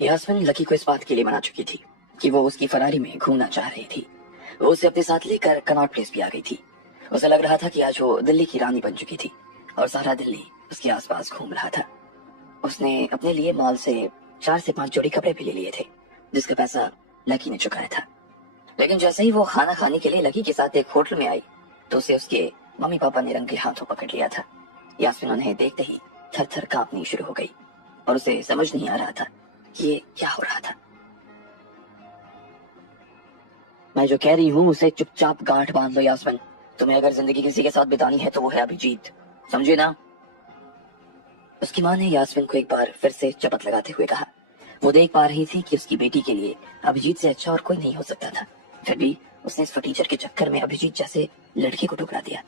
Yasmin lucky को इस बात के लिए मना चुकी थी कि वो उसकी फरारी में घूमना चाह रही थी। वो उसे अपने साथ लेकर कनॉट प्लेस भी आ गई थी। उसे लग रहा था कि आज वो दिल्ली की रानी बन चुकी थी और सारा दिल्ली उसके आसपास घूम रहा था। उसने अपने लिए मॉल से 4 से 5 जोड़ी कपड़े भी ले लिए थे, जिसका पैसा लकी ने चुकाया था। लेकिन जैसे ही वो खाना खाने के लिए लकी के साथ एक होटल में आई तो उसे उसके मम्मी पापा ने रंगे हाथों पकड़ लिया था। यास्मिन उन्हें देखते ही थर थर कांपनी शुरू हो गई और उसे समझ नहीं आ रहा था कि ये क्या हो रहा था। मैं जो कह रही हूँ उसे चुपचाप गांठ बांध लो यास्मिन। तुम्हें अगर जिंदगी किसी के साथ बितानी है तो वो है अभिजीत, समझे ना? उसकी माँ ने यास्मिन को एक बार फिर से चपत लगाते हुए कहा। वो देख पा रही थी कि उसकी बेटी के लिए अभिजीत से अच्छा और कोई नहीं हो सकता था। फिर भी उसने इस फटीचर के चक्कर में अभिजीत जैसे लड़के को ठुकरा दिया।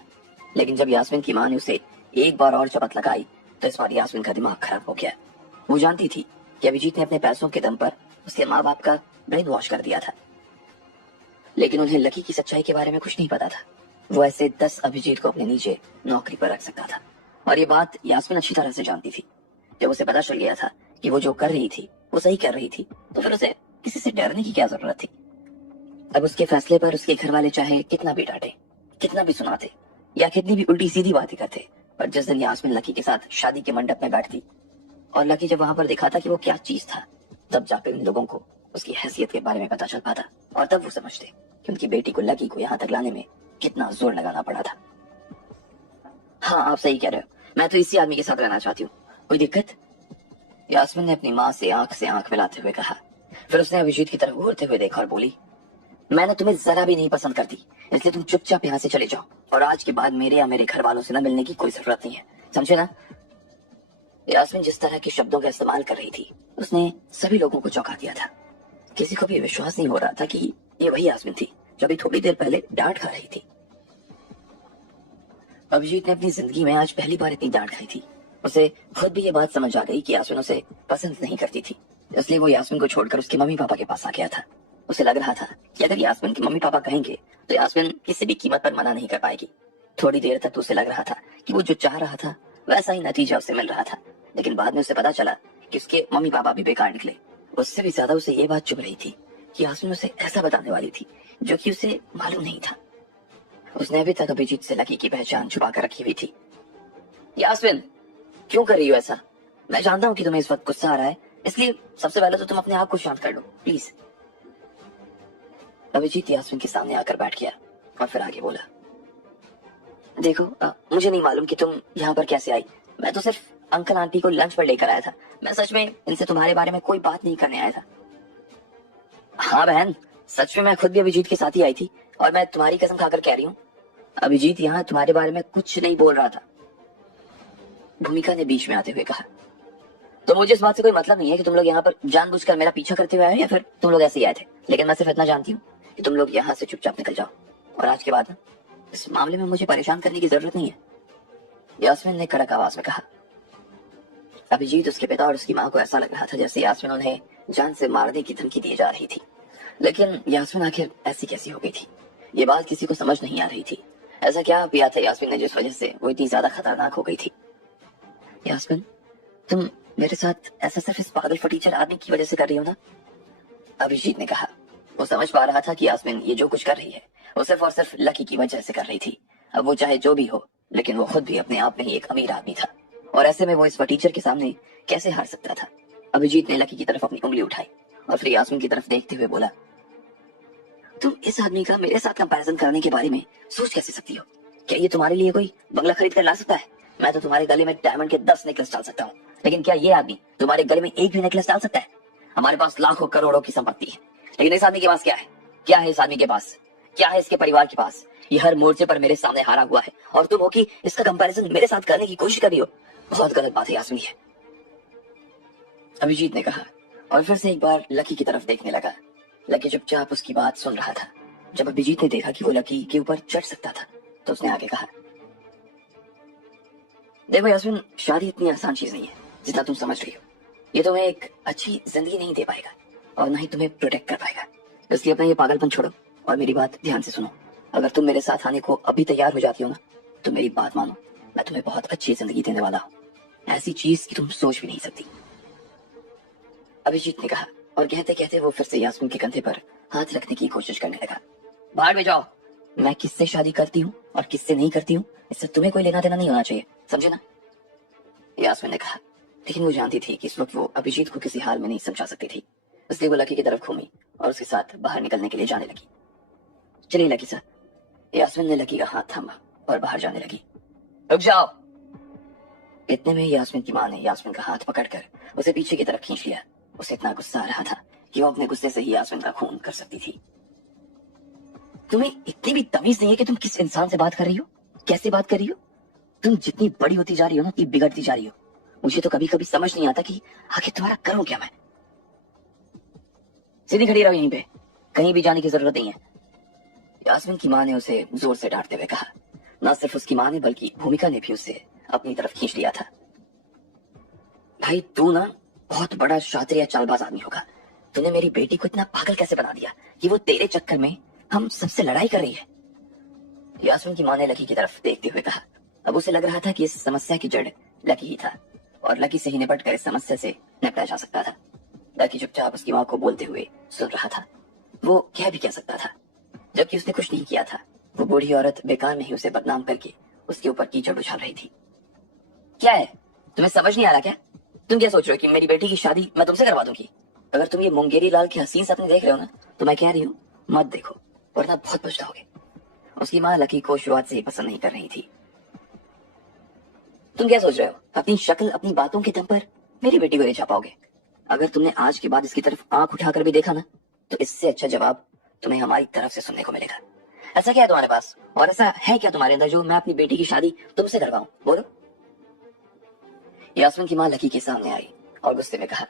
लेकिन जब यास्मिन की माँ ने उसे एक बार और चपत लगाई तो इस बार यास्मिन का दिमाग खराब हो गया। वो जानती थी कि अभिजीत ने अपने पैसों के दम पर उसके माँ बाप का ब्रेन वॉश कर दिया था, लेकिन उन्हें लकी की सच्चाई के बारे में कुछ नहीं पता था। वो ऐसे 10 अभिजीत को अपने नीचे नौकरी पर रख सकता था और ये बात यास्मिन अच्छी तरह से जानती थी। जब उसे पता चल गया था कि वो जो कर रही थी वो सही कर रही थी तो फिर उसे किसी से डरने की क्या जरूरत थी। अब उसके फैसले पर उसके घर वाले चाहे कितना भी डांटे, कितना भी सुनाते या कितनी भी उल्टी सीधी बातें करते, पर जिस दिन यास्मिन लकी के साथ शादी के मंडप में बैठती और लकी जब वहां पर दिखाता कि वो क्या चीज था, तब जाकर इन लोगों को उसकी हैसियत के बारे में पता चल पाता और तब वो समझते कि उनकी बेटी को लकी को यहाँ तक लाने में कितना जोर लगाना पड़ा था। हाँ, आप सही कह रहे हो, मैं तो इसी आदमी के साथ रहना चाहती हूँ। कोई दिक्कत? यास्मिन ने अपनी माँ से आंख मिलाते हुए कहा। फिर उसने अभिजीत की तरफ घूरते हुए देखा और बोली, मैंने तुम्हें जरा भी नहीं पसंद करती, इसलिए तुम चुपचाप यहाँ से चले जाओ और आज के बाद मेरे या मेरे घर वालों से न मिलने की कोई जरूरत नहीं है, समझे ना? यास्मिन जिस तरह के शब्दों का इस्तेमाल कर रही थी उसने सभी लोगों को चौंका दिया था। किसी को भी विश्वास नहीं हो रहा था कि ये वही यास्मिन थी जो अभी थोड़ी देर पहले डांट खा रही थी। अभिजीत ने अपनी जिंदगी में आज पहली बार इतनी डांट खाई थी। उसे खुद भी ये बात समझ आ गई कि यास्मिन उसे पसंद नहीं करती थी, इसलिए वो यास्मिन को छोड़कर उसके मम्मी पापा के पास आ गया था। उसे लग रहा था कि अगर यास्मिन के मम्मी पापा कहेंगे तो यास्मिन किसी भी कीमत पर मना नहीं कर पाएगी। थोड़ी देर तक तो उसे लग रहा था कि वो जो चाह रहा था वैसा ही नतीजा उसे मिल रहा था, लेकिन बाद में उसे पता चला कि उसके मम्मी पापा भी बेकार निकले। उससे भी ज्यादा उसे ये बात चुभ रही थी कि यास्मिन उसे ऐसा बताने वाली थी जो कि उसे मालूम नहीं था। उसने अभी तक अभिजीत से लकी की पहचान छुपा कर रखी हुई थी। यास्मिन, क्यों कर रही हो ऐसा? मैं जानता हूँ कि तुम्हें इस वक्त गुस्सा आ रहा है, इसलिए सबसे पहले तो तुम अपने आप को शांत कर लो प्लीज। अभिजीत यास्मिन के सामने आकर बैठ गया और फिर आगे बोला, देखो मुझे नहीं मालूम कि तुम यहाँ पर कैसे आई। मैं तो सिर्फ अंकल आंटी को लंच पर लेकर आया था। मैं सच में इनसे तुम्हारे बारे में कोई बात नहीं करने आया था। हाँ बहन, सच में मैं खुद भी अभिजीत के साथ ही आई थी और मैं तुम्हारी कसम खाकर कह रही हूँ अभिजीत यहाँ तुम्हारे बारे में कुछ नहीं बोल रहा था, भूमिका ने बीच में आते हुए कहा। तो मुझे इस बात से कोई मतलब नहीं है कि तुम लोग यहाँ पर जानबूझकर मेरा पीछा करते हुए आए या फिर तुम लोग ऐसे ही आए थे, लेकिन मैं सिर्फ इतना जानती हूँ कि तुम लोग यहाँ से चुपचाप निकल जाओ और आज के बाद इस मामले में मुझे परेशान करने की जरूरत नहीं है, यास्मिन ने कड़क आवाज में कहा। अभिजीत, उसके पिता और उसकी माँ को ऐसा लग रहा था जैसे यास्मिन उन्हें जान से मारने की धमकी दी जा रही थी, लेकिन यास्मिन आखिर ऐसी कैसी हो गई थी, ये बात किसी को समझ नहीं आ रही थी। ऐसा क्या पिया था यास्मिन ने जिस वजह से वो इतनी ज्यादा खतरनाक हो गई थी? यास्मिन, तुम मेरे साथ ऐसा सिर्फ इस पागल फटीचर आदमी की वजह से कर रही हो ना? अभिजीत ने कहा। वो समझ पा रहा था कि यास्मिन ये जो कुछ कर रही है वो सिर्फ और सिर्फ लकी की वजह से कर रही थी। अब वो चाहे जो भी हो, लेकिन वो खुद भी अपने आप में ही एक अमीर आदमी था और ऐसे में वो इस फटीचर के सामने कैसे हार सकता था। अभिजीत ने लकी की तरफ अपनी उंगली उठाई और फिर यास्मिन की तरफ देखते हुए बोला, तुम इस आदमी का मेरे साथ कंपैरिजन करने के बारे में सोच कैसे सकती हो? क्या ये तुम्हारे लिए कोई बंगला खरीद कर ला सकता है? मैं तो तुम्हारे गले में डायमंड के 10 नेकलेस डाल सकता हूँ, लेकिन क्या ये आदमी तुम्हारे गले में एक भी नेकलेस डाल सकता है? हमारे पास लाखों करोड़ों की संपत्ति है, लेकिन इस आदमी के पास क्या है? क्या है इस आदमी के पास? क्या है इसके परिवार के पास? ये हर मोर्चे पर मेरे सामने हारा हुआ है और तुम हो कि इसका कंपैरिजन मेरे साथ करने की कोशिश कर रही हो। बहुत गलत बात है यास्मिन है, अभिजीत ने कहा और फिर से एक बार लकी की तरफ देखने लगा। लकी चुपचाप उसकी बात सुन रहा था। जब अभिजीत ने देखा कि वो लकी के ऊपर चढ़ सकता था तो उसने आगे कहा, देखो यास्मिन, शादी इतनी आसान चीज नहीं है जितना तुम समझ रही हो। ये तुम्हें एक अच्छी जिंदगी नहीं दे पाएगा और ना ही तुम्हें प्रोटेक्ट कर पाएगा, इसलिए अपना ये पागलपन छोड़ो और मेरी बात ध्यान से सुनो। अगर तुम मेरे साथ आने को अभी तैयार हो जाती हो ना तो मेरी बात मानो, मैं तुम्हें बहुत अच्छी जिंदगी देने वाला हूँ, ऐसी चीज की तुम सोच भी नहीं सकती। अभिजीत ने कहा, और कहते कहते वो फिर से यास्मीन के कंधे पर हाथ रखने की कोशिश करने लगा। बाहर में जाओ। मैं किससे शादी करती हूँ और किससे नहीं करती हूँ, इससे तुम्हें कोई लेना देना नहीं होना चाहिए, समझे ना? यास्मीन ने कहा। लेकिन वो जानती थी कि इस वक्त वो अभिजीत को किसी हाल में नहीं समझा सकती थी, इसलिए वो लकी की तरफ घूमी और उसके साथ बाहर निकलने के लिए जाने लगी। चलिए लकी सर। यास्मीन ने लकी का हाथ थामा और बाहर जाने लगी। रुक जाओ। इतने में यास्मीन की माँ ने यास्मीन का हाथ पकड़कर उसे पीछे की तरफ खींच लिया। उसे इतना गुस्सा आ रहा था कि वो अपने गुस्से से ही यास्मीन का खून कर सकती थी। तुम्हें इतनी भी तमीज नहीं है कि तुम किस इंसान से बात कर रही हो, कैसे बात कर रही हो? तुम जितनी बड़ी होती जा रही हो ना, उतनी बिगड़ती जा रही हो। मुझे तो कभी कभी समझ नहीं आता कि आखिर तुम्हारा करूं क्या मैं। सीधी खड़ी रहो यहीं पे, कहीं भी जाने की जरूरत नहीं है। यास्मीन की माँ ने उसे जोर से डांटते हुए कहा। न सिर्फ उसकी माँ ने बल्कि भूमिका ने भी उसे अपनी तरफ खींच लिया था। भाई तू ना बहुत बड़ा शातिर या चालबाज आदमी होगा। तूने मेरी बेटी को इतना पागल कैसे बना दिया कि वो तेरे चक्कर में हम सबसे लड़ाई कर रही है? यास्मीन की माँ ने लकी की तरफ देखते हुए कहा। अब उसे लग रहा था कि इस समस्या की जड़ लकी ही था और लकी से ही निपट कर इस समस्या से निपटा जा सकता था। लकी चुपचाप उसकी माँ को बोलते हुए सुन रहा था। वो क्या भी कह सकता था, जबकि उसने कुछ नहीं किया था। वो बूढ़ी औरत बेकार में ही उसे बदनाम करके उसके ऊपर कीचड़ उछाल रही थी। क्या है, तुम्हें समझ नहीं आ रहा क्या? तुम क्या सोच रहे हो कि मेरी बेटी की शादी मैं तुमसे करवा दूंगी? अगर तुम ये मुंगेरी लाल के हसीन सपने देख रहे हो ना, तो मैं कह रही हूँ मत देखो, वरना बहुत पछताओगे। उसकी माँ लकी को शुरुआत से ही पसंद नहीं कर रही थी। तुम क्या सोच रहे हो, अपनी शक्ल अपनी बातों के दम पर मेरी बेटी को रिझा पाओगे? अगर तुमने आज के बाद इसकी तरफ आंख उठाकर भी देखा ना, तो इससे अच्छा जवाब तुम्हें हमारी तरफ से सुनने को मिलेगा। ऐसा क्या है तुम्हारे पास, और ऐसा है क्या तुम्हारे अंदर जो मैं अपनी बेटी की शादी तुमसे करवाऊं? बोलो। यास्मीन की माँ लकी के सामने आई और गुस्से में कहा।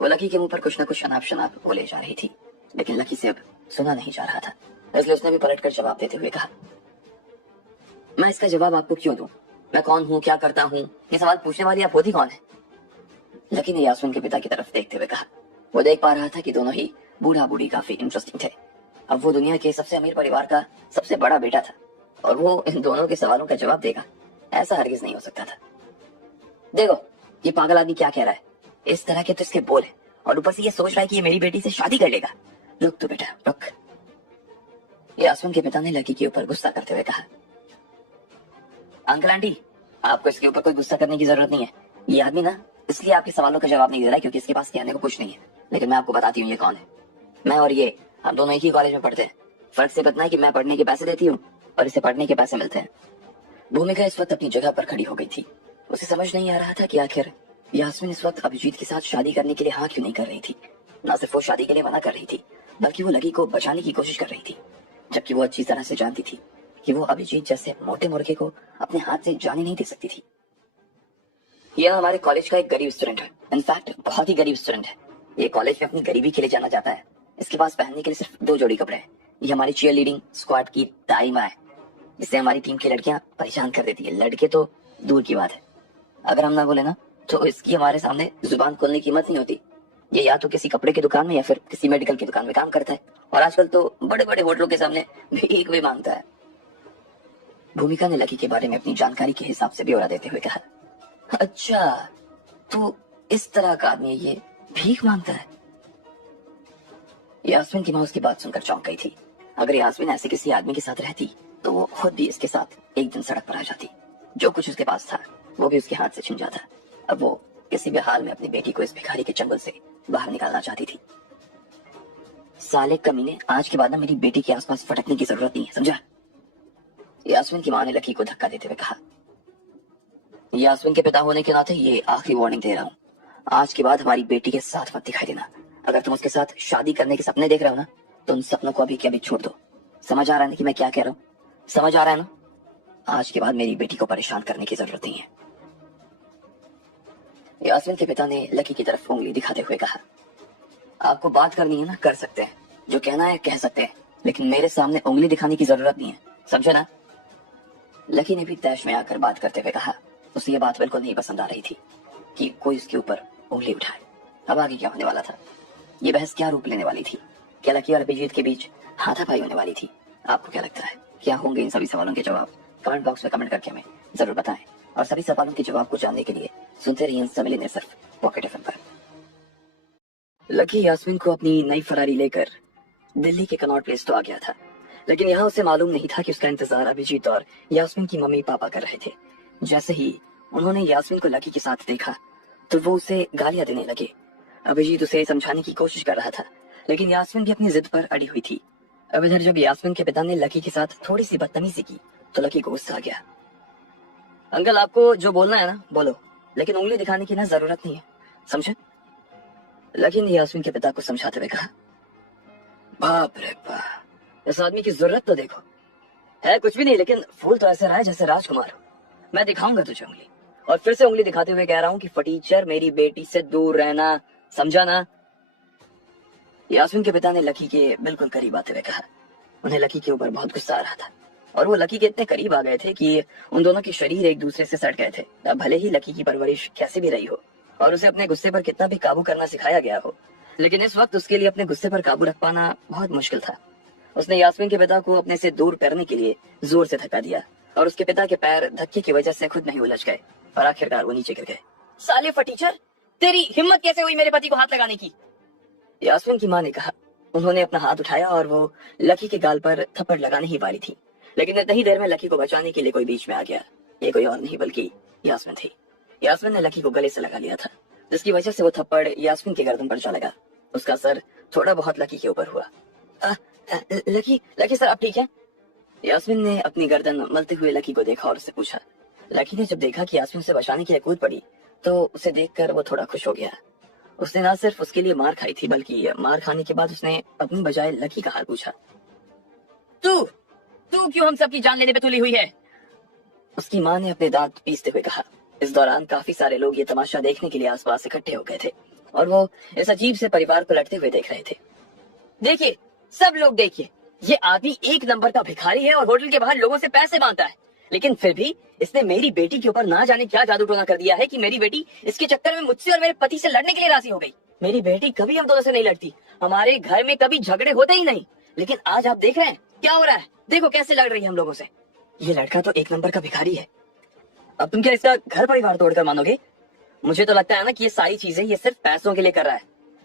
वो लकी के मुंह पर कुछ न कुछ शनाब शनाब बोले जा रही थी, लेकिन लकी से अब सुना नहीं जा रहा था, इसलिए उसने भी पलटकर जवाब देते हुए कहा। मैं इसका जवाब आपको क्यों दूं? मैं कौन हूँ, क्या करता हूँ, ये सवाल पूछने वाली आप होती कौन है? लकी ने यास्मीन के पिता की तरफ देखते हुए कहा। वो देख पा रहा था कि दोनों ही बूढ़ा बूढ़ी काफी इंटरेस्टिंग थे। अब वो दुनिया के सबसे अमीर परिवार का सबसे बड़ा बेटा था और वो इन दोनों के सवालों का जवाब देगा, ऐसा हरगिज नहीं हो सकता था। देखो ये पागल आदमी क्या कह रहा है, इस तरह के तो इसके बोल है, और ऊपर से ये सोच रहा है कि ये मेरी बेटी से शादी कर लेगा। रुक तो बेटा रुक। यास्मीन के पिता ने लकी के ऊपर गुस्सा करते हुए कहा। अंकल आंटी, आपको इसके ऊपर कोई गुस्सा करने की जरूरत नहीं है। ये आदमी ना इसलिए आपके सवालों का जवाब नहीं दे रहा क्योंकि इसके पास कहने को कुछ नहीं है। लेकिन मैं आपको बताती हूँ ये कौन है। मैं और ये हम दोनों एक ही कॉलेज में पढ़ते हैं। फर्क सिर्फ इतना है कि मैं पढ़ने के पैसे देती हूँ और इसे पढ़ने के पैसे मिलते हैं। भूमिका इस वक्त अपनी जगह पर खड़ी हो गई थी। उसे समझ नहीं आ रहा था कि आखिर यास्मीन इस वक्त अभिजीत के साथ शादी करने के लिए हाँ क्यों नहीं कर रही थी। न सिर्फ वो शादी के लिए मना कर रही थी, बल्कि वो लकी को बचाने की कोशिश कर रही थी, जबकि वो अच्छी तरह से जानती थी कि वो अभिजीत जैसे मोटे मुर्गे को अपने हाथ से जाने नहीं दे सकती थी। यह हमारे कॉलेज का एक गरीब स्टूडेंट है, इनफैक्ट बहुत ही गरीब स्टूडेंट है। ये कॉलेज में अपनी गरीबी के लिए जाना जाता है। इसके पास पहनने के लिए सिर्फ 2 जोड़ी कपड़े हैं। ये हमारी चीयर लीडिंग स्क्वाड की दाई है, जिससे हमारी टीम की लड़कियां परेशान कर देती है। लड़के तो दूर की बात है, अगर हम ना बोले ना तो इसकी हमारे सामने जुबान खोलने की हिम्मत नहीं होती। ये या तो किसी कपड़े की दुकान में या फिर किसी मेडिकल की दुकान में काम करता है, और आजकल तो बड़े बड़े होटलों के सामने भीख भी मांगता है। भूमिका ने लकी के बारे में अपनी जानकारी के हिसाब से ब्यौरा देते हुए कहा। अच्छा, तो इस तरह का आदमी ये भीख मांगता है? यास्मीन की माँ उसकी बात सुनकर चौंक गई थी। अगर यास्मीन ऐसे किसी आदमी के साथ रहती तो वो खुद भी इसके साथ एक दिन सड़क पर आ जाती। जो कुछ उसके पास था वो भी उसके हाथ से छिन जाता। अब वो किसी भी हाल में अपनी बेटी को इस भिखारी के चंगुल से बाहर निकालना चाहती थी। साले कमीने, आज के बाद ना मेरी बेटी के आसपास फटकने की जरूरत नहीं है, समझा? यास्मीन की माँ ने लकी को धक्का देते हुए कहा। यास्मीन के पिता होने के नाते ये आखिरी वार्निंग दे रहा हूँ, आज के बाद हमारी बेटी के साथ मत दिखाई देना। अगर तुम उसके साथ शादी करने के सपने देख रहे हो ना, तो उन सपनों को अभी के अभी छोड़ दो। समझ आ रहा है ना कि मैं क्या कह रहा हूँ? समझ आ रहा है ना? आज के बाद मेरी बेटी को परेशान करने की जरूरत नहीं है। यास्मीन के पिता ने लकी की तरफ उंगली दिखाते हुए कहा। आपको बात करनी है ना, कर सकते हैं, जो कहना है कह सकते हैं, लेकिन मेरे सामने उंगली दिखाने की जरूरत नहीं है, समझे ना? लकी ने भी तैश में आकर बात करते हुए कहा। उसे ये बात बिल्कुल नहीं पसंद आ रही थी कि कोई उसके ऊपर उंगली उठाए। अब आगे क्या होने वाला था? ये बहस क्या रूप लेने वाली थी? क्या लकी और अभिजीत के बीच हाथापाई होने वाली थी? आपको क्या लगता है, क्या होंगे इन सभी सवालों के जवाब? कमेंट बॉक्स में कमेंट करके हमें जरूर बताएं, और सभी सवालों के जवाब को जानने के लिए सुनते रहिए इंस्टा मिलियनेयर सिर्फ पॉकेट एफएम पर। लकी यास्मीन को अपनी नई फरारी लेकर दिल्ली के कनॉट प्लेस तो आ गया था, लेकिन यहाँ उसे मालूम नहीं था कि उसका इंतजार अभिजीत और यास्मीन की मम्मी पापा कर रहे थे। जैसे ही उन्होंने यास्मीन को लकी के साथ देखा तो वो उसे गालियां देने लगे। अभिजीत उसे समझाने की कोशिश कर रहा था, लेकिन यास्मीन भी अपनी जिद पर अड़ी हुई थी। अब इधर जब यास्मीन के पिता ने लकी के साथ थोड़ी सी बदतमीजी की तो लकी को गुस्सा आ गया। अंकल, आपको जो बोलना है ना बोलो, लेकिन उंगली दिखाने की ना जरूरत नहीं है, समझे? लकी ने यास्मीन के पिता को समझाते हुए कहा। बाप रे बाप, इस आदमी की जरूरत तो देखो। है कुछ भी नहीं, लेकिन फूल तो ऐसे रहा है जैसे राजकुमार हो। मैं दिखाऊंगा तुझे उंगली, और फिर से उंगली दिखाते हुए कह रहा हूँ कि फटीचर, मेरी बेटी से दूर रहना, समझा ना? यास्मीन के पिता ने लकी के बिल्कुल करीब आते हुए कहा। उन्हें लकी के ऊपर बहुत गुस्सा आ रहा था, और वो लकी के इतने करीब आ गए थे कि उन दोनों के शरीर एक दूसरे से सट गए थे। अब भले ही लकी की परवरिश कैसी भी रही हो और उसे अपने गुस्से पर कितना भी काबू करना सिखाया गया हो, लेकिन इस वक्त उसके लिए अपने गुस्से पर काबू रख पाना बहुत मुश्किल था। उसने यास्मीन के पिता को अपने से दूर करने के लिए जोर से धक्का दिया, और उसके पिता के पैर धक्के की वजह से खुद नहीं उलझ गए और आखिरकार वो नीचे गिर गए। साले फटीचर, तेरी हिम्मत कैसे हुई मेरे पति को हाथ लगाने की? यास्मीन की मां ने कहा। उन्होंने अपना हाथ उठाया और वो लकी के गाल पर थप्पड़ लगाने ही वाली थी, लेकिन इतनी ही देर में लकी को बचाने के लिए कोई बीच में आ गया। ये कोई और नहीं बल्कि यास्मीन थी। यास्मीन ने लकी को गले से लगा लिया था, जिसकी वजह से वो थप्पड़ यास्मीन के गर्दन पर जा लगा। उसका सर थोड़ा बहुत लकी के ऊपर हुआ। लकी लकी सर, आप ठीक हैं? यास्मीन ने अपनी गर्दन मलते हुए लकी को देखा और उससे पूछा। लकी ने जब देखा कि यास्मीन उसे बचाने के लिए कूद पड़ी तो उसे देखकर वो थोड़ा खुश हो गया। उसने ना सिर्फ उसके लिए मार खाई थी, बल्कि मार खाने के बाद उसने अपनी बजाय लकी का हाल पूछा। तू तू क्यों हम सबकी जान लेने पे तुली हुई है? उसकी मां ने अपने दांत पीसते हुए कहा। इस दौरान काफी सारे लोग ये तमाशा देखने के लिए आसपास इकट्ठे हो गए थे, और वो इस अजीब से परिवार को लड़ते हुए देख रहे थे। देखिए, सब लोग देखिए, ये आदमी एक नंबर का भिखारी है और होटल के बाहर लोगों से पैसे मांगता है, लेकिन फिर भी इसने मेरी बेटी के ऊपर ना जाने क्या जादू टोना कर दिया है कि मेरी बेटी इसके चक्कर में मुझसे और मेरे पति से लड़ने के लिए राजी हो गई। मेरी बेटी कभी हम दोनों से नहीं लड़ती, हमारे घर में कभी झगड़े होते ही नहीं, लेकिन आज आप देख रहे हैं क्या हो रहा है। देखो कैसे लड़ रही है हम लोगों से। ये लड़का तो एक नंबर का भिखारी है। अब तुम क्या इसका घर परिवार तोड़कर मानोगे? मुझे तो लगता है ना कि ये सारी चीजें ये सिर्फ पैसों के लिए कर रहा है,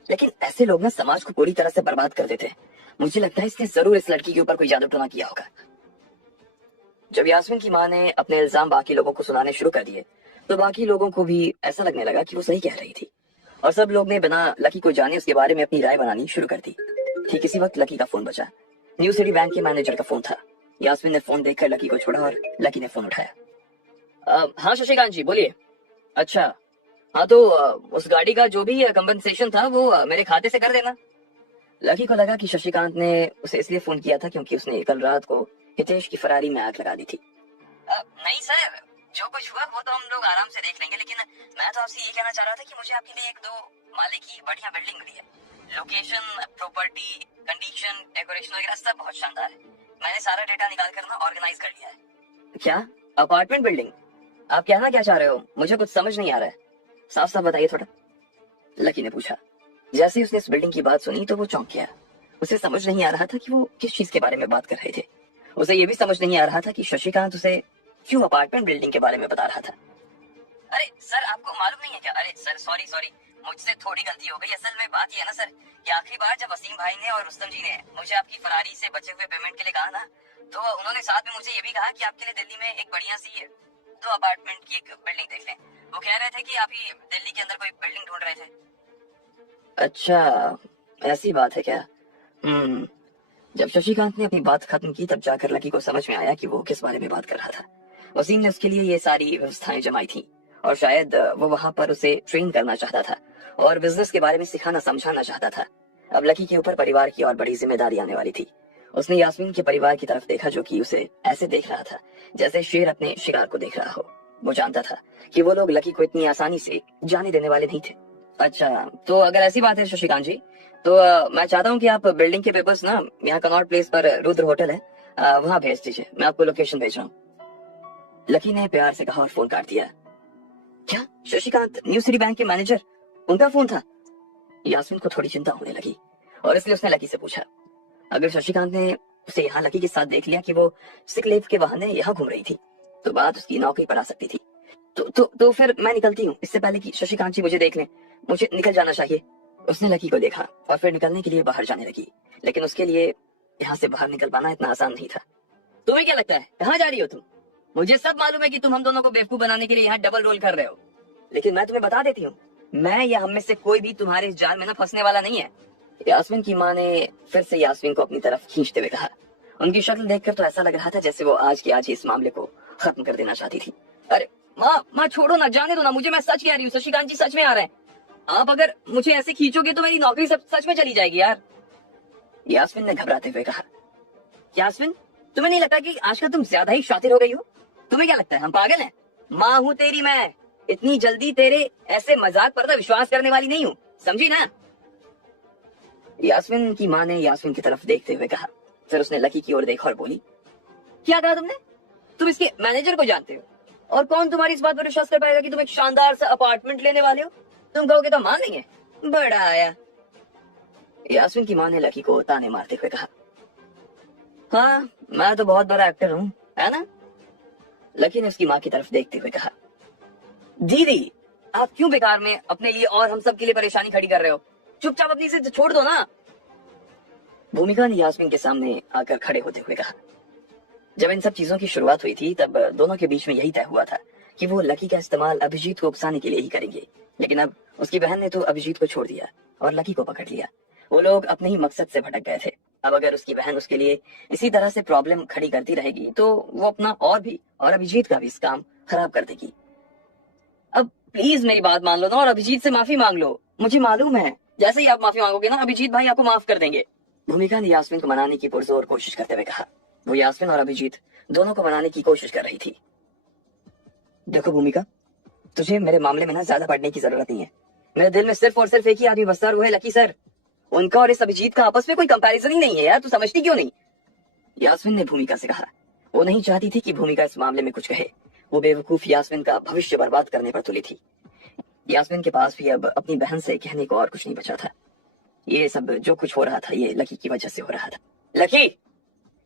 लेकिन ऐसे लोग ना समाज को पूरी तरह से बर्बाद कर देते हैं। मुझे लगता है इसने जरूर इस लड़की के ऊपर कोई जादू टोना किया होगा। जब यास्मीन की मां ने अपने इल्जाम बाकी लोगों को सुनाने शुरू कर दिए तो बाकी लोगों को भी ऐसा लगने लगा कि वो सही कह रही थी, और सब लोग ने बिना लकी को जाने उसके बारे में अपनी राय बनानी शुरू कर दी। ठीक इसी वक्त लकी का फोन बजा। न्यू सिटी बैंक के मैनेजर का फोन था। यास्मीन ने फोन देखकर लकी को छोड़ा और लकी ने फोन उठाया। हाँ शशिकांत जी, बोलिए। अच्छा, हाँ तो उस गाड़ी का जो भी कंपनसेशन था वो मेरे खाते से कर देना। लकी को लगा कि शशिकांत ने उसे इसलिए फोन किया था क्योंकि उसने कल रात को हितेश की फरारी में आग लगा दी थी। नहीं सर, जो कुछ हुआ वो तो हम लोग आराम से देख लेंगे, लेकिन मैं तो आपसे ये कहना चाह रहा था कि मुझे आपके लिए एक दो माले की बढ़िया बिल्डिंग मिली है। लोकेशन, प्रॉपर्टी, कंडीशन, डेकोरेशन वगैरह सब बहुत शानदार है। मैंने सारा डेटा निकाल कर ना ऑर्गेनाइज कर लिया है। क्या अपार्टमेंट बिल्डिंग? आप कहना क्या चाह रहे हो? मुझे कुछ समझ नहीं आ रहा है, साफ साफ बताइए थोड़ा, लकी ने पूछा। जैसे ही उसने इस बिल्डिंग की बात सुनी तो वो चौंक गया। उसे समझ नहीं आ रहा था कि वो किस चीज के बारे में बात कर रहे थे। उसे ये भी समझ नहीं आ रहा था कि शशिकांत उसे क्यों अपार्टमेंट बिल्डिंग के बारे में बता रहा था। अरे सर, आपको मालूम नहीं है क्या? अरे सर, सॉरी सॉरी, मुझसे थोड़ी गलती हो गई। असल में बात ये है ना सर, कि आखिरी बार जब वसीम भाई ने और रुस्तम जी ने मुझे आपकी फरारी से बचे हुए पेमेंट के लिए कहा ना, तो उन्होंने साथ में मुझे ये भी कहा कि आपके लिए दिल्ली में एक बढ़िया सी 2 अपार्टमेंट की एक बिल्डिंग देख लें। वो कह रहे थे कि आप ही दिल्ली के अंदर कोई बिल्डिंग ढूंढ रहे थे। अच्छा, ऐसी बात है क्या? जब शशिकांत ने अपनी बात खत्म की तब जाकर लकी को समझ में आया कि वो किस बारे में बात कर रहा था। वसीम ने उसके लिए ये सारी व्यवस्थाएं जमाई थी, और शायद वो वहां पर उसे ट्रेन करना चाहता था और बिजनेस के बारे में सिखाना समझाना चाहता था। अब लकी के ऊपर परिवार की और बड़ी जिम्मेदारी आने वाली थी। उसने यास्मीन के परिवार की तरफ देखा, जो कि उसे ऐसे देख रहा था जैसे शेर अपने शिकार को देख रहा हो। वो जानता था कि वो लोग लकी को इतनी आसानी से जाने देने वाले नहीं थे। अच्छा, तो अगर ऐसी बात है शशिकांत जी, तो मैं चाहता हूँ कि आप बिल्डिंग के पेपर्स ना यहाँ कनॉट प्लेस पर रुद्र होटल है, वहां भेज दीजिए। मैं आपको लोकेशन भेज रहा हूँ। लकी ने प्यार से कहा और फोन काट दिया। क्या शशिकांत न्यू सिटी बैंक के मैनेजर, उनका फोन था? यास्मीन को थोड़ी चिंता होने लगी और इसलिए उसने लकी से पूछा। अगर शशिकांत ने उसे यहाँ लकी के साथ देख लिया कि वो सिक लीव के बहाने यहाँ घूम रही थी तो बात उसकी नौकरी पर आ सकती थी। तो फिर मैं निकलती हूँ, इससे पहले कि शशिकांत जी मुझे देख लें। मुझे निकल जाना चाहिए। उसने लकी को देखा और फिर निकलने के लिए बाहर जाने लगी, लेकिन उसके लिए यहाँ से बाहर निकल पाना इतना आसान नहीं था। तुम्हें क्या लगता है कहाँ जा रही हो तुम? मुझे सब मालूम है कि तुम हम दोनों को बेवकूफ बनाने के लिए यहाँ डबल रोल कर रहे हो, लेकिन मैं तुम्हें बता देती हूँ, मैं या हम में से कोई भी तुम्हारे इस जाल में ना फंसने वाला नहीं है। यास्मीन की माँ ने फिर से यास्मीन को अपनी तरफ खींचते हुए कहा। उनकी शक्ल देखकर तो ऐसा लग रहा था जैसे वो आज की आज ही इस मामले को खत्म कर देना चाहती थी। अरे माँ छोड़ो ना, जाने दो ना मुझे, मैं सच कह रही हूँ, शशिकांत जी सच में आ रहे हैं। आप अगर मुझे ऐसे खींचोगे तो मेरी नौकरी सच में चली जाएगी यार, यास्मीन ने घबराते हुए कहा। यास्मीन, तुम्हें नहीं लगता कि आजकल तुम ज्यादा ही शातिर हो गई हो? तुम्हें क्या लगता है हम पागल हैं? माँ हूँ तेरी मैं, इतनी जल्दी तेरे ऐसे मजाक पर तो विश्वास करने वाली नहीं हूँ, समझी ना? यास्मीन की माँ ने यास्मीन की तरफ देखते हुए कहा। फिर उसने लकी की ओर देखा और बोली, क्या कहा तुमने? तुम इसके मैनेजर को जानते हो, और कौन तुम्हारी इस बात पर विश्वास कर पाएगा कि तुम एक शानदार सा अपार्टमेंट लेने वाले हो? तुम कहोगे तो मान लेंगे, बड़ा आया। यास्मीन की माँ ने लकी को ताने मारते हुए कहा। हाँ, मैं तो बहुत बड़ा एक्टर हूँ, है ना? लकी ने उसकी माँ की तरफ देखते हुए कहा। दीदी, आप क्यों बेकार में अपने लिए और हम सब के लिए परेशानी खड़ी कर रहे हो? चुपचाप अपनी से छोड़ दो ना। भूमिका ने यास्मीन के सामने आकर खड़े होते हुए कहा। जब इन सब चीजों की शुरुआत हुई थी तब दोनों के बीच में यही तय हुआ था कि वो लकी का इस्तेमाल अभिजीत को उकसाने के लिए ही करेंगे, लेकिन अब उसकी बहन ने तो अभिजीत को छोड़ दिया और लकी को पकड़ लिया। वो लोग अपने ही मकसद से भटक गए थे। अब अगर उसकी बहन उसके लिए इसी तरह से प्रॉब्लम खड़ी करती रहेगी तो वो अपना और अभिजीत का भी इस काम खराब कर देगी। अब प्लीज मेरी बात मान लो ना और अभिजीत से माफी मांग लो। मुझे मालूम है जैसे ही आप माफी मांगोगे ना अभिजीत भाई आपको माफ कर देंगे। भूमिका ने यास्मीन को मनाने की पुरजोर कोशिश करते हुए कहा। वो यास्मीन और अभिजीत दोनों को मनाने की कोशिश कर रही थी। देखो भूमिका, तुझे मेरे मामले में ना ज्यादा पढ़ने की जरूरत नहीं है। मेरे दिल में सिर्फ और सिर्फ एक ही आदमी बसता है, वो है लकी सर। उनका और इस अभिजीत का आपस में कोई कंपैरिजन ही नहीं है यार, तू समझती क्यों नहीं? यास्मीन ने भूमिका से कहा। वो नहीं चाहती थी कि भूमिका इस मामले में कुछ कहे। वो बेवकूफ यास्मीन का भविष्य बर्बाद करने पर तुली थी। यास्मीन के पास भी अब अपनी बहन से कहने को और कुछ नहीं बचा था। ये सब जो कुछ हो रहा था ये लकी की वजह से हो रहा था। लकी!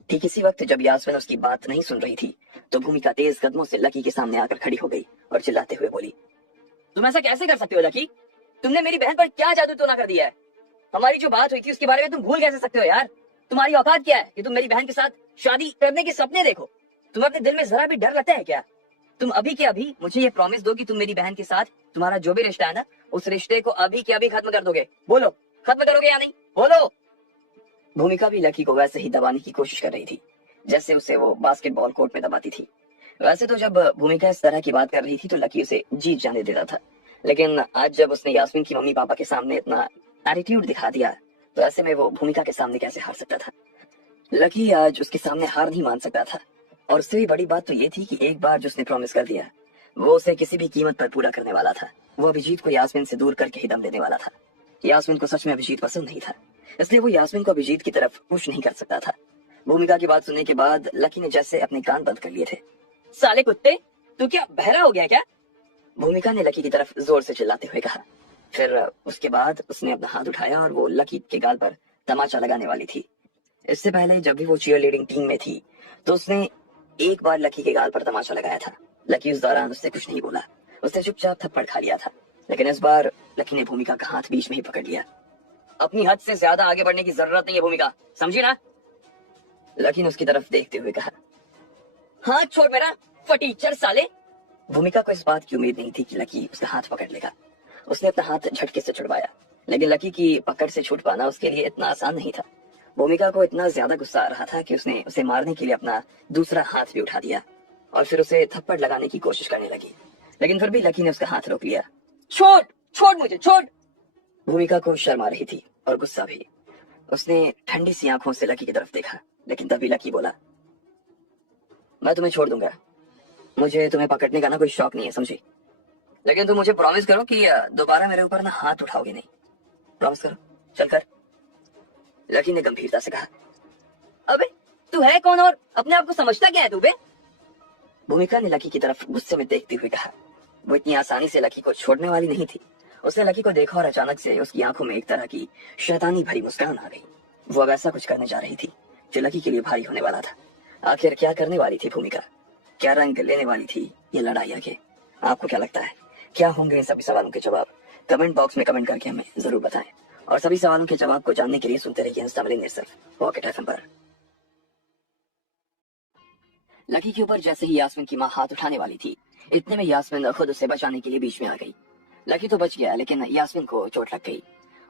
ठीक इसी वक्त जब यास्मीन उसकी बात नहीं सुन रही थी तो भूमिका तेज कदमों से लकी के सामने आकर खड़ी हो गई और चिल्लाते हुए बोली, तुम ऐसा कैसे कर सकते हो लकी? तुमने मेरी बहन पर क्या जादू टोना कर दिया है? हमारी जो बात हुई थी उसके बारे में तुम भूल कैसे सकते हो यार? तुम्हारी औकात क्या है कि तुम मेरी बहन के साथ शादी करने के सपने देखो? तुम्हें अपने दिल में जरा भी डर लगता है क्या? तुम अभी के अभी मुझे ये प्रॉमिस दो कि तुम मेरी बहन के साथ तुम्हारा जो भी रिश्ता है ना उस रिश्ते को अभी के अभी खत्म कर दोगे। बोलो, खत्म करोगे या नहीं? बोलो। भूमिका भी लकी को वैसे ही दबाने की कोशिश कर रही थी जैसे उसे वो बास्केटबॉल कोर्ट में दबाती थी। वैसे तो जब भूमिका इस तरह की बात कर रही थी तो लकी उसे जीत जाने देता था, लेकिन आज जब उसने यास्मीन की मम्मी पापा के सामने इतना एटीट्यूड दिखा दिया तो ऐसे में वो भूमिका के सामने कैसे हार सकता था? लकी आज उसके सामने हार नहीं मान सकता था, और उससे भी बड़ी बात तो ये थी कि एक बार जो उसने प्रॉमिस कर दिया वो उसे किसी भी कीमत पर पूरा करने वाला था। वो अभिजीत को यास्मीन से दूर करके ही दम देने वाला था। यास्मीन को सच में अभिजीत पसंद नहीं था, इसलिए वो यास्मीन को अभिजीत की तरफ पुश नहीं कर सकता था। भूमिका की बात सुनने के बाद लकी ने जैसे अपने कान बंद कर लिए थे। साले कुत्ते, तू क्या बहरा हो गया क्या? भूमिका ने लकी की तरफ जोर से चिल्लाते हुए कहा। फिर उसके बाद उसने अपना हाथ उठाया और वो लकी के गाल पर तमाचा लगाने वाली थी। इससे पहले जब भी वो चीयर लीडिंग टीम में थी तो उसने एक बार लकी के गाल पर तमाचा लगाया था। लकी उस दौरान उससे कुछ नहीं बोला, उसने चुपचाप थप्पड़ खा लिया था, लेकिन इस बार लकी ने भूमिका का हाथ बीच में ही पकड़ लिया। अपनी हद से ज्यादा आगे बढ़ने की जरूरत नहीं है भूमिका, समझी ना? लकी ने उसकी तरफ देखते हुए कहा। हाथ छोड़ मेरा फटीचर साले। भूमिका को इस बात की उम्मीद नहीं थी कि लकी उसका हाथ पकड़ लेगा। उसने अपना हाथ झटके से छुड़वाया, लेकिन लकी की पकड़ से छूट पाना उसके लिए इतना आसान नहीं था। भूमिका को इतना ज्यादा गुस्सा आ रहा था कि उसने उसे मारने के लिए अपना दूसरा हाथ भी उठा दिया और फिर उसे थप्पड़ लगाने की कोशिश करने लगी, लेकिन फिर भी लकी ने उसका हाथ रोक लिया। छोड़ छोड़ मुझे, छोड़। भूमिका को शर्म आ रही थी और गुस्सा भी। उसने ठंडी सी आंखों से लकी की तरफ देखा, लेकिन तभी लकी बोला, मैं तुम्हें छोड़ दूंगा, मुझे तुम्हें पकड़ने का ना कोई शौक नहीं है, समझी? लेकिन तुम मुझे प्रॉमिस करो कि दोबारा मेरे ऊपर ना हाथ उठाओगे नहीं। प्रॉमिस करो, चल कर। लकी ने गंभीरता से कहा। अबे तू है कौन और अपने आप को समझता क्या है तू बे? भूमिका ने लकी की तरफ गुस्से में देखते हुए कहा। वो इतनी आसानी से लकी को छोड़ने वाली नहीं थी। उसने लकी को देखा और अचानक से उसकी आंखों में एक तरह की शैतानी भरी मुस्कान आ गई। वो अब ऐसा कुछ करने जा रही थी जो लकी के लिए भारी होने वाला था। आखिर क्या करने वाली थी भूमिका? क्या रंग लेने वाली थी ये लड़ाई आगे? आपको क्या लगता है क्या होंगे इन सभी सवालों के जवाब? कमेंट बॉक्स में कमेंट करके हमें जरूर बताएं। और सभी सवालों के जवाब को जानने के लिए सुनते रहिए इंस्टामिलिंग योरसेल्फ पॉकेट एफएम पर। लकी के ऊपर जैसे ही यास्मीन की मां हाथ उठाने वाली थी, इतने में यास्मीन खुद उसे बचाने के लिए बीच में आ गई। लकी तो बच गया, लेकिन यास्मीन को चोट लग गई।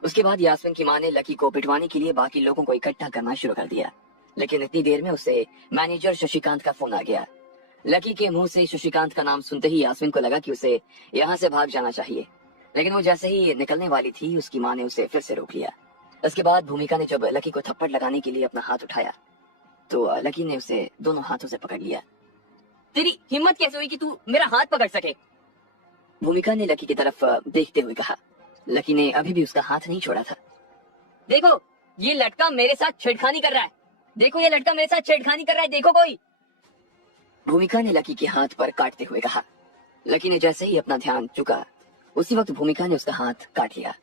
उसके बाद यास्मीन की मां ने लकी को पिटवाने के लिए बाकी लोगों को इकट्ठा करना शुरू कर दिया, लेकिन इतनी देर में उसे मैनेजर शशिकांत का फोन आ गया। लकी के मुंह से शशिकांत का नाम सुनते ही यास्मीन को लगा कि उसे यहाँ से भाग जाना चाहिए, लेकिन वो जैसे ही निकलने वाली थी, उसकी मां ने उसे फिर से रोक लिया। इसके बाद भूमिका ने जब लकी को थप्पड़ लगाने के लिए अपना हाथ उठाया, तो लकी ने उसे दोनों हाथों से पकड़ लिया। तेरी हिम्मत कैसे हुई कि तू मेरा हाथ पकड़ सके? भूमिका ने लकी की तरफ देखते हुए कहा। लकी ने अभी भी उसका हाथ नहीं छोड़ा था। देखो, ये लड़का मेरे साथ छेड़खानी कर रहा है। देखो, ये लड़का मेरे साथ छेड़खानी कर रहा है, देखो कोई। भूमिका ने लकी के हाथ पर काटते हुए कहा। लकी ने जैसे ही अपना ध्यान चुका, उसी वक्त भूमिका ने उसका हाथ काट लिया।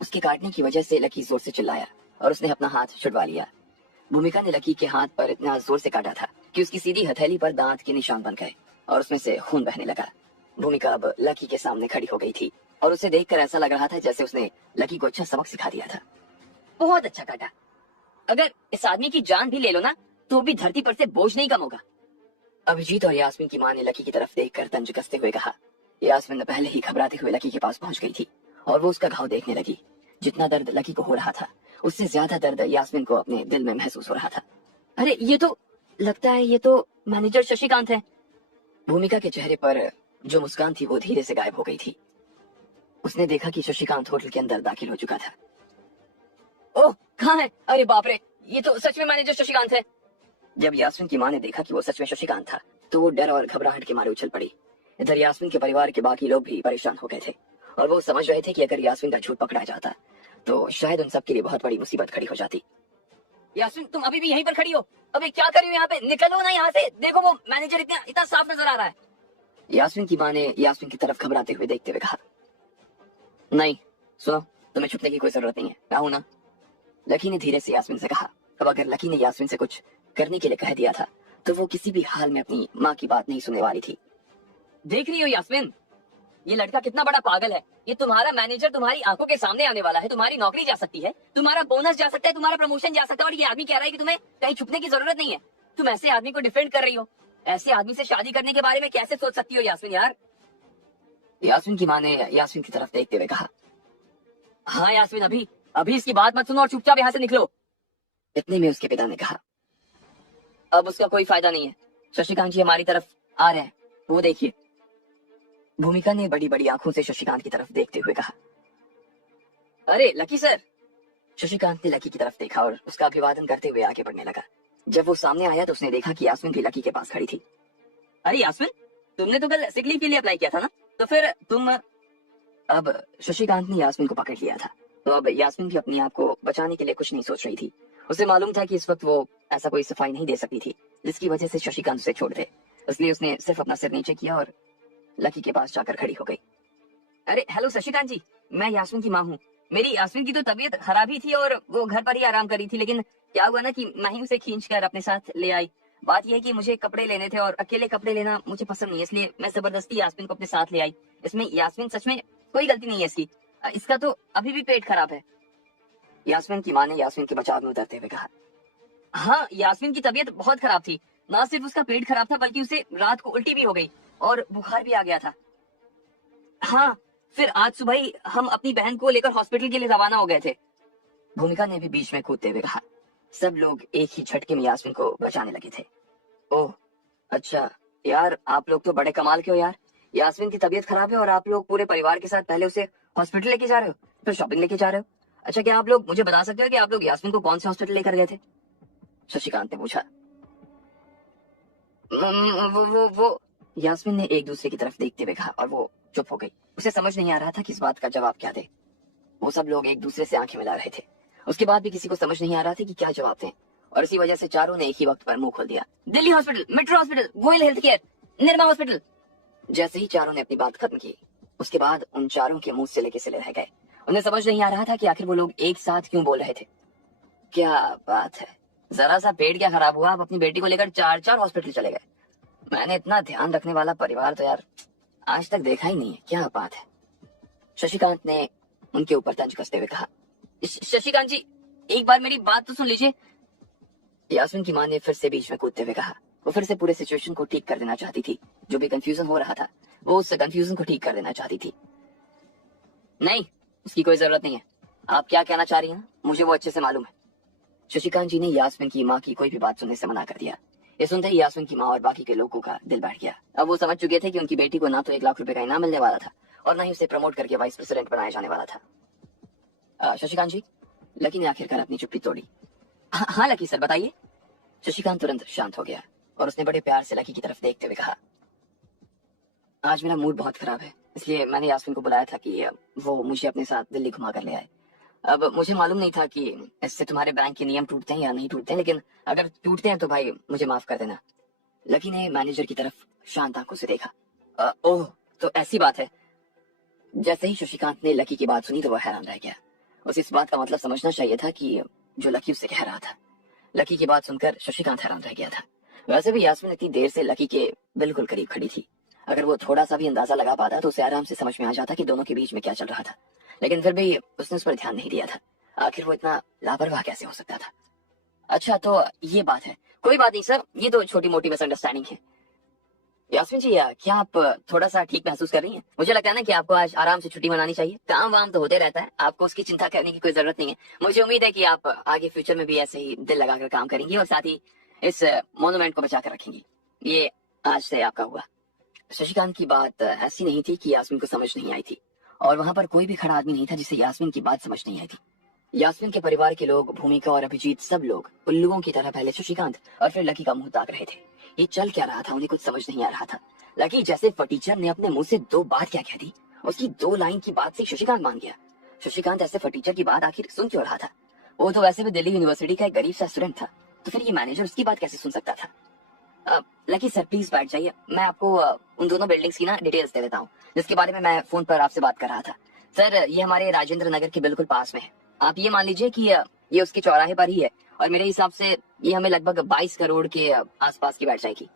उसके काटने की वजह से लकी जोर से चिल्लाया और उसने अपना हाथ छुड़वा लिया। भूमिका ने लकी के हाथ पर इतना जोर से काटा था कि उसकी सीधी हथेली पर दांत के निशान बन गए और उसमें से खून बहने लगा। भूमिका अब लकी के सामने खड़ी हो गई थी और उसे देखकर ऐसा लग रहा था जैसे उसने लकी को अच्छा सबक सिखा दिया था। बहुत अच्छा काटा। अगर इस आदमी की जान भी ले लो ना, तो भी धरती पर से बोझ नहीं कम होगा। अभिजीत और यास्मीन की मां ने लकी की तरफ देखकर तंज कसते हुए कहा। यास्मीन पहले ही घबराते हुए लकी के पास पहुंच गई थी और वो उसका घाव देखने लगी। जितना दर्द लकी को हो रहा था, उससे ज्यादा दर्द यास्मीन को अपने दिल में महसूस हो रहा था। अरे ये तो लगता है ये तो मैनेजर शशिकांत है। भूमिका के चेहरे पर जो मुस्कान थी वो धीरे से गायब हो गई थी। उसने देखा कि शशिकांत होटल के अंदर दाखिल हो चुका था। ओह, कहाँ है? अरे बाप रे, ये तो सच में मैनेजर शशिकांत है। जब यास्मीन की मां ने देखा कि वो सच में शशिकांत था, तो वो डर और घबराहट के मारे उछल पड़ी। इधर यास्मीन के परिवार के बाकी लोग भी परेशान हो गए थे और वो समझ रहे थे कि अगर यास्मीन का झूठ पकड़ा जाता तो शायद उन सब के लिए बहुत बड़ी मुसीबत खड़ी हो जाती। यास्मीन, तुम अभी भी यहीं पर खड़ी हो? अबे क्या कर रही हो यहाँ पे? निकलो ना यहाँ से। देखो, वो मैनेजर इतना साफ नजर आ रहा है। यास्मीन की मां ने यास्मीन की तरफ घबराते हुए देखते हुए कहा। नहीं, सुनो, तुम्हें छुपने की कोई जरूरत नहीं है, मैं हूं ना। लकी ने धीरे से यास्मीन से कहा। अब अगर लकी ने यास्मीन से कुछ करने के लिए कह दिया था, तो वो किसी भी हाल में अपनी माँ की बात नहीं सुनने वाली थी। देख रही हो यास्मीन, ये लड़का कितना बड़ा पागल है। ये तुम्हारा मैनेजर तुम्हारी आंखों के सामने आने वाला है। तुम्हारी नौकरी जा सकती है, तुम्हारा बोनस जा सकता है, तुम्हारा प्रमोशन जा सकता है, और ये आदमी कह रहा है कि तुम्हें कहीं छुपने की जरूरत नहीं है। तुम ऐसे आदमी को डिफेंड कर रही हो। ऐसे आदमी से शादी करने के बारे में कैसे सोच सकती हो यास्मीन यार? यास्मीन की मां ने यास्मीन की तरफ देखते हुए कहा। हाँ यास्मीन, अभी अभी इसकी बात मत सुनो और चुपचाप यहाँ से निकलो। इतने में उसके पिता ने कहा। अब उसका कोई फायदा नहीं है, शशिकांत जी हमारी तरफ आ रहे हैं, वो देखिए। भूमिका ने बड़ी बड़ी आंखों से शशिकांत की तरफ देखते हुए कहा। अरे लकी सर। शशिकांत ने लकी की तरफ देखा और उसका अभिवादन करते हुए आगे बढ़ने लगा। जब वो सामने आया तो उसने देखा कि यास्मीन भी लकी के पास खड़ी थी। अरे यास्मीन, तुमने तो कल सिक लीव के लिए अप्लाई किया था ना, तो फिर तुम। अब शशिकांत ने यास्मीन को पकड़ लिया था, तो अब यास्मीन भी अपनी आप को बचाने के लिए कुछ नहीं सोच रही थी। उसे मालूम था कि इस वक्त वो ऐसा कोई सफाई नहीं दे सकती थी जिसकी वजह से शशिकांत उसे छोड़ दे, इसलिए उसने सिर्फ अपना सिर नीचे किया और लकी के पास जाकर खड़ी हो गई। अरे हेलो शशिकांत जी, मैं यास्मीन की माँ हूँ। मेरी यास्मीन की तो तबीयत खराब ही थी और वो घर पर ही आराम कर रही थी, लेकिन क्या हुआ ना कि मैं ही उसे खींच कर अपने साथ ले आई। बात यह है कि मुझे कपड़े लेने थे और अकेले कपड़े लेना मुझे पसंद नहीं है, इसलिए मैं जबरदस्ती यास्मीन को अपने साथ ले आई। इसमें यास्मीन सच में कोई गलती नहीं है इसकी। इसका तो अभी भी पेट खराब है। यास्मीन की माँ ने यास्मीन के बचाव में उतरते हुए कहा। हाँ, यास्मीन की तबीयत बहुत खराब थी। ना सिर्फ उसका पेट खराब था, बल्कि उसे रात को उल्टी भी हो गई और बुखार भी आ गया था। हाँ, फिर आज सुबह ही हम अपनी बहन को लेकर हॉस्पिटल के लिए रवाना हो गए थे। भूमिका ने भी बीच में कूदते हुए कहा। सब लोग एक ही झटके में यास्मीन को बचाने लगे थे। ओह अच्छा, यार आप लोग तो बड़े कमाल के हो यार। यास्मीन की तबीयत खराब है और आप लोग पूरे परिवार के साथ पहले उसे हॉस्पिटल लेके जा रहे हो, फिर शॉपिंग लेके जा रहे हो। अच्छा, क्या आप लोग मुझे बता सकते हो कि आप लोग यास्मीन को कौन से हॉस्पिटल लेकर गए थे? शशिकांत ने पूछा। वो यास्मीन ने एक दूसरे की तरफ देखते हुए कहा और वो चुप हो गई। उसे समझ नहीं आ रहा था कि इस बात का जवाब क्या दे। वो सब लोग एक दूसरे से आंखें मिला रहे थे। उसके बाद भी किसी को समझ नहीं आ रहा था कि क्या जवाब दें, और इसी वजह से चारों ने एक ही वक्त पर मुंह खोल दिया। Delhi hospital, metro hospital, Goyal health care, Nirma hospital. जैसे ही चारों ने अपनी बात खत्म की, उसके बाद उन चारों के मुंह सिले के सिले रह गए। उन्हें समझ नहीं आ रहा था कि आखिर वो लोग एक साथ क्यों बोल रहे थे। क्या बात है, जरा सा पेट क्या खराब हुआ, आप अपनी बेटी को लेकर चार चार हॉस्पिटल चले गए। मैंने इतना ध्यान रखने वाला परिवार तो यार आज तक देखा ही नहीं है। क्या बात है। शशिकांत ने उनके ऊपर तंज कसते हुए कहा। शशिकांत जी, एक बार मेरी बात तो सुन लीजिए। यास्मीन की मां ने फिर से बीच में कूदते हुए कहा। वो फिर से पूरे सिचुएशन को ठीक कर देना चाहती थी। जो भी कंफ्यूजन हो रहा था, वो उस कंफ्यूजन को ठीक कर देना चाहती थी। नहीं, उसकी कोई जरूरत नहीं है। आप क्या कहना चाह रही हैं, मुझे वो अच्छे से मालूम है। शशिकांत जी ने यास्मीन की मां की कोई भी बात सुनने से मना कर दिया। ये सुनते ही यास्मीन की मां और बाकी के लोगों का दिल बैठ गया। अब वो समझ चुके थे कि उनकी बेटी को ना तो 1 लाख रुपए का इनाम मिलने वाला था और ना ही उसे प्रमोट करके वाइस प्रेसिडेंट बनाया जाने वाला था। शशिकांत जी, लकी ने आखिरकार अपनी चुप्पी तोड़ी। हाँ लकी सर, बताइए। शशिकांत तुरंत शांत हो गया और उसने बड़े प्यार से लकी की तरफ देखते हुए कहा, आज मेरा मूड बहुत खराब है, इसलिए मैंने यास्मीन को बुलाया था कि वो मुझे अपने साथ दिल्ली घुमा कर ले आए। अब मुझे मालूम नहीं था कि इससे तुम्हारे बैंक के नियम टूटते हैं या नहीं टूटते हैं, लेकिन अगर टूटते हैं तो भाई मुझे माफ कर देना। लकी ने मैनेजर की तरफ शांत आंखों से देखा। ओह, तो ऐसी बात है। जैसे ही शशिकांत ने लकी की बात सुनी तो वह हैरान रह गया। उसे इस बात का मतलब समझना चाहिए था कि जो लकी उससे कह रहा था। लकी की बात सुनकर शशिकांत हैरान रह गया था। वैसे भी यास्मीन इतनी देर से लकी के बिल्कुल करीब खड़ी थी। अगर वो थोड़ा सा भी अंदाजा लगा पाता तो उसे आराम से समझ में आ जाता कि दोनों के बीच में क्या चल रहा था, लेकिन फिर भी उसने उस पर ध्यान नहीं दिया था। आखिर वो इतना लापरवाह कैसे हो सकता था। अच्छा तो ये बात है, कोई बात नहीं सर, ये तो छोटी मोटी मिसअंडरस्टैंडिंग है। यास्मीन जी, क्या आप थोड़ा सा ठीक महसूस कर रही हैं? मुझे लगता है ना कि आपको आज आराम से छुट्टी मनानी चाहिए। काम वाम तो होते रहता है, आपको उसकी चिंता करने की कोई जरूरत नहीं है। मुझे उम्मीद है कि आप आगे फ्यूचर में भी ऐसे ही दिल लगाकर काम करेंगी और साथ ही इस मोन्यूमेंट को बचा कर रखेंगी। ये आज से आपका हुआ। शशिकांत की बात ऐसी नहीं थी कि यास्मीन को समझ नहीं आई थी, और वहां पर कोई भी खड़ा आदमी नहीं था जिसे यास्मीन की बात समझ नहीं आई थी। यास्मीन के परिवार के लोग, भूमिका और अभिजीत, सब लोग उल्लुओं की तरह पहले शशिकांत और फिर लकी का मुंह ताक रहे थे। ये चल क्या रहा था, उन्हें कुछ समझ नहीं आ रहा था। लकी जैसे फटीचर ने अपने मुंह से 2 बात क्या कह दी, उसकी 2 लाइन की बात से शशिकांत मान गया। शशिकांत ऐसे फटीचर की बात आखिर सुन क्यों रहा था? वो तो वैसे भी दिल्ली यूनिवर्सिटी का एक गरीब सा स्टूडेंट था, तो फिर ये मैनेजर उसकी बात कैसे सुन सकता था? लकी सर प्लीज बैठ जाइए, मैं आपको उन दोनों बिल्डिंग्स की ना डिटेल्स दे देता हूँ जिसके बारे में मैं फोन पर आपसे बात कर रहा था। सर, ये हमारे राजेंद्र नगर के बिल्कुल पास में है। आप ये मान लीजिए कि ये उसके चौराहे पर ही है, और मेरे हिसाब से ये हमें लगभग 22 करोड़ के आसपास की बैठ जाएगी।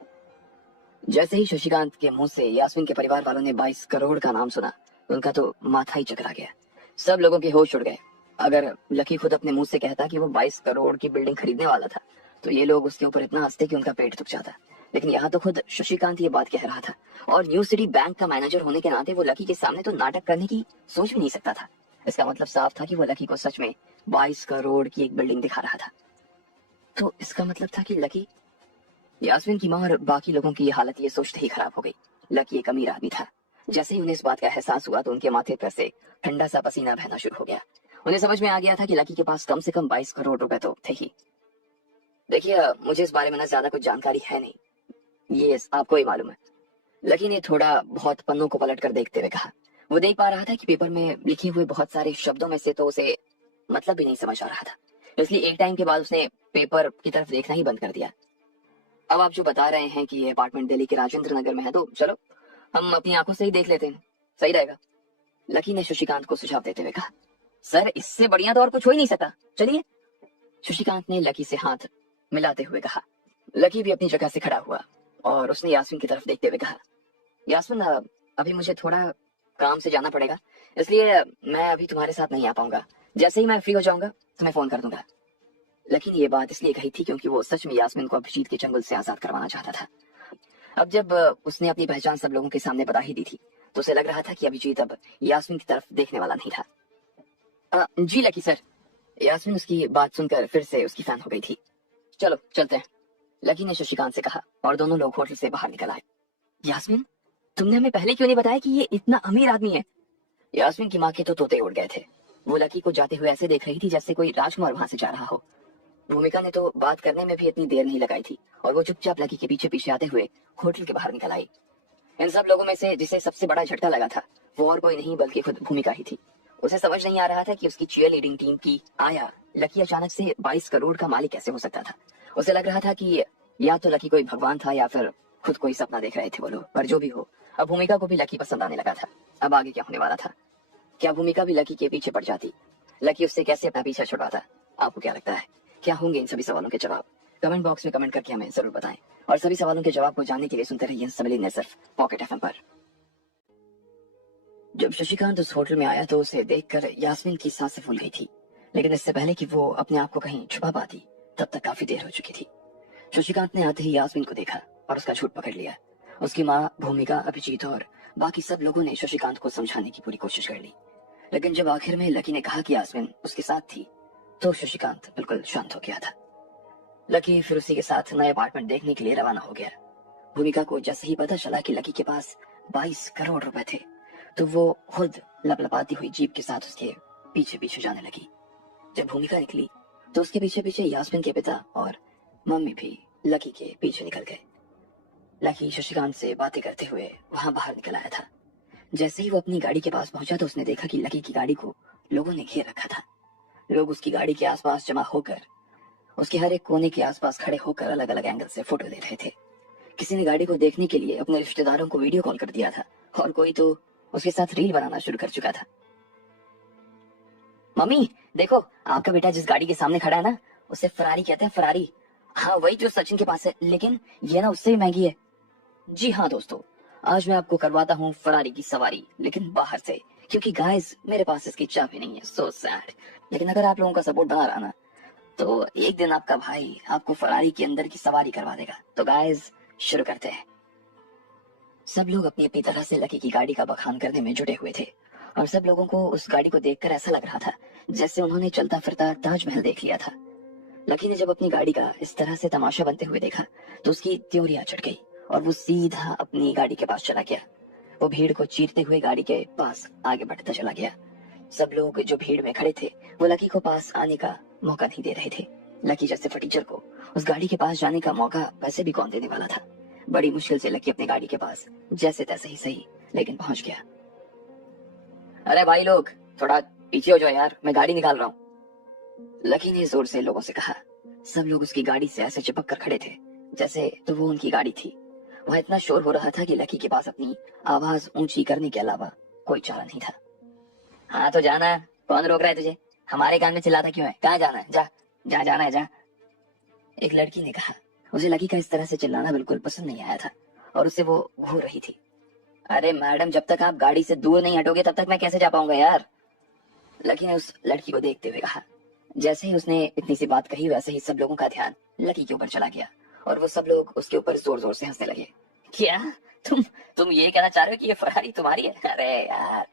जैसे ही शशिकांत के मुंह से यास्मीन के परिवार वालों ने 22 करोड़ का नाम सुना, उनका तो माथा ही चकरा गया। सब लोगों के होश उड़ गए। अगर लकी खुद अपने मुंह से कहता कि वो 22 करोड़ की बिल्डिंग खरीदने वाला था, तो ये लोग उसके ऊपर इतना हंसते कि उनका पेट दुख जाता। लेकिन यहाँ तो खुद शशिकांत ये बात कह रहा था, और न्यू सिटी बैंक का मैनेजर होने के नाते वो लकी के सामने तो नाटक करने की सोच भी नहीं सकता था। इसका मतलब साफ था कि वो लकी को सच में 22 करोड़ की एक बिल्डिंग दिखा रहा था। तो इसका मतलब था कि लकी, यास्मीन की मां और बाकी लोगों की हालत ये सोचते ही खराब हो गई। लकी एक अमीर आदमी था। जैसे ही उन्हें इस बात का एहसास हुआ तो उनके माथे पर से ठंडा सा पसीना बहना शुरू हो गया। उन्हें समझ में आ गया था कि लकी के पास कम से कम 22 करोड़ रुपए तो थे ही। देखिए, मुझे इस बारे में ना ज्यादा कुछ जानकारी है नहीं, ये आपको ही मालूम है। लकी ने थोड़ा बहुत पन्नों को पलट कर देखते हुए कहा। वो देख पा रहा था कि पेपर में लिखे हुए बहुत सारे शब्दों में से तो उसे मतलब भी नहीं समझ आ रहा था, इसलिए एक टाइम के बाद उसने पेपर की तरफ देखना ही बंद कर दिया। अब आप जो बता रहे हैं कि ये अपार्टमेंट दिल्ली के राजेंद्र नगर में है, तो चलो हम अपनी आंखों से ही देख लेते हैं, सही रहेगा। लकी ने शशिकांत को सुझाव देते हुए कहा। सर, इससे बढ़िया तो और कुछ हो ही नहीं सकता, चलिए। शशिकांत ने लकी से हाथ मिलाते हुए कहा। लकी भी अपनी जगह से खड़ा हुआ और उसने यास्मीन की तरफ देखते हुए कहा, यास्मीन, अभी मुझे थोड़ा काम से जाना पड़ेगा, इसलिए मैं अभी तुम्हारे साथ नहीं आ पाऊंगा। जैसे ही मैं फ्री हो जाऊंगा तुम्हें फोन कर दूंगा। लेकिन ये बात इसलिए कही थी क्योंकि वो सच में यास्मीन को अभिजीत के चंगुल से आजाद करवाना चाहता था। अब जब उसने अपनी पहचान सब लोगों के सामने बता ही दी थी, तो उसे लग रहा था कि अभिजीत अब यास्मीन की तरफ देखने वाला नहीं था। जी लकी सर। यास्मीन उसकी बात सुनकर फिर से उसकी फैन हो गई थी। चलो चलते हैं, लकी ने शशिकांत से कहा, और दोनों लोग होटल से बाहर निकल आए। यास्मीन, तुमने हमें पहले क्यों नहीं बताया कि ये इतना अमीर आदमी है? यास्मीन की माँ के तो तोते उड़ गए थे। वो लकी को जाते हुए ऐसे देख रही थी जैसे कोई राजकुमार वहां से जा रहा हो। भूमिका ने तो बात करने में भी इतनी देर नहीं लगाई थी, और वो चुपचाप लकी के पीछे पीछे आते हुए होटल के बाहर निकल आई। इन सब लोगों में से जिसे सबसे बड़ा झटका लगा था, वो और कोई नहीं बल्कि खुद भूमिका ही थी। उसे समझ नहीं आ रहा था कि उसकी चीयर लीडिंग टीम की आया लकी अचानक से 22 करोड़ का मालिक कैसे हो सकता था। उसे लग रहा था कि या तो लकी कोई भगवान था या फिर खुद कोई सपना देख रहे थे वो लोग। पर जो भी हो, अब भूमिका को भी लकी पसंद आने लगा था। अब आगे क्या होने वाला था? क्या भूमिका भी लकी के पीछे पड़ जाती? लकी उससे कैसे अपना पीछा छुड़वाता? आपको क्या लगता है, क्या होंगे इन सभी सवालों के जवाब? कमेंट बॉक्स में कमेंट करके हमें जरूर बताएं, और सभी सवालों के जवाब को जानने के लिए सुनते रहिए सबेली ने सिर्फ पॉकेट एफएम पर। जब शशिकांत उस होटल में आया तो उसे देखकर यास्मीन की सांसें फूल गई थी। लेकिन इससे पहले कि वो अपने आप को कहीं छुपा पाती तब तक काफी देर हो चुकी थी। शशिकांत ने आते ही यास्मीन को देखा और उसका झूठ पकड़ लिया। उसकी माँ, भूमिका, अभिजीत और बाकी सब लोगों ने शशिकांत को समझाने की पूरी कोशिश कर ली, लेकिन जब आखिर में लकी ने कहा कि यास्मीन उसके साथ थी तो शशिकांत बिल्कुल शांत हो गया था। लकी फिर उसी के साथ नए अपार्टमेंट देखने के लिए रवाना हो गया। भूमिका को जैसे ही पता चला कि लकी के पास 22 करोड़ रुपए थे तो वो खुद लपलपाती हुई जीप के साथ उसके पीछे पीछे जाने लगी। जब भूमिका निकली तो उसके पीछे पीछे यास्मीन के पिता और मम्मी भी लकी के पीछे निकल गए। लकी शशिकांत से बातें करते हुए वहां बाहर निकल आया था। जैसे ही वो अपनी गाड़ी के पास पहुंचा तो उसने देखा कि लकी की गाड़ी को लोगों ने घेर रखा था। लोग उसकी गाड़ी के आसपास जमा होकर उसके हर एक कोने के आसपास खड़े होकर अलग अलग एंगल से फोटो ले रहे थे। किसी ने गाड़ी को देखने के लिए अपने रिश्तेदारों को वीडियो कॉल कर दिया था और कोई तो उसके साथ रील बनाना शुरू कर चुका था। मम्मी देखो, आपका बेटा जिस गाड़ी के सामने खड़ा है ना, उसे फरारी कहते हैं, फरारी। हाँ वही जो सचिन के पास है, लेकिन ये ना उससे भी महंगी है। जी हाँ दोस्तों, आज मैं आपको करवाता हूँ फरारी की सवारी, लेकिन बाहर से, क्योंकि गाइस मेरे पास इसकी चाबी नहीं है। So sad. लेकिन अगर आप लोगों का सपोर्ट बना रहा ना तो एक दिन आपका भाई आपको फरारी के अंदर की सवारी करवा देगा। तो गाइस शुरू करते हैं। सब लोग अपनी अपनी तरह से लकी की गाड़ी का बखान करने में जुटे हुए थे और सब लोगों को उस गाड़ी को देखकर ऐसा लग रहा था जैसे उन्होंने चलता फिरता ताजमहल देख लिया था। लकी ने जब अपनी गाड़ी का इस तरह से तमाशा बनते हुए देखा तो उसकी त्योरियां चढ़ गई और वो सीधा अपनी गाड़ी के पास चला गया। वो भीड़ को चीरते हुए गाड़ी के पास आगे बढ़ता चला गया। सब लोग जो भीड़ में खड़े थे वो लकी को पास आने का मौका नहीं दे रहे थे। लकी जैसे फटीचर को उस गाड़ी के पास जाने का मौका वैसे भी कौन देने वाला था। बड़ी मुश्किल से लकी अपनी गाड़ी के पास जैसे तैसे ही सही लेकिन पहुंच गया। अरे भाई लोग थोड़ा पीछे हो जाओ यार, मैं गाड़ी निकाल रहा हूँ, लकी ने जोर से लोगों से कहा। सब लोग उसकी गाड़ी से ऐसे चिपक कर खड़े थे जैसे तो वो उनकी गाड़ी थी। वह इतना शोर हो रहा था कि लकी के पास अपनी आवाज ऊंची करने के अलावा कोई चारा नहीं था। हाँ तो जाना, कौन रोक रहा है तुझे? हमारे कान में चिल्लाता क्यों है? कहाँ जाना है? जा, जहाँ जाना है जा, एक लड़की ने कहा। उसे लकी का इस तरह से चिल्लाना बिल्कुल पसंद नहीं आया था और उसे वो घूर रही थी। अरे मैडम, जब तक आप गाड़ी से दूर नहीं हटोगे तब तक मैं कैसे जा पाऊंगा यार, लकी ने उस लड़की को देखते हुए कहा। जैसे ही उसने इतनी सी बात कही वैसे ही सब लोगों का ध्यान लकी के ऊपर चला गया और वो सब लोग उसके ऊपर जोर जोर से हंसने लगे। क्या तुम ये कहना चाह रहे हो कि ये फरारी तुम्हारी है? अरे यार,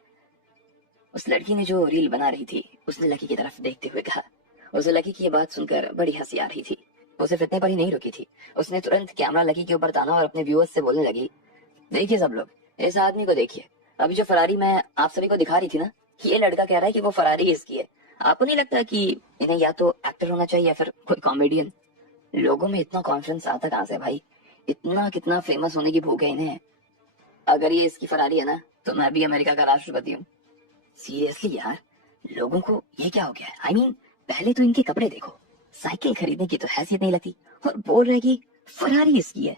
उस लड़की ने जो रील बना रही थी उसने लकी की तरफ देखते हुए कहा। उसे लकी की ये बात सुनकर बड़ी हंसी आ रही थी। उसे इतने पर ही नहीं रुकी थी, उसने तुरंत कैमरा लकी के ऊपर ताना और अपने व्यूअर्स से बोलने लगी, देखिए सब लोग, इस आदमी को देखिए। अभी जो फरारी मैं आप सभी को दिखा रही थी ना, ये लड़का कह रहा है कि वो फरारी इसकी है। आपको नहीं लगता कि इन्हें या तो एक्टर होना चाहिए या फिर कोई कॉमेडियन? लोगों में इतना कॉन्फिडेंस आता कहाँ से भाई? इतना कितना फेमस होने की भूख है इन्हें। अगर ये इसकी फरारी है ना तो मैं भी अमेरिका का राष्ट्रपति हूँ। सीरियसली यार, लोगों को ये क्या हो गया है? I mean, पहले तो इनके कपड़े देखो, साइकिल खरीदने की तो हैसियत नहीं लगती और बोल रहे कि फरारी इसकी है।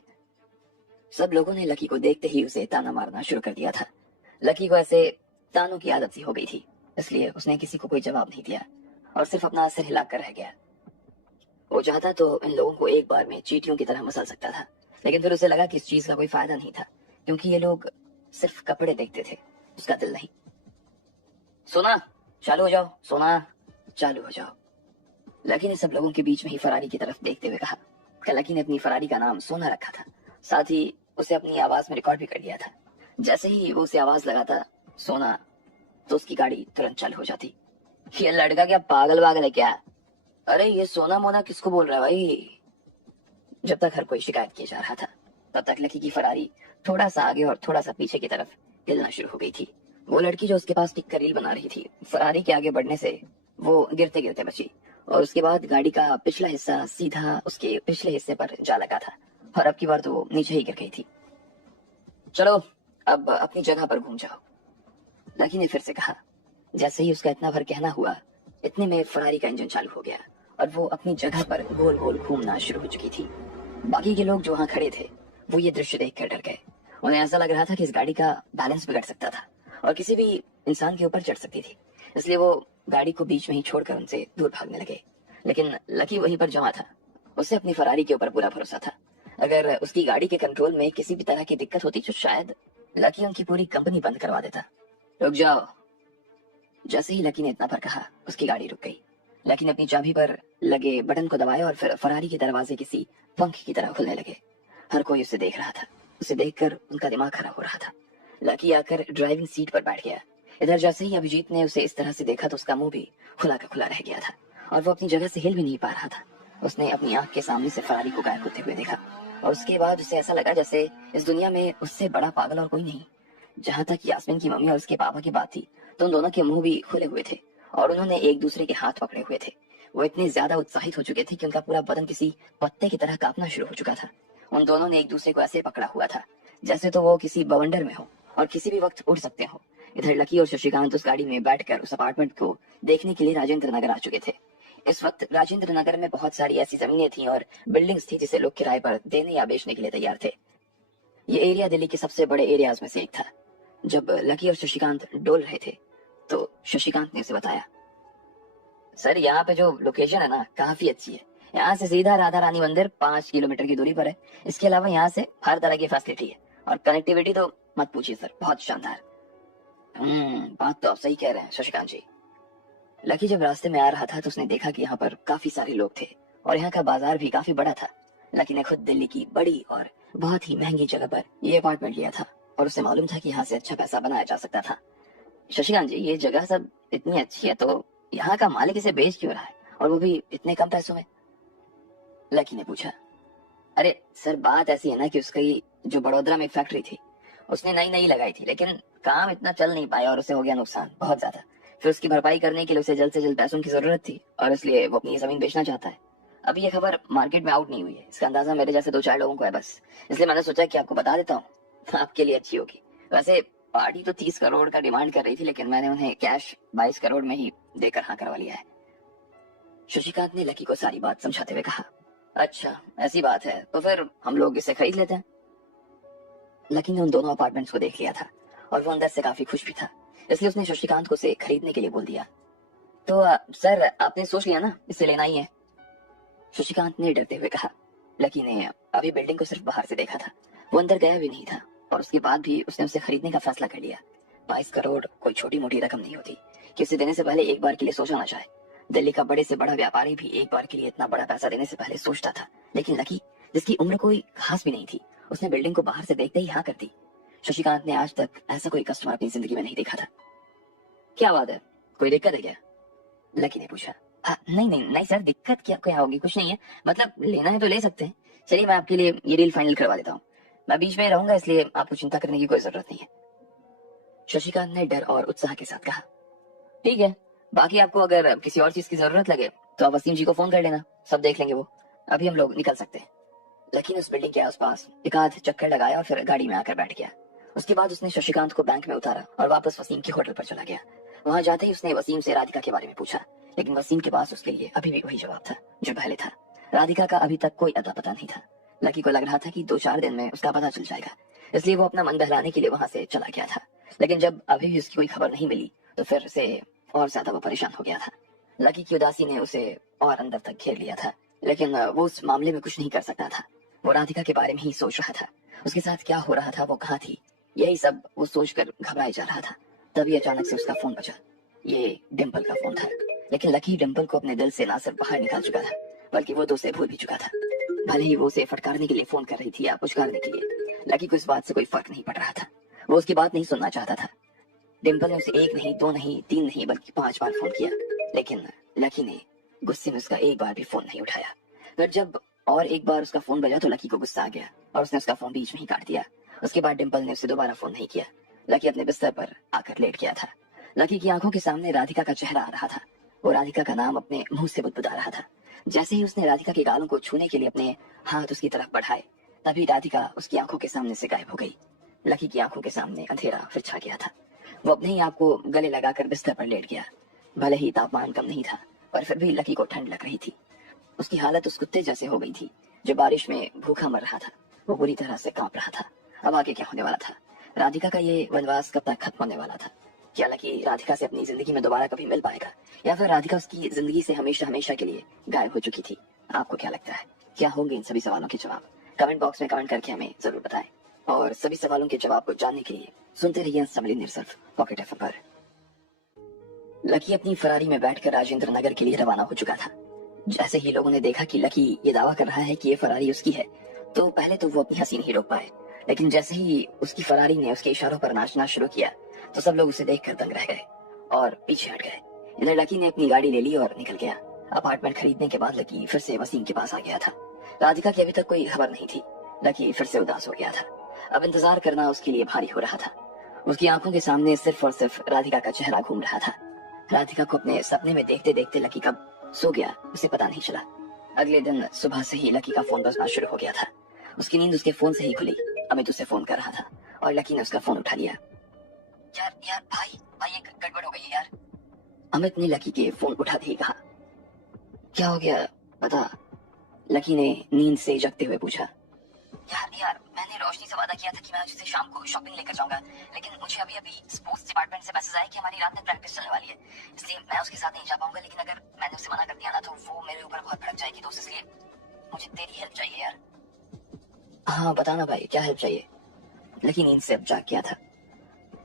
सब लोगों ने लकी को देखते ही उसे ताना मारना शुरू कर दिया था। लकी को ऐसे तानों की आदत सी हो गई थी, इसलिए उसने किसी को कोई जवाब नहीं दिया और सिर्फ अपना सिर हिलाकर रह गया। वो चाहता तो इन लोगों को एक बार में चींटियों की तरह मसल सकता था, लेकिन फिर उसे लगा कि इस चीज का कोई फायदा नहीं था, क्योंकि ये लोग सिर्फ कपड़े देखते थे, उसका दिल नहीं। सोना चालू हो जाओ, सोना चालू हो जाओ, लकी ने सब लोगों के बीच में ही फरारी की तरफ देखते हुए कहा। लकी ने अपनी फरारी का नाम सोना रखा था, साथ ही उसे अपनी आवाज में रिकॉर्ड भी कर लिया था। जैसे ही वो उसे आवाज लगाता सोना, तो उसकी गाड़ी तुरंत चालू हो जाती। ये लड़का क्या पागल वागल है क्या? अरे ये सोना मोना किसको बोल रहा है भाई? जब तक हर कोई शिकायत किए जा रहा था तब तक लकी की फरारी थोड़ा सा आगे और थोड़ा सा पीछे की तरफ हिलना शुरू हो गई थी। वो लड़की जो उसके पास टिक कर रील बना रही थी, फरारी के आगे बढ़ने से वो गिरते गिरते बची और उसके बाद गाड़ी का पिछला हिस्सा सीधा उसके पिछले हिस्से पर जा लगा था और अब की बार तो वो नीचे ही गिर गई थी। चलो अब अपनी जगह पर घूम जाओ, लकी ने फिर से कहा। जैसे ही उसका इतना भर कहना हुआ, इतने में फरारी का इंजन चालू हो गया और वो अपनी जगह पर गोल गोल घूमना शुरू हो चुकी थी। बाकी के लोग जो वहां खड़े थे वो ये दृश्य देखकर डर गए। उन्हें ऐसा लग रहा था कि इस गाड़ी का बैलेंस बिगड़ सकता था और किसी भी इंसान के ऊपर चढ़ सकती थी, इसलिए वो गाड़ी को बीच में ही छोड़कर उनसे दूर भागने लगे। लेकिन लकी वहीं पर जमा था, उसे अपनी फरारी के ऊपर पूरा भरोसा था। अगर उसकी गाड़ी के कंट्रोल में किसी भी तरह की दिक्कत होती तो शायद लकी उनकी पूरी कंपनी बंद करवा देता। रुक जाओ, जैसे ही लकी ने इतना पर कहा उसकी गाड़ी रुक गई। लकी ने अपनी चाबी पर लगे बटन को दबाया और फिर फरारी के दरवाजे किसी पंख की तरह खुलने लगे। हर कोई उसे देख रहा था। उसे देखकर उनका दिमाग खराब हो रहा था। लकी आकर ड्राइविंग सीट पर बैठ गया। इधर जैसे ही अभिजीत ने उसे इस तरह से देखा तो उसका मुंह भी खुला का खुला रह गया था और वो अपनी जगह से हिल भी नहीं पा रहा था। उसने अपनी आंख के सामने से फरारी को गायब होते हुए देखा और उसके बाद उसे ऐसा लगा जैसे इस दुनिया में उससे बड़ा पागल और कोई नहीं। जहां तक यास्मीन की मम्मी और उसके पापा की बात थी तो उन दोनों के मुंह भी खुले हुए थे और उन्होंने एक दूसरे के हाथ पकड़े हुए थे। वो इतने ज्यादा उत्साहित हो चुके थे कि उनका पूरा बदन किसी पत्ते की तरह कांपना शुरू हो चुका था। उन दोनों ने एक दूसरे को ऐसे पकड़ा हुआ था जैसे तो वो किसी बवंडर में हो और किसी भी वक्त उड़ सकते हो। इधर लकी और शशिकांत उस गाड़ी में बैठकर उस अपार्टमेंट को देखने के लिए राजेंद्र नगर आ चुके थे। इस वक्त राजेंद्र नगर में बहुत सारी ऐसी जमीनें थी और बिल्डिंग्स थी जिसे लोग किराए पर देने या बेचने के लिए तैयार थे। ये एरिया दिल्ली के सबसे बड़े एरियाज में से एक था। जब लकी और शशिकांत डोल रहे थे तो शशिकांत ने उसे बताया, सर यहाँ पे जो लोकेशन है ना काफी अच्छी है। यहाँ से सीधा राधा रानी मंदिर 5 किलोमीटर की दूरी पर है। इसके अलावा यहाँ से हर तरह की फैसिलिटी है और कनेक्टिविटी तो मत पूछिए सर, बहुत शानदार। बात तो आप सही कह रहे हैं शशिकांत जी। लकी जब रास्ते में आ रहा था तो उसने देखा कि यहाँ पर काफी सारे लोग थे और यहाँ का बाजार भी काफी बड़ा था। लकी ने खुद दिल्ली की बड़ी और बहुत ही महंगी जगह पर ये अपार्टमेंट लिया था और उसे मालूम था कि यहाँ से अच्छा पैसा बनाया जा सकता था। शशिकांत जी, ये जगह सब इतनी अच्छी है तो यहाँ का मालिक इसे बेच क्यों रहा है और वो भी इतने कम पैसों में? लकी ने पूछा। अरे सर, बात ऐसी है ना कि उसकी जो बड़ोदरा में एक फैक्ट्री थी उसने नई नई लगाई थी, लेकिन काम इतना चल नहीं पाया और उसे हो गया नुकसान बहुत ज्यादा। फिर उसकी भरपाई करने के लिए उसे जल्द से जल्द पैसों की जरूरत थी और इसलिए वो अपनी ये जमीन बेचना चाहता है। अभी ये खबर मार्केट में आउट नहीं हुई है, इसका अंदाजा मेरे जैसे 2-4 लोगों को है बस, इसलिए मैंने सोचा कि आपको बता देता हूँ, आपके लिए अच्छी होगी। वैसे पार्टी तो 30 करोड़ का डिमांड कर रही थी, लेकिन मैंने उन्हें कैश 22 करोड़ में ही देकर हाँ करवा लिया है। शशिकांत ने लकी को सारी बात समझाते हुए कहा। अच्छा ऐसी बात है तो फिर हम लोग इसे खरीद लेते हैं। लकी ने उन दोनों अपार्टमेंट्स को देख लिया था और वो अंदर से काफी खुश भी था, इसलिए उसने शशिकांत को उसे खरीदने के लिए बोल दिया। तो सर, आपने सोच लिया ना, इसे लेना ही है? शशिकांत ने डरते हुए कहा। लकी ने अभी बिल्डिंग को सिर्फ बाहर से देखा था, वो अंदर गया भी नहीं था और उसके बाद भी उसने उसे खरीदने का फैसला कर लिया। 22 करोड़ कोई छोटी मोटी रकम नहीं होती कि उसे देने से पहले एक बार के लिए सोचा ना चाहे। दिल्ली का बड़े से बड़ा व्यापारी भी एक बार के लिए इतना बड़ा पैसा देने से पहले सोचता था, लेकिन लकी, जिसकी उम्र कोई खास भी नहीं थी, उसने बिल्डिंग को बाहर से देखते ही हाँ कर दी। शशिकांत ने आज तक ऐसा कोई कस्टमर अपनी जिंदगी में नहीं देखा था। क्या बात है, कोई दिक्कत है क्या? लकी ने पूछा। नहीं नहीं नहीं सर, दिक्कत क्या होगी, कुछ नहीं है, मतलब लेना है तो ले सकते हैं। चलिए मैं आपके लिए ये डील फाइनल करवा देता हूँ। मैं बीच में रहूंगा, इसलिए आपको चिंता करने की कोई जरूरत नहीं है। शशिकांत ने डर और उत्साह के साथ कहा। ठीक है, बाकी आपको अगर किसी और चीज की जरूरत लगे तो आप वसीम जी को फोन कर लेना, सब देख लेंगे वो। अभी हम लोग निकल सकते हैं। लकी ने उस बिल्डिंग के आसपास एक आध चक्कर लगाया और फिर गाड़ी में आकर बैठ गया। उसके बाद उसने शशिकांत को बैंक में उतारा और वापस वसीम के होटल पर चला गया। वहां जाते ही उसने वसीम से राधिका के बारे में पूछा, लेकिन वसीम के पास उसके लिए अभी भी वही जवाब था जो पहले था। राधिका का अभी तक कोई अता पता नहीं था। लकी को लग रहा था कि 2-4 दिन में उसका पता चल जाएगा, इसलिए वो अपना मन बहलाने के लिए वहां से चला गया था। लेकिन जब अभी भी उसकी कोई खबर नहीं मिली तो फिर से और ज्यादा वो परेशान हो गया था। लकी की उदासी ने उसे और अंदर तक घेर लिया था, लेकिन वो उस मामले में कुछ नहीं कर सकता था। वो राधिका के बारे में ही सोच रहा था, उसके साथ क्या हो रहा था, वो कहाँ थी, यही सब वो सोचकर घबराए जा रहा था। तभी अचानक से उसका फोन बजा। ये डिम्पल का फोन था, लेकिन लकी डिम्पल को अपने दिल से ना सिर्फ बाहर निकाल चुका था, बल्कि वो तो उसे भूल भी चुका था। भले ही वो उसे फटकारने के लिए फोन कर रही थी या पुचकारने के लिए, लकी को इस बात से कोई फर्क नहीं पड़ रहा था। वो उसकी बात नहीं सुनना चाहता था। डिम्पल ने उसे 1 नहीं, 2 नहीं, 3 नहीं, बल्कि 5 बार फोन किया, लेकिन लकी ने गुस्से में उसका एक बार भी फोन नहीं उठाया। फिर जब और एक बार उसका फोन बजा तो लकी को गुस्सा आ गया और उसने उसका फोन बीच में ही काट दिया। उसके बाद डिम्पल ने उसे दोबारा फोन नहीं किया। लकी अपने बिस्तर पर आकर लेट गया था। लकी की आंखों के सामने राधिका का चेहरा आ रहा था। वो राधिका का नाम अपने मुंह से बुदबुदा रहा था। जैसे ही उसने राधिका के गालों को छूने के लिए अपने हाथ उसकी तरफ बढ़ाए, तभी राधिका उसकी आंखों के सामने से गायब हो गई। लकी की आंखों के सामने अंधेरा फिर छा गया था। वो अपने ही आप को गले लगाकर बिस्तर पर लेट गया। भले ही तापमान कम नहीं था, पर फिर भी लकी को ठंड लग रही थी। उसकी हालत उस कुत्ते जैसे हो गई थी जो बारिश में भूखा मर रहा था। वो बुरी तरह से कांप रहा था। अब आगे क्या होने वाला था? राधिका का ये वनवास कब तक खत्म होने वाला था? क्या लकी राधिका से अपनी जिंदगी में दोबारा कभी मिल पाएगा, या फिर राधिका उसकी जिंदगी से हमेशा हमेशा के लिए गायब हो चुकी थी? आपको क्या लगता है, क्या होंगे इन सभी सवालों के जवाब? कमेंट बॉक्स में कमेंट करके हमें जरूर बताएं। और सभी सवालों के जवाब को जानने के लिए सुनते रहिए पॉकेट एफएम पर। लकी अपनी फरारी में बैठकर राजेंद्र नगर के लिए रवाना हो चुका था। जैसे ही लोगों ने देखा कि लकी ये दावा कर रहा है कि ये फरारी उसकी है, तो पहले तो वो अपनी हंसी नहीं रोक पाए, लेकिन जैसे ही उसकी फरारी ने उसके इशारों पर नाचना शुरू किया तो सब लोग उसे देखकर दंग रह गए और पीछे हट गए। इधर लकी ने अपनी गाड़ी ले ली और निकल गया। अपार्टमेंट खरीदने के बाद लकी फिर से वसीम के पास आ गया था। राधिका की अभी तक कोई खबर नहीं थी। लकी फिर से उदास हो गया था। अब इंतजार करना उसके लिए भारी हो रहा था। उसकी आंखों के सामने सिर्फ और सिर्फ राधिका का चेहरा घूम रहा था। राधिका को अपने सपने में देखते देखते लकी कब सो गया उसे पता नहीं चला। अगले दिन सुबह से ही लकी का फोन बजना शुरू हो गया था। उसकी नींद उसके फोन से ही खुली। अमित उसे फोन कर रहा था और लकी ने उसका फोन उठा लिया। यार यार भाई भाई एक गड़बड़ हो गई है यार। अमित ने लकी के फोन उठाते ही कहा, क्या हो गया बता। लकी ने नींद से जगते हुए पूछा। यार यार मैंने रोशनी से वादा किया था कि मैं उसे शाम को शॉपिंग लेकर जाऊंगा, लेकिन मुझे अभी अभी स्पोर्ट्स डिपार्टमेंट से मैसेज आया कि हमारी रात में प्रैक्टिस चलने वाली है, इसलिए मैं उसके साथ नहीं जा पाऊंगा। लेकिन अगर मैंने उसे मना कर दिया ना तो वो मेरे ऊपर बहुत भड़क जाएगी, तो इसलिए मुझे तेरी हेल्प चाहिए यार। हाँ बताना भाई, क्या हेल्प चाहिए। लेकिन नींद से अब जाग गया था।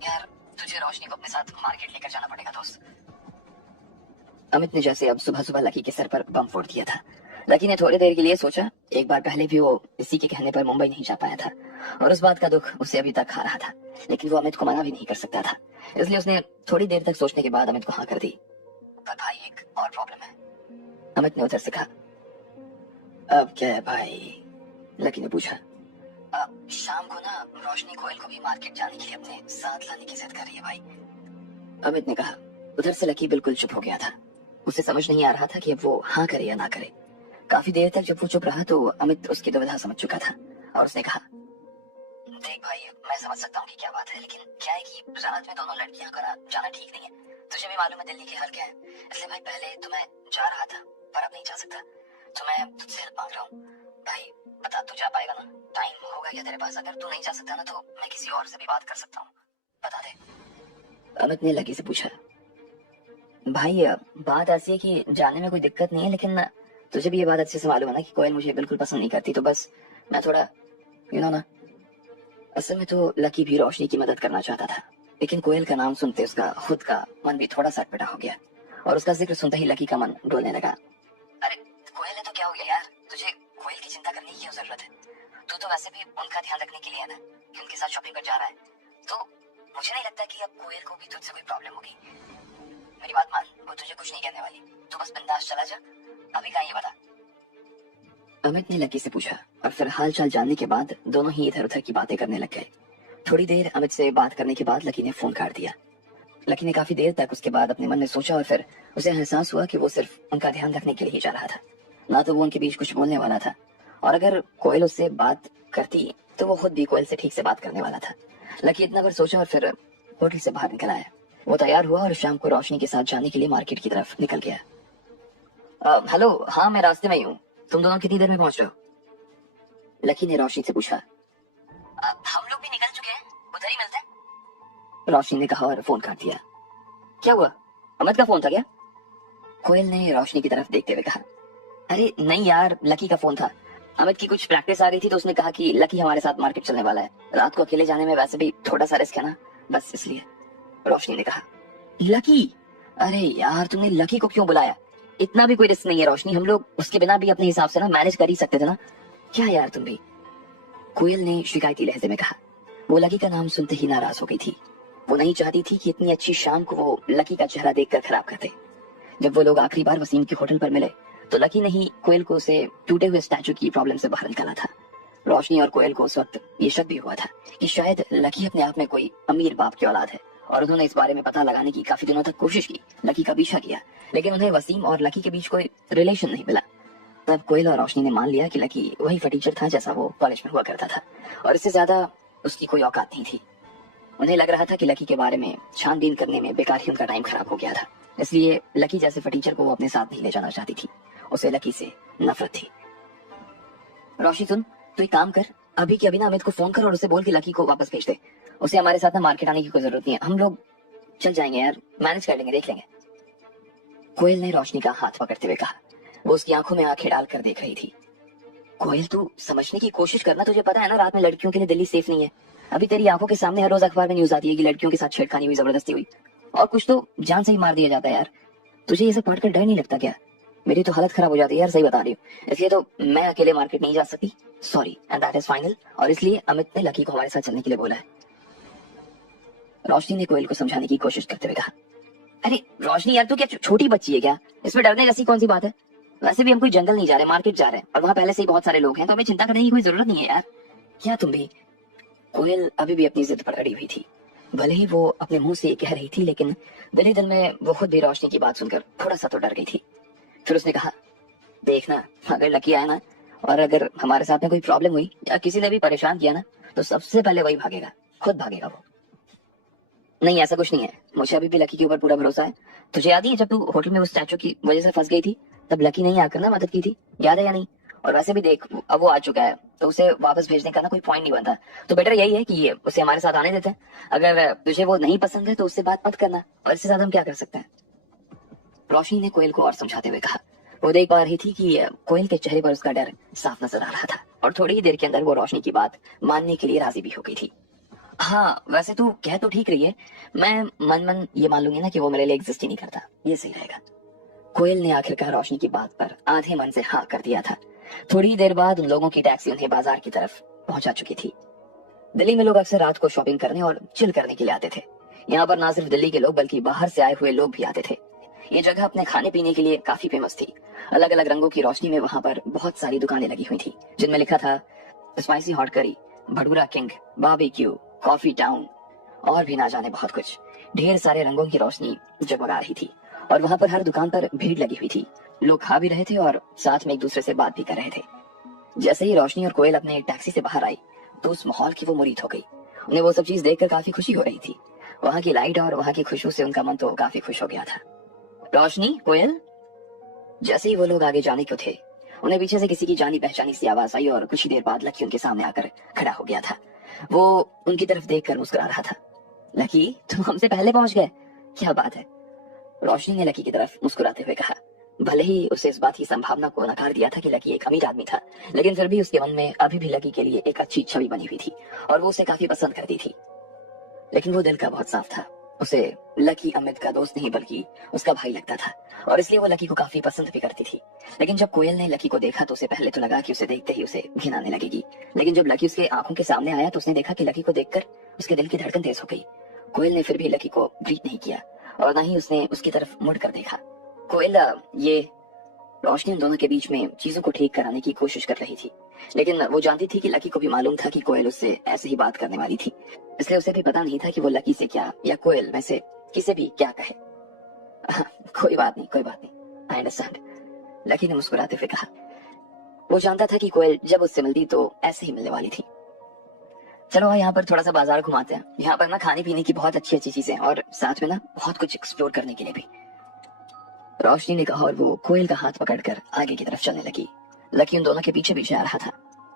यार तुझे रोशनी को अपने साथ मार्केट लेकर जाना पड़ेगा दोस्त। अमित ने जैसे अब सुबह सुबह लकी के सर पर बम फोड़ दिया था। लकी ने थोड़ी देर के लिए सोचा। एक बार पहले भी वो इसी के कहने पर मुंबई नहीं जा पाया था और उस बात का दुख उसे अभी तक खा रहा था, लेकिन वो अमित को मना भी नहीं कर सकता था। इसलिए उसने थोड़ी देर तक सोचने के बाद अमित को हाँ कर दी। पर भाई एक और प्रॉब्लम है। अमित ने उधर से कहा। अब क्या है भाई? लकी ने पूछा। शाम को ना रोशनी कोयल को भी मार्केट जाने के लिए अपने साथ लाने की जिद कर रही है भाई। अमित ने कहा। उधर से लकी बिल्कुल चुप हो गया था। उसे समझ नहीं आ रहा था कि अब वो हाँ करे या ना करे। काफी देर तक जब वो चुप रहा तो अमित उसकी दुविधा समझ चुका था और उसने कहा, देख भाई मैं समझ सकता हूँ कि क्या बात है, लेकिन क्या है कि रात में दोनों लड़कियां का जाना ठीक नहीं है। तुझे भी मालूम है दिल्ली के हाल क्या है, इसलिए भाई पहले तो मैं जा रहा था पर अब नहीं जा सकता, तो मैं तुझसे हेल्प मांग रहा हूँ। भाई बता तू जा पाएगा ना? टाइम होगा क्या तेरे पास? अगर तू नहीं जा सकता ना तो मैं किसी और से भी बात कर सकता हूँ, बता दे। अमित ने लकी से पूछा। भाई बात ऐसी है कि जाने में कोई दिक्कत नहीं है, लेकिन तुझे भी ये बात अच्छे से मालूम है ना कि कोयल मुझे बिल्कुल पसंद नहीं करती, तो बस मैं थोड़ा ना। असल में तो लकी भी रोशनी की मदद करना चाहता था, लेकिन कोयल का नाम सुनते उसका खुद का मन भी थोड़ा सा अटपटा हो गया और उसका जिक्र सुनते ही लकी का मन डोलने लगा। अरे कोयल है तो क्या हो गया यार, तुझे कोयल की चिंता करने की क्यों जरूरत है? तू तो वैसे भी उनका ध्यान रखने के लिए है ना, कि उनके साथ शॉपिंग पर जा रहा है, तो मुझे नहीं लगता कि अब कोयल को भी तुझसे कोई प्रॉब्लम होगी। मेरी बात मान, वो तुझे कुछ नहीं कहने वाली, तू बस बिंदास चला जा। अभी कहाँ ये बता। अमित ने लकी से पूछा और फिर हाल चाल जानने के बाद दोनों ही इधर उधर की बातें करने लग गए। थोड़ी देर अमित से बात करने के बाद लकी ने फोन काट दिया। लकी ने काफी देर तक उसके बाद अपने मन में सोचा और फिर उसे एहसास हुआ कि वो सिर्फ उनका ध्यान रखने के लिए ही जा रहा था, ना तो वो उनके बीच कुछ बोलने वाला था। और अगर कोयल उससे बात करती तो वो खुद भी कोयल से ठीक से बात करने वाला था। लकी इतना बार सोचा और फिर होटल से बाहर निकल आया। वो तैयार हुआ और शाम को रोशनी के साथ जाने के लिए मार्केट की तरफ निकल गया। हेलो, हाँ मैं रास्ते में ही हूँ, तुम दोनों कितनी देर में पहुंच रहे हो? लकी ने रोशनी से पूछा। हम लोग भी निकल चुके हैं, उधर ही मिलते हैं, रोशनी ने कहा और फोन काट दिया। क्या हुआ, अमित का फोन था क्या? कोयल ने रोशनी की तरफ देखते हुए कहा। अरे नहीं यार, लकी का फोन था। अमित की कुछ प्रैक्टिस आ रही थी तो उसने कहा कि लकी हमारे साथ मार्केट चलने वाला है। रात को अकेले जाने में वैसे भी थोड़ा सा रिस्क है ना, बस इसलिए, रोशनी ने कहा। लकी? अरे यार तुमने लकी को क्यों बुलाया? इतना भी कोई रिस्क नहीं है रोशनी, हम लोग उसके बिना भी अपने हिसाब से ना मैनेज कर ही सकते थे ना। क्या यार तुम भी, कोयल ने शिकायती लहजे में कहा। वो लकी का नाम सुनते ही नाराज हो गई थी। वो नहीं चाहती थी कि इतनी अच्छी शाम को वो लकी का चेहरा देखकर खराब कर दे। जब वो लोग आखिरी बार वसीम के होटल पर मिले तो लकी ने ही कोयल को उसे टूटे हुए स्टैचू की प्रॉब्लम से बाहर निकाला था। रोशनी और कोयल को उस वक्त ये शक भी हुआ था कि शायद लकी अपने आप में कोई अमीर बाप की औलाद है और उन्होंने इस बारे में पता लगाने की काफी दिनों तक कोशिश की, लकी का पीछा किया, लेकिन उन्हें वसीम और लकी के बीच कोई रिलेशन नहीं मिला। तब कोयल और रोशनी ने मान लिया कि लकी वही फटीचर था जैसा वो कॉलेज में हुआ करता था और इससे ज्यादा उसकी कोई औकात नहीं थी। उन्हें लग रहा था कि लकी के बारे में छानबीन करने में बेकार ही उनका टाइम खराब हो गया था, इसलिए लकी जैसे फटीचर को वो अपने साथ नहीं ले जाना चाहती थी। उसे लकी से नफरत थी। रोशनी सुन, तू एक काम कर, अभी के अभी ना अमित को फोन कर और उसे बोल कि लकी को वापस भेज दे। उसे हमारे साथ ना मार्केट आने की कोई जरूरत नहीं है, हम लोग चल जाएंगे यार, मैनेज कर लेंगे, देख लेंगे। कोयल ने रोशनी का हाथ पकड़ते हुए कहा। वो उसकी आंखों में आंखें डालकर देख रही थी। कोयल तू समझने की कोशिश करना, तुझे पता है ना रात में लड़कियों के लिए दिल्ली सेफ नहीं है। अभी तेरी आंखों के सामने हर रोज अखबार में न्यूज आती है कि लड़कियों के साथ छेड़खानी हुई, जबरदस्ती हुई। और कुछ तो जान से ही मार दिया जाता है यार। तुझे ये सब पढ़कर डर नहीं लगता क्या? मेरी तो हालत खराब हो जाती है यार, सही बता रही हूँ। इसलिए तो मैं अकेले मार्केट नहीं जा सकती, sorry and that is final. और इसलिए अमित ने लकी को हमारे साथ चलने के लिए बोला है। रोशनी ने कोयल को समझाने की कोशिश करते हुए कहा, अरे रोशनी यार, तू क्या छोटी बच्ची है क्या? इसमें डरने जैसी कौन सी बात है? वैसे भी हम कोई जंगल नहीं जा रहे, मार्केट जा रहे हैं, और वहाँ पहले से ही बहुत सारे लोग हैं, तो हमें चिंता करने की कोई जरूरत नहीं है यार। क्या तुम भी? कोयल अभी भी अपनी जिद पर अड़ी हुई थी। भले ही वो अपने मुंह से ये कह रही थी, लेकिन दिल ही दिल में वो खुद भी रोशनी की बात सुनकर थोड़ा सा तो डर गई थी। फिर उसने कहा, देखना, अगर लकी आया ना, और अगर हमारे साथ में कोई प्रॉब्लम हुई या किसी ने भी परेशान किया ना, तो सबसे पहले वही भागेगा, खुद भागेगा वो। नहीं, ऐसा कुछ नहीं है, मुझे अभी भी लकी के ऊपर पूरा भरोसा है। तुझे याद ही है जब तू होटल में उस स्टैचू की वजह से फंस गई थी, तब लकी नहीं आकर ना मदद की थी, याद है या नहीं? और वैसे भी देख, अब वो आ चुका है, तो उसे वापस भेजने का ना कोई पॉइंट नहीं बनता। तो बेटर यही है कि उसे हमारे साथ आने देते हैं। अगर तुझे वो नहीं पसंद है तो उससे बात मत करना, और इससे ज्यादा हम क्या कर सकते हैं? रोशनी ने कोयल को और समझाते हुए कहा। वो देख पा रही थी कि कोयल के चेहरे पर उसका डर साफ नजर आ रहा था, और थोड़ी ही देर के अंदर वो रोशनी की बात मानने के लिए राजी भी हो गई थी। हाँ, वैसे तू कह तो ठीक रही है, मैं मन मन ये मान लूंगी ना कि वो मेरे लिए एग्जिस्ट ही नहीं करता, ये सही रहेगा। कोयल ने आखिरकार रोशनी की बात पर आधे मन से हाँ कर दिया था। थोड़ी ही देर बाद उन लोगों की टैक्सी उन्हें बाजार की तरफ पहुंचा चुकी थी। दिल्ली में लोग अक्सर रात को शॉपिंग करने और चिल करने के लिए आते थे। यहाँ पर ना सिर्फ दिल्ली के लोग बल्कि बाहर से आए हुए लोग भी आते थे। ये जगह अपने खाने पीने के लिए काफी फेमस थी। अलग अलग रंगों की रोशनी में वहां पर बहुत सारी दुकानें लगी हुई थी, जिनमें लिखा था स्पाइसी हॉट करी, bhatura king, barbecue, coffee town, और भी ना जाने बहुत कुछ। ढेर सारे रंगों की रोशनी जगमगा रही थी, और वहां पर हर दुकान पर भीड़ लगी हुई थी। लोग खा भी रहे थे और साथ में एक दूसरे से बात भी कर रहे थे। जैसे ही रोशनी और कोयल अपने टैक्सी से बाहर आई, तो उस माहौल की वो मुरीद हो गई। उन्हें वो सब चीज देखकर काफी खुशी हो रही थी। वहां की लाइट और वहां की खुशबू से उनका मन तो काफी खुश हो गया था। रोशनी, कोयल। जैसे ही वो लोग आगे जाने को थे, उन्हें पीछे से किसी की जानी पहचानी सी आवाज आई, और कुछ ही देर बाद लकी उनके सामने आकर खड़ा हो गया था। वो उनकी तरफ देखकर मुस्कुरा रहा था। लकी, तुम हमसे पहले पहुंच गए, क्या बात है? रोशनी ने लकी की तरफ मुस्कुराते हुए कहा। भले ही उसे इस बात की संभावना को नकार दिया था कि लकी एक अमीर आदमी था, लेकिन फिर भी उसके मन में अभी भी लकी के लिए एक अच्छी छवि बनी हुई थी, और वो उसे काफी पसंद करती थी। लेकिन वो दिल का बहुत साफ था। उसे लकी अमित का दोस्त नहीं बल्कि उसका भाई लगता था, और इसलिए वो लकी को काफी पसंद भी करती थी। लेकिन जब कोयल ने लकी को देखा तो उसे पहले तो लगा कि उसे देखते ही उसे घिन आने लगेगी, लेकिन जब लकी उसके आंखों के सामने आया तो उसने देखा कि लकी को देखकर उसके दिल की धड़कन तेज हो गई। कोयल ने फिर भी लकी को ग्रीट नहीं किया, और ना ही उसने उसकी तरफ मुड़ कर देखा। कोयल, ये रोशनी उन दोनों के बीच में चीजों को ठीक कराने की कोशिश कर रही थी, लेकिन वो जानती थी कि लकी को भी मालूम था कि कोयल उससे ऐसे ही बात करने वाली थी। इसलिए उसे भी पता नहीं था कि वो लकी से क्या या कोयल में से किसे भी क्या कहे। कोई बात नहीं, कोई बात नहीं, आई अंडरस्टैंड, लकी ने मुस्कुराते हुए कहा। वो जानता था कि कोयल जब उससे मिलती तो ऐसे ही मिलने वाली थी। चलो यहाँ पर थोड़ा सा बाजार घुमाते हैं, यहाँ पर ना खाने पीने की बहुत अच्छी अच्छी चीजें, और साथ में ना बहुत कुछ एक्सप्लोर करने के लिए भी, रोशनी ने कहा, और वो कोयल का हाथ पकड़कर आगे की तरफ चलने लगी। लकी उन दोनों के पीछे पीछे आ रहा था।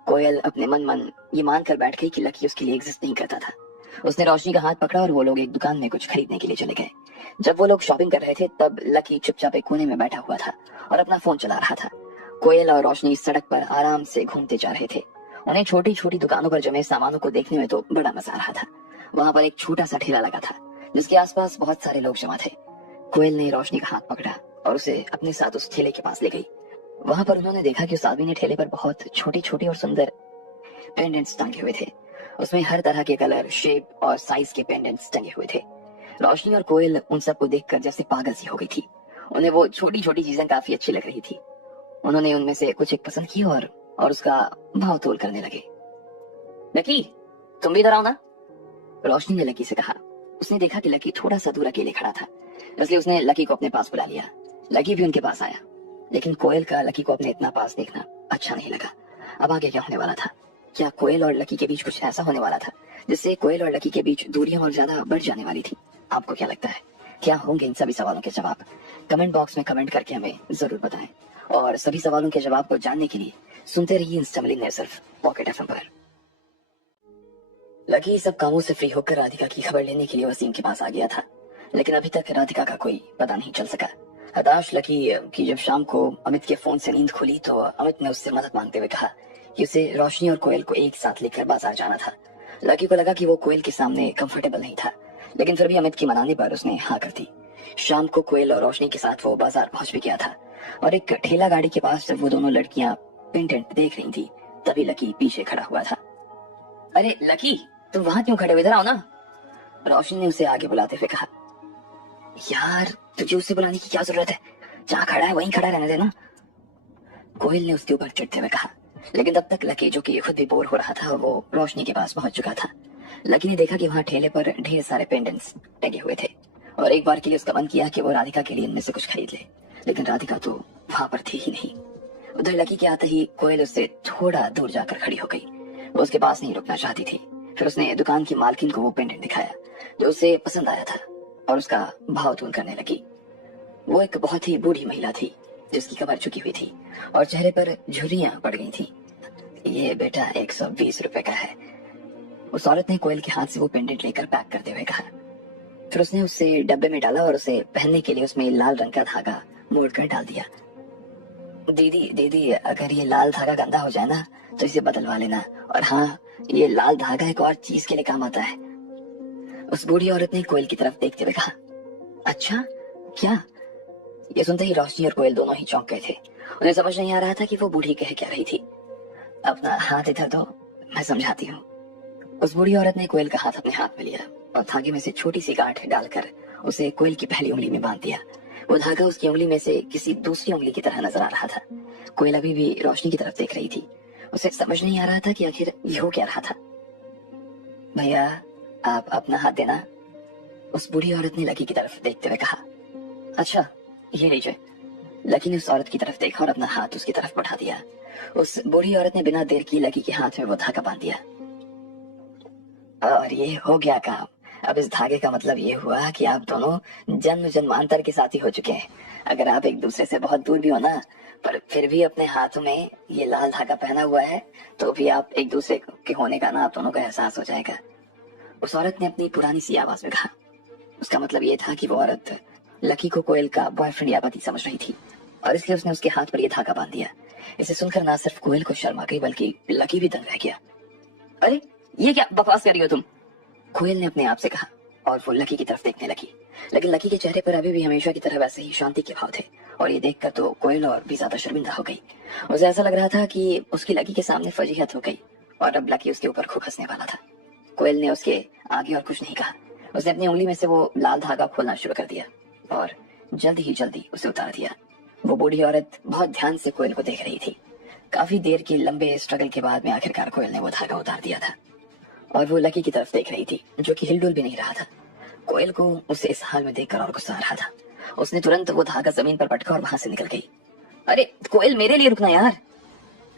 कोयल अपने मन मन ये मान कर बैठ गई कि लकी उसके लिए एग्जिस्ट नहीं करता था। उसने रोशनी का हाथ पकड़ा और वो लोग एक दुकान में कुछ खरीदने के लिए चले गए। जब वो लोग शॉपिंग कर रहे थे तब लकी चुपचाप एक कोने में बैठा हुआ था और अपना फोन चला रहा था। कोयल और रोशनी सड़क पर आराम से घूमते जा रहे थे। उन्हें छोटी छोटी दुकानों पर जमे सामानों को देखने में तो बड़ा मजा आ रहा था। वहां पर एक छोटा सा ठेला लगा था जिसके आसपास बहुत सारे लोग जमा थे। कोयल ने रोशनी का हाथ पकड़ा और उसे अपने साथ उस ठेले के पास ले गई। वहां पर उन्होंने देखा कि उस आदमी ने ठेले पर बहुत छोटी छोटी और सुंदर पेंडेंट्स टंगे हुए थे। उसमें हर तरह के कलर, शेप और साइज के पेंडेंट्स टंगे हुए थे। रोशनी और कोयल उन सबको देखकर जैसे पागल सी हो गई थी। उन्हें वो छोटी छोटी चीजें काफी अच्छी लग रही थी। उन्होंने उनमें से कुछ एक पसंद की और उसका भाव तोल करने लगे। लकी, तुम भी इधर आओ ना, रोशनी ने लकी से कहा। उसने देखा कि लकी थोड़ा सा दूर अकेले खड़ा था, इसलिए उसने लकी को अपने पास बुला लिया। लकी भी उनके पास आया, लेकिन कोयल का लकी को अपने इतना पास देखना अच्छा नहीं लगा। अब आगे क्या होने वाला था? क्या कोयल और लकी के बीच कुछ ऐसा होने वाला था जिससे कोयल और लकी के बीच दूरियां और ज्यादा बढ़ जाने वाली थी? आपको क्या लगता है, क्या होंगे इन सभी सवालों के जवाब? कमेंट बॉक्स में कमेंट करके हमें जरूर बताएं, और सभी सवालों के जवाब को जानने के लिए सुनते रहिए इंस्टामिलिंग ने सिर्फ पॉकेट एफएम पर। लकी सब कामों से फ्री होकर राधिका की खबर लेने के लिए वसीम के पास आ गया था, लेकिन अभी तक राधिका का कोई पता नहीं चल सका। हताश लकी की जब शाम को अमित के फोन से नींद खुली तो अमित ने उससे मदद मांगते हुए कहा कि उसे रोशनी और कोयल को एक साथ लेकर बाजार जाना था। लकी को लगा कि वो कोयल के सामने कंफर्टेबल नहीं था, लेकिन फिर भी अमित की मनाने पर उसने हाँ कर दी। शाम को कोयल और रोशनी के साथ वो बाजार पहुंच भी गया था और एक ठेला गाड़ी के पास जब वो दोनों लड़कियां पेंडेंट देख रही थी तभी लकी पीछे खड़ा हुआ था। अरे लकी, तुम वहां क्यों खड़े हो, इधर आओ ना, रोशनी ने उसे आगे बुलाते हुए कहा। यार तुझे उसे बुलाने की क्या जरूरत है, जहाँ खड़ा है वहीं खड़ा रहने देना, कोयल ने उसके ऊपर चिढ़ते हुए कहा। लेकिन तब तक लकी, जो कि खुद भी बोर हो रहा था, वो रोशनी के पास पहुंच चुका था। लकी ने देखा कि वहां ठेले पर ढेर सारे पेंडेंट्स टंगे हुए थे और एक बार के लिए उसका मन किया कि वो राधिका के लिए इनमें से कुछ खरीद ले, लेकिन राधिका तो वहां पर थी ही नहीं। उधर लकी के आते ही कोयल उससे थोड़ा दूर जाकर खड़ी हो गई। वो उसके पास नहीं रुकना चाहती थी। फिर उसने दुकान की मालकिन को वो पेंडेंट दिखाया जो उसे पसंद आया था और उसका भाव तूल करने लगी। वो एक बहुत ही बूढ़ी महिला थी जिसकी कमर झुकी हुई थी और चेहरे पर झुर्रियां पड़ गई थी। ये बेटा 120 रुपए का है, उस औरत ने कोयल के हाथ से वो पेंडेंट लेकर पैक करते हुए कहा। फिर उसने उसे डब्बे में डाला और उसे पहनने के लिए उसमें लाल रंग का धागा मोड़कर डाल दिया। दीदी दीदी, अगर ये लाल धागा गंदा हो जाए ना तो इसे बदलवा लेना, और हाँ, ये लाल धागा एक और चीज के लिए काम आता है, उस बूढ़ी औरत ने कोयल की तरफ देखते हुए कहा। अच्छा, क्या? ये सुनते ही रोशनी और कोयल दोनों ही चौंक गए थे। उन्हें समझ नहीं आ रहा था कि वो बूढ़ी कह क्या रही थी। अपना हाथ इधर दो, मैं समझाती हूँ। उस बूढ़ी औरत ने कोयल का हाथ अपने हाथ में लिया और धागे में से छोटी सी गांठ डालकर उसे कोयल की पहली उंगली में बांध दिया। वो धागा उसकी उंगली में से किसी दूसरी उंगली की तरह नजर आ रहा था। कोयल अभी भी रोशनी की तरफ देख रही थी। उसे समझ नहीं आ रहा था कि आखिर ये हो क्या रहा था। भैया, आप अपना हाथ देना, उस बूढ़ी औरत ने लकी की तरफ देखते हुए कहा। अच्छा, ये लीजिए। लकी ने उस औरत की तरफ देखा और अपना हाथ उसकी तरफ बढ़ा दिया। उस बूढ़ी औरत ने बिना देर की लकी के हाथ में वो धागा बांध दिया और ये हो गया काम। अब इस धागे का मतलब ये हुआ कि आप दोनों जन्म जन्मांतर के साथी हो चुके हैं। अगर आप एक दूसरे से बहुत दूर भी हो ना, पर फिर भी अपने हाथों में ये लाल धागा पहना हुआ है, तो भी आप एक दूसरे के होने का ना आप दोनों को एहसास हो जाएगा, उस औरत ने अपनी पुरानी सी आवाज में कहा। उसका मतलब ये था कि वो औरत लकी को कोयल का बॉयफ्रेंड या पति समझ रही थी और इसलिए उसने उसके हाथ पर यह धागा बांध दिया। इसे सुनकर ना सिर्फ कोयल को शर्म आ गई बल्कि लकी भी दंग रह गया। अरे ये क्या बकवास कर रही हो तुम, कोयल ने अपने आप से कहा और वो लकी की तरफ देखने लगी। लेकिन लकी के चेहरे पर अभी भी हमेशा की तरह वैसे ही शांति के भाव थे और ये देखकर तो कोयल और भी ज्यादा शर्मिंदा हो गई। उसे ऐसा लग रहा था कि उसकी लकी के सामने फजीहत हो गई और अब लकी उसके ऊपर खूब हंसने वाला था। कोयल ने उसके आगे और कुछ नहीं कहा। उसने अपनी उंगली में से वो लाल धागा खोलना शुरू कर दिया और जल्दी उसे उतार दिया। वो बूढ़ी औरत बहुत ध्यान से कोयल को देख रही थी। काफी देर के लंबे स्ट्रगल के बाद में आखिरकार कोयल ने वो धागा उतार दिया था और वो लकी की तरफ देख रही थी जो कि हिलडुल भी नहीं रहा था। कोयल को उसे इस हाल में देखकर और गुस्सा आ रहा था। उसने तुरंत वो धागा जमीन पर पटका और वहां से निकल गई। अरे कोयल, मेरे लिए रुकना यार,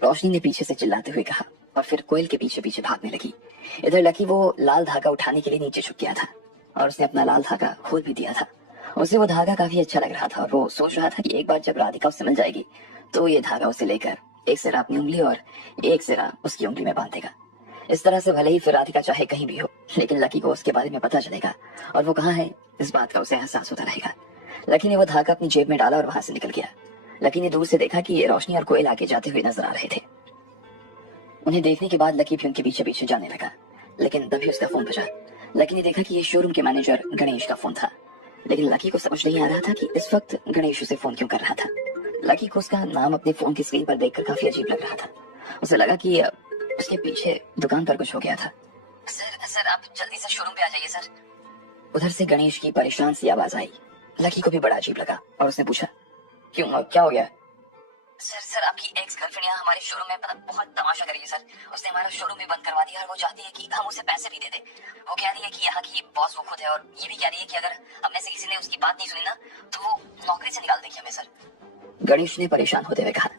रोशनी ने पीछे से चिल्लाते हुए कहा और फिर कोयल के पीछे पीछे भागने लगी। इधर लकी वो लाल धागा उठाने के लिए नीचे झुक गया था और उसने अपना लाल धागा खोल भी दिया था। उसे वो धागा काफी अच्छा लग रहा था और वो सोच रहा था कि एक बार जब राधिका उससे मिल जाएगी तो ये धागा उसे लेकर एक सिरा अपनी उंगली और एक सिरा उसकी उंगली में बांधेगा। इस तरह से भले ही फिर राधिका चाहे कहीं भी हो, लेकिन लकी को उसके बारे में पता चलेगा और वो कहाँ है इस बात का उसे एहसास होता रहेगा। लकी ने वो धागा अपनी जेब में डाला और वहां से निकल गया। लकी ने दूर से देखा कि रोशनी और कोयल आगे जाते हुए नजर आ रहे थे। उन्हें देखने के बाद लकी भी उनके पीछे पीछे जाने लगा, लेकिन तभी उसका फोन बजा। लकी ने देखा कि ये शोरूम के मैनेजर गणेश का फोन था, लेकिन लकी को समझ नहीं आ रहा था कि इस वक्त गणेश उसे फोन क्यों कर रहा था। लकी को उसका नाम अपने फोन की स्क्रीन पर देखकर काफी अजीब लग रहा था। उसे लगा कि उसके पीछे दुकान पर कुछ हो गया था। सर आप जल्दी से शोरूम पे आ जाइए सर। उधर से गणेश की परेशान सी आवाज आई। लकी को भी बड़ा अजीब लगा और उसने पूछा, क्यों, क्या हो गया? सर आपकी एक्स गर्लफ्रेंड यहाँ हमारे शोरूम में बहुत तमाशा करी है सर। उसने हमारा शोरूम भी बंद करवा दिया और वो चाहती है कि हम उसे पैसे भी दे दे। वो कह रही है कि यहाँ की बॉस वो खुद है और ये भी कह रही है कि अगर हम में से किसी ने उसकी बात नहीं सुनी ना तो वो नौकरी से निकाल देगी हमें सर, गणेश ने परेशान होते हुए कहा।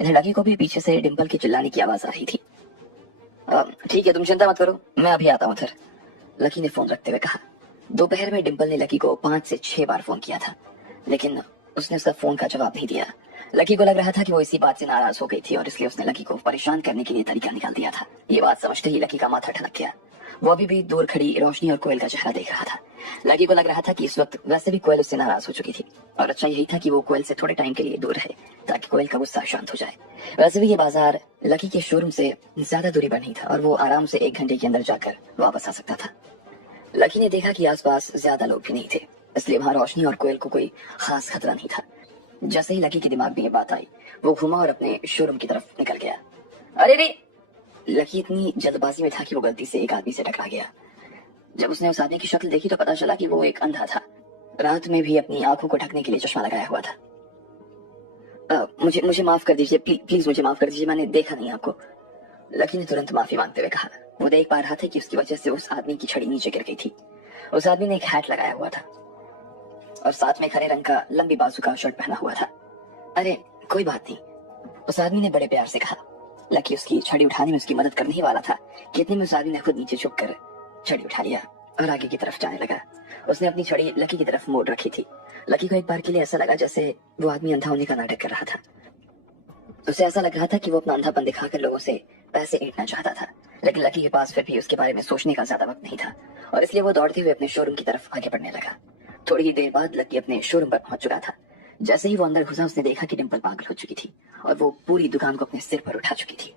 इधर लकी को भी पीछे से डिंपल की चिल्लाने की आवाज आ रही थी। ठीक है, तुम चिंता मत करो, मैं अभी आता हूँ उधर, लकी ने फोन रखते हुए कहा। दोपहर में डिंपल ने लकी को 5 से 6 बार फोन किया था, लेकिन उसने उसका फोन का जवाब नहीं दिया। लकी को लग रहा था कि वो इसी बात से नाराज हो गई थी और इसलिए उसने लकी को परेशान करने के लिए तरीका निकाल दिया था। ये बात समझते ही लकी का माथा ठनक गया। वो अभी भी दूर खड़ी रोशनी और कोयल का चेहरा देख रहा था। लकी को लग रहा था कि इस वक्त वैसे भी कोयल उससे नाराज हो चुकी थी और अच्छा यही था कि वो कोयल से थोड़े टाइम के लिए दूर रहे ताकि कोयल का गुस्सा शांत हो जाए। वैसे भी ये बाजार लकी के शोरूम से ज्यादा दूरी पर नहीं था और वो आराम से 1 घंटे के अंदर जाकर वापस आ सकता था। लकी ने देखा कि आसपास ज्यादा लोग भी नहीं थे, इसलिए वहां रोशनी और कोयल को कोई खास खतरा नहीं था। जैसे ही लकी के दिमाग में ये बात आई, वो घुमा और अपने शोरूम की तरफ निकल गया। अरे रे! लकी इतनी जल्दबाजी में था कि वो गलती से एक आदमी से टकरा गया। जब उसने उस आदमी की शक्ल देखी तो पता चला कि वो एक अंधा था, रात में भी अपनी आंखों को ढकने के लिए चश्मा लगाया हुआ था। मुझे मुझे माफ कर दीजिए, प्लीज मुझे माफ कर दीजिए, मैंने देखा नहीं आपको। लकी ने तुरंत माफी मांगते हुए कहा। वो देख पा रहा था कि उसकी वजह से उस आदमी की छड़ी नीचे गिर गई थी। उस आदमी ने एक हैट लगाया हुआ था और साथ में एक हरे रंग का लंबी बाजू का शर्ट पहना हुआ था। अरे कोई बात नहीं, उस आदमी ने बड़े प्यार से कहा। लकी उसकी छड़ी उठाने में उसकी मदद करने ही वाला था कि इतने में उस आदमी ने खुद नीचे झुक कर छड़ी उठा लिया और आगे की तरफ जाने लगा। उसने अपनी छड़ी लकी की तरफ मोड़ रखी थी। लकी को एक बार के लिए ऐसा लगा जैसे वो आदमी अंधा होने का नाटक कर रहा था। उसे ऐसा लग रहा था कि वो अपना अंधापन दिखाकर लोगों से पैसे ऐंठना चाहता था, लेकिन लकी के पास फिर भी उसके बारे में सोचने का ज्यादा वक्त नहीं था और इसलिए वो दौड़ते हुए अपने शोरूम की तरफ आगे बढ़ने लगा। थोड़ी ही देर बाद लकी अपने शोरूम पर पहुंच चुका था। जैसे ही वो अंदर घुसा, उसने देखा कि डिंपल पागल हो चुकी थी और वो पूरी दुकान को अपने सिर पर उठा चुकी थी।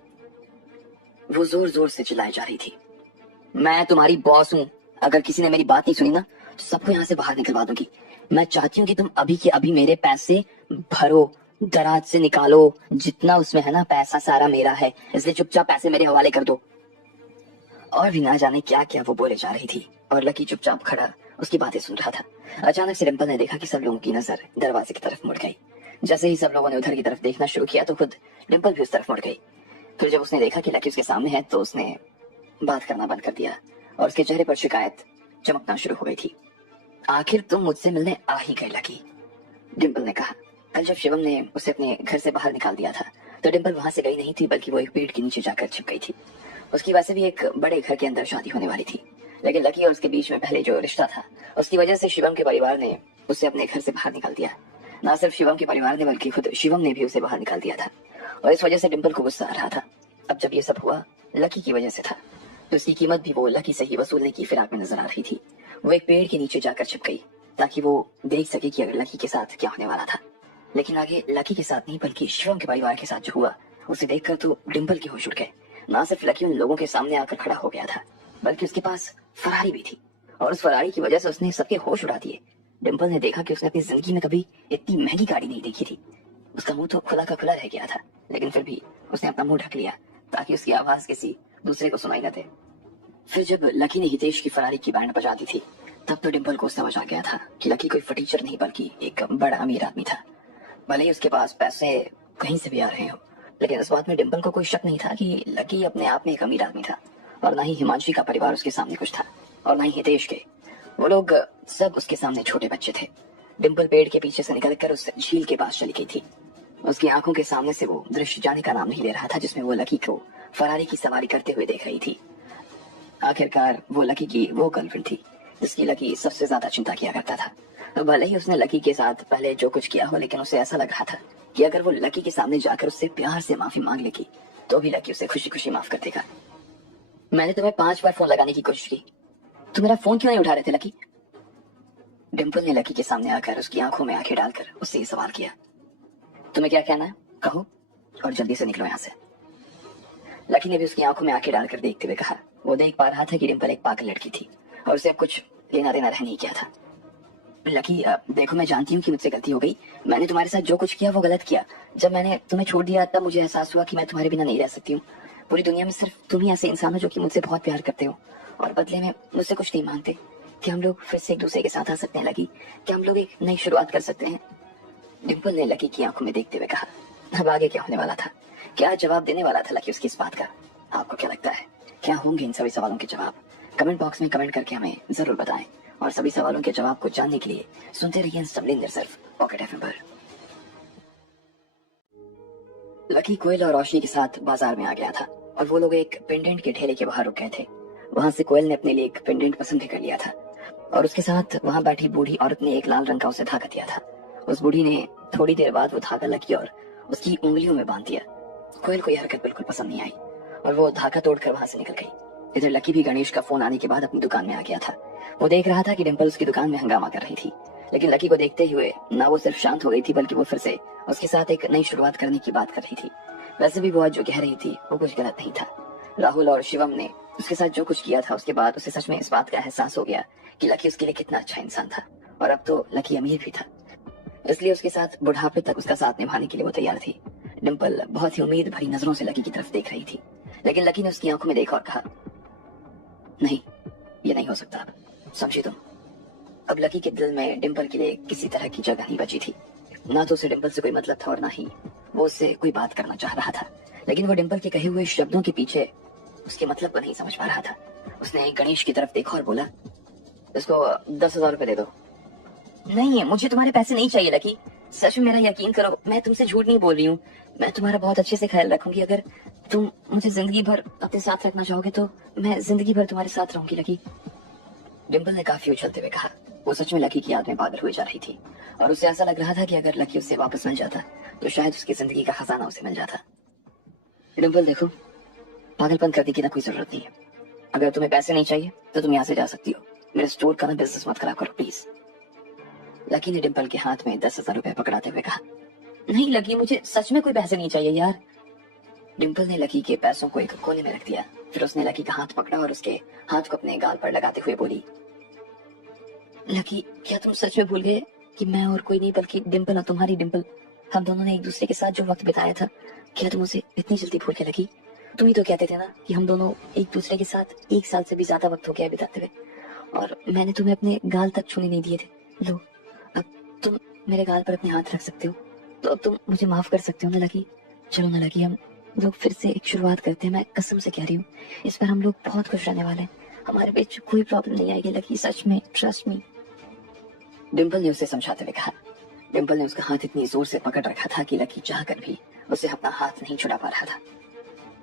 वो जोर जोर से चिल्लाई जा रही थी, मैं तुम्हारी बॉस हूँ, अगर किसी ने मेरी बात नहीं सुनी ना तो सबको यहाँ से बाहर निकलवा दूंगी। मैं चाहती हूँ कि तुम अभी के अभी मेरे पैसे भरो, दराज से निकालो, जितना उसमें है ना पैसा सारा मेरा है, इसलिए चुपचाप पैसे मेरे हवाले कर दो। और भी ना जाने क्या क्या वो बोले जा रही थी और लकी चुपचाप खड़ा उसकी बातें सुन रहा था। अचानक से डिंपल ने देखा कि सब लोगों की नजर दरवाजे की तरफ मुड़ गई। जैसे ही सब लोगों ने उधर की तरफ देखना शुरू किया तो खुद डिंपल भी उस तरफ मुड़ गई। फिर जब उसने देखा कि लकी उसके सामने है तो उसने बात करना बंद कर दिया और उसके चेहरे पर शिकायत चमकना शुरू हो गई थी। आखिर तुम मुझसे मिलने आ ही गए लकी, डिंपल ने कहा। कल जब शिवम ने उसे अपने घर से बाहर निकाल दिया था तो डिंपल वहां से गई नहीं थी, बल्कि वो एक पेड़ के नीचे जाकर छिप गई थी। उसकी वैसे भी एक बड़े घर के अंदर शादी होने वाली थी, लेकिन लकी और उसके बीच में पहले जो रिश्ता था उसकी वजह से शिवम के परिवार ने उसे अपने घर से बाहर निकाल दिया। न सिर्फ शिवम के परिवार ने बल्कि खुद शिवम ने भी उसे बाहर निकाल दिया था और इस वजह से डिंपल को गुस्सा आ रहा था। अब जब ये सब हुआ लकी की वजह से था तो उसकी कीमत भी वो लकी से ही वसूलने की फिराक में नजर आ रही थी। वो एक पेड़ के नीचे जाकर छिप गई ताकि वो देख सके कि अगर लकी के साथ क्या होने वाला था। लेकिन आगे लकी के साथ नहीं बल्कि शिवम के परिवार के साथ जो हुआ उसे देखकर तो डिंपल के होश उड़ गए। ना सिर्फ लकी उन लोगों के सामने आकर खड़ा हो गया था बल्कि उसके पास फरारी भी थी और उस फरारी की वजह से उसने सबके होश उड़ा दिए। डिंपल ने देखा कि उसने अपनी जिंदगी में कभी इतनी महंगी गाड़ी नहीं देखी थी। उसका मुंह तो खुला का खुला रह गया था, लेकिन फिर भी उसने अपना मुंह ढक लिया ताकि उसकी आवाज किसी दूसरे को सुनाई न दे। फिर जब लकी ने हितेश की फरारी की बैंड बजा दी थी तब तो डिंपल को समझ आ गया था कि लकी कोई फटीचर नहीं बल्कि एक बड़ा अमीर आदमी था। भले ही उसके पास पैसे कहीं से भी आ रहे हो, लेकिन इस बात में डिंपल को कोई शक नहीं था कि लकी अपने आप में एक अमीर आदमी था और ना ही हिमांशी का परिवार उसके सामने कुछ था और ना ही हितेश के। वो लोग सब उसके सामने छोटे बच्चे थे। डिंपल पेड़ के पीछे से निकलकर उस झील के पास चली गई थी। उसकी आंखों के सामने से वो दृश्य जाने का नाम नहीं ले रहा था जिसमें वो लकी को फरारी की सवारी करते हुए देख रही थी। आखिरकार वो लकी की वो गर्लफ्रेंड थी जिसकी लकी सबसे ज्यादा चिंता किया करता था। भले ही उसने लकी के साथ पहले जो कुछ किया हो, लेकिन उसे ऐसा लग रहा था कि अगर वो लकी के सामने जाकर उससे प्यार से माफी मांग लेगी तो भी लकी उसे खुशी खुशी माफ कर देगा। मैंने तुम्हें 5 बार फोन लगाने की कोशिश की, तुम मेरा फोन क्यों नहीं उठा रहे थे लकी? डिंपल ने लकी के सामने आकर उसकी आंखों में आंखें डालकर उससे ये सवाल किया। तुम्हें क्या कहना है कहो और जल्दी से निकलो यहाँ से। लकी ने भी उसकी आंखों में आंखें डालकर देखते हुए कहा। वो देख पा रहा था कि डिंपल एक पागल लड़की थी और उसे अब कुछ लेना देना रह नहीं किया था। लकी देखो, मैं जानती हूँ कि मुझसे गलती हो गई, मैंने तुम्हारे साथ जो कुछ किया वो गलत किया। जब मैंने तुम्हें छोड़ दिया तब मुझे एहसास हुआ कि मैं तुम्हारे बिना नहीं रह सकती हूँ। पूरी दुनिया में सिर्फ तुम ही ऐसे इंसान हो जो कि मुझसे बहुत प्यार करते हो और बदले में मुझसे कुछ नहीं मांगते। कि हम लोग फिर से एक दूसरे के साथ आ सकते हैं लकी, कि हम लोग एक नई शुरुआत कर सकते हैं। डिंपल ने लकी की आंखों में देखते हुए कहा। अब आगे क्या होने वाला था, क्या जवाब देने वाला था लकी उसकी इस बात का? आपको क्या लगता है, क्या होंगे इन सभी सवालों के जवाब? कमेंट बॉक्स में कमेंट करके हमें जरूर बताएं और सभी सवालों के जवाब को जानने के लिए सुनते रहिए समलिंदर सिर्फ पॉकेट एफएम पर। लकी कोयल और रोशनी के साथ बाजार में आ गया था और वो लोग एक पेंडेंट के ठेले के बाहर रुक गए थे। वहां से कोयल ने अपने लिए एक पेंडेंट पसंद भी कर लिया था और उसके साथ वहां बैठी बूढ़ी औरत ने एक लाल रंग का उसे धागा दिया था। उस बूढ़ी ने थोड़ी देर बाद वो धागा लकी और उसकी उंगलियों में बांध दिया। कोयल को यह हरकत बिल्कुल पसंद नहीं आई और वो धागा तोड़कर वहां से निकल गई। इधर लकी भी गणेश का फोन आने के बाद अपनी दुकान में आ गया था। वो देख रहा था कि डिंपल उसकी दुकान में हंगामा कर रही थी, लेकिन लकी को देखते हुए ना वो सिर्फ शांत हो गई थी बल्कि वो फिर से उसके साथ एक नई शुरुआत करने की बात कर रही थी। वैसे भी वो आज जो कह रही थी वो कुछ गलत नहीं था। राहुल और शिवम ने उसके साथ जो कुछ किया था उसके बाद उसे सच में इस बात का एहसास हो गया कि लकी उसके लिए कितना अच्छा इंसान था, और अब तो लकी अमीर भी था, इसलिए उसके साथ बुढ़ापे तक उसका साथ निभाने के लिए वो तैयार थी। डिम्पल बहुत ही उम्मीद भरी नजरों से लकी की तरफ देख रही थी, लेकिन लकी ने उसकी आंखों में देखा और कहा, नहीं, ये नहीं हो सकता, समझी तुम। अब लकी के दिल में डिम्पल के लिए किसी तरह की जगह नहीं बची थी। ना तो उसे डिम्पल से कोई मतलब था और ना ही वो उससे कोई बात करना चाह रहा था, लेकिन वो डिम्पल के कहे हुए शब्दों के पीछे उसके मतलब को नहीं समझ पा रहा था। उसने गणेश की तरफ देखा और बोला, इसको 10,000 रुपए दे दो। नहीं, मुझे तुम्हारे पैसे नहीं चाहिए लकी, सच में मेरा यकीन करो, मैं तुमसे झूठ नहीं बोल रही हूँ। मैं तुम्हारा बहुत अच्छे से ख्याल रखूंगी। अगर तुम मुझे जिंदगी भर अपने साथ रखना चाहोगे तो मैं जिंदगी भर तुम्हारे साथ रहूंगी लकी। डिम्पल ने काफी उछलते हुए कहा। वो सच में लकी की याद में पागल हुई जा रही थी, और उसे ऐसा लग रहा था कि अगर लकी उससे वापस मिल जाता तो शायद उसकी जिंदगी का खजाना उसे मिल जाता। डिम्पल देखो, पागलपन करने की ना कोई जरूरत नहीं है। अगर तुम्हें पैसे नहीं चाहिए तो तुम यहाँ से जा सकती हो। मेरे स्टोर का ना बिजनेस मत खराब करो प्लीज। लकी ने डिम्पल के हाथ में 10,000 रुपए पकड़ाते हुए कहा, नहीं लकी, मुझे सच में कोई पैसे नहीं चाहिए यार। डिम्पल ने लकी के पैसों को एक कोने में रख दिया, फिर उसने लकी का हाथ पकड़ा और उसके हाथ को अपने गाल पर लगाते हुए बोली, लकी, क्या तुम सच में भूल गए कि मैं और कोई नहीं बल्कि डिम्पल और तुम्हारी डिम्पल, हम दोनों ने एक दूसरे के साथ जो वक्त बिताया था, क्या तुम उसे इतनी जल्दी भूल गए लकी? तुम ही तो कहते थे ना कि हम दोनों एक दूसरे के साथ 1 साल से भी ज्यादा वक्त हो गया बिताते हुए, और मैंने तुम्हें अपने गाल तक छूने नहीं दिए थे। लो, अब तुम मेरे गाल पर अपने हाथ रख सकते हो, तो अब तुम मुझे माफ कर सकते हो ना लकी? चलो ना लकी, हम लोग फिर से एक शुरुआत करते हैं। मैं कसम से कह रही हूँ, इस बार हम लोग बहुत खुश रहने वाले हैं। हमारे बीच कोई प्रॉब्लम नहीं आएगी लकी, सच में, ट्रस्ट मी। डिम्पल ने उसे समझाते हुए कहा। डिम्पल ने उसका हाथ इतनी जोर से पकड़ रखा था कि लकी चाह कर भी उसे अपना हाथ नहीं छुड़ा पा रहा था।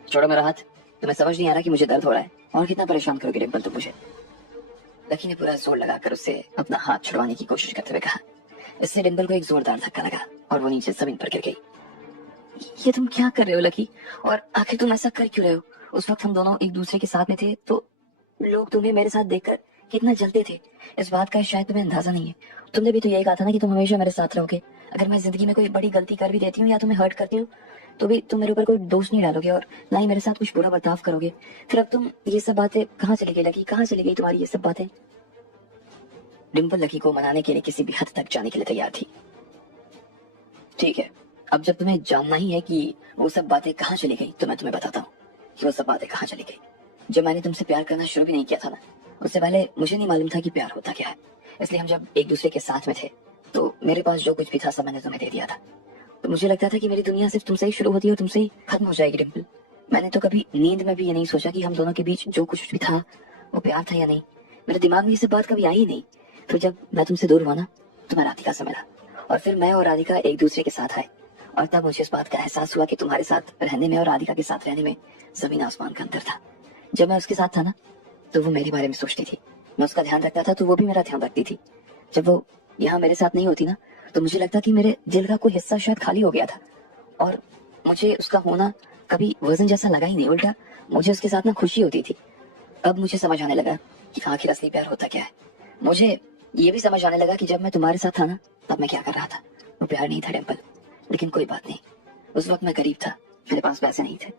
छोड़ो मेरा हाथ, तुम्हें समझ नहीं आ रहा कि मुझे दर्द हो रहा है? और कितना परेशान करोगे डिम्पल तुम मुझे? लकी ने पूरा जोर लगाकर उससे अपना हाथ छुड़वाने की कोशिश करते हुए कहा। इससे डिम्पल को एक जोरदार धक्का लगा और वो नीचे जमीन पर गिर गई। ये तुम क्या कर रहे हो लकी? और आखिर तुम ऐसा कर क्यों रहे हो? उस वक्त हम दोनों एक दूसरे के साथ में थे तो लोग तुम्हें मेरे साथ देखकर कितना जलते थे। इस बात का शायद तुम्हें अंदाजा नहीं है। तुमने भी तो यही कहा था ना कि तुम हमेशा मेरे साथ रहोगे। अगर मैं जिंदगी में कोई बड़ी गलती कर भी देती हूँ या तुम्हें हर्ट करती हूँ तो भी तुम मेरे ऊपर कोई दोष नहीं डालोगे और ना ही मेरे साथ कुछ बुरा बर्ताव करोगे। फिर अब तुम ये सब बातें कहाँ चली गई लकी? कहाँ चली गई तुम्हारी ये सब बातें? डिम्पल लकी को मनाने के लिए किसी भी हद तक जाने के लिए तैयार थी। ठीक है, अब जब तुम्हें जानना ही है कि वो सब बातें कहाँ चली गई तो मैं तुम्हें बताता हूँ कि वो सब बातें कहाँ चली गई। जब मैंने तुमसे प्यार करना शुरू भी नहीं किया था ना, उससे पहले मुझे नहीं मालूम था कि प्यार होता क्या है। इसलिए हम जब एक दूसरे के साथ में थे तो मेरे पास जो कुछ भी था सब मैंने तुम्हें दे दिया था। तो मुझे लगता था कि मेरी दुनिया सिर्फ तुमसे ही शुरू होती है और तुमसे ही खत्म हो जाएगी डिम्पल। मैंने तो कभी नींद में भी ये नहीं सोचा कि हम दोनों के बीच जो कुछ भी था वो प्यार था या नहीं। मेरे दिमाग में ये सब बात कभी आई ही नहीं। फिर जब मैं तुमसे दूर हुआ ना तो मैं राधिका से मिला, और फिर मैं और राधिका एक दूसरे के साथ आए, और तब मुझे इस बात का एहसास हुआ कि तुम्हारे साथ रहने में और राधिका के साथ रहने में जमीन आसमान का अंतर था। जब मैं उसके साथ था ना तो वो मेरे बारे में सोचती थी, मैं उसका ध्यान रखता था तो वो भी मेरा ध्यान रखती थी। जब वो यहाँ मेरे साथ नहीं होती ना तो मुझे लगता कि मेरे दिल का कोई हिस्सा शायद खाली हो गया था, और मुझे उसका होना कभी वजन जैसा लगा ही नहीं, उल्टा मुझे उसके साथ ना खुशी होती थी। अब मुझे समझ आने लगा कि आखिर असली प्यार होता क्या है। मुझे ये भी समझ आने लगा कि जब मैं तुम्हारे साथ था ना तब मैं क्या कर रहा था। वो प्यार नहीं था डिम्पल, लेकिन कोई बात नहीं, उस वक्त मैं गरीब था, मेरे पास पैसे नहीं थे।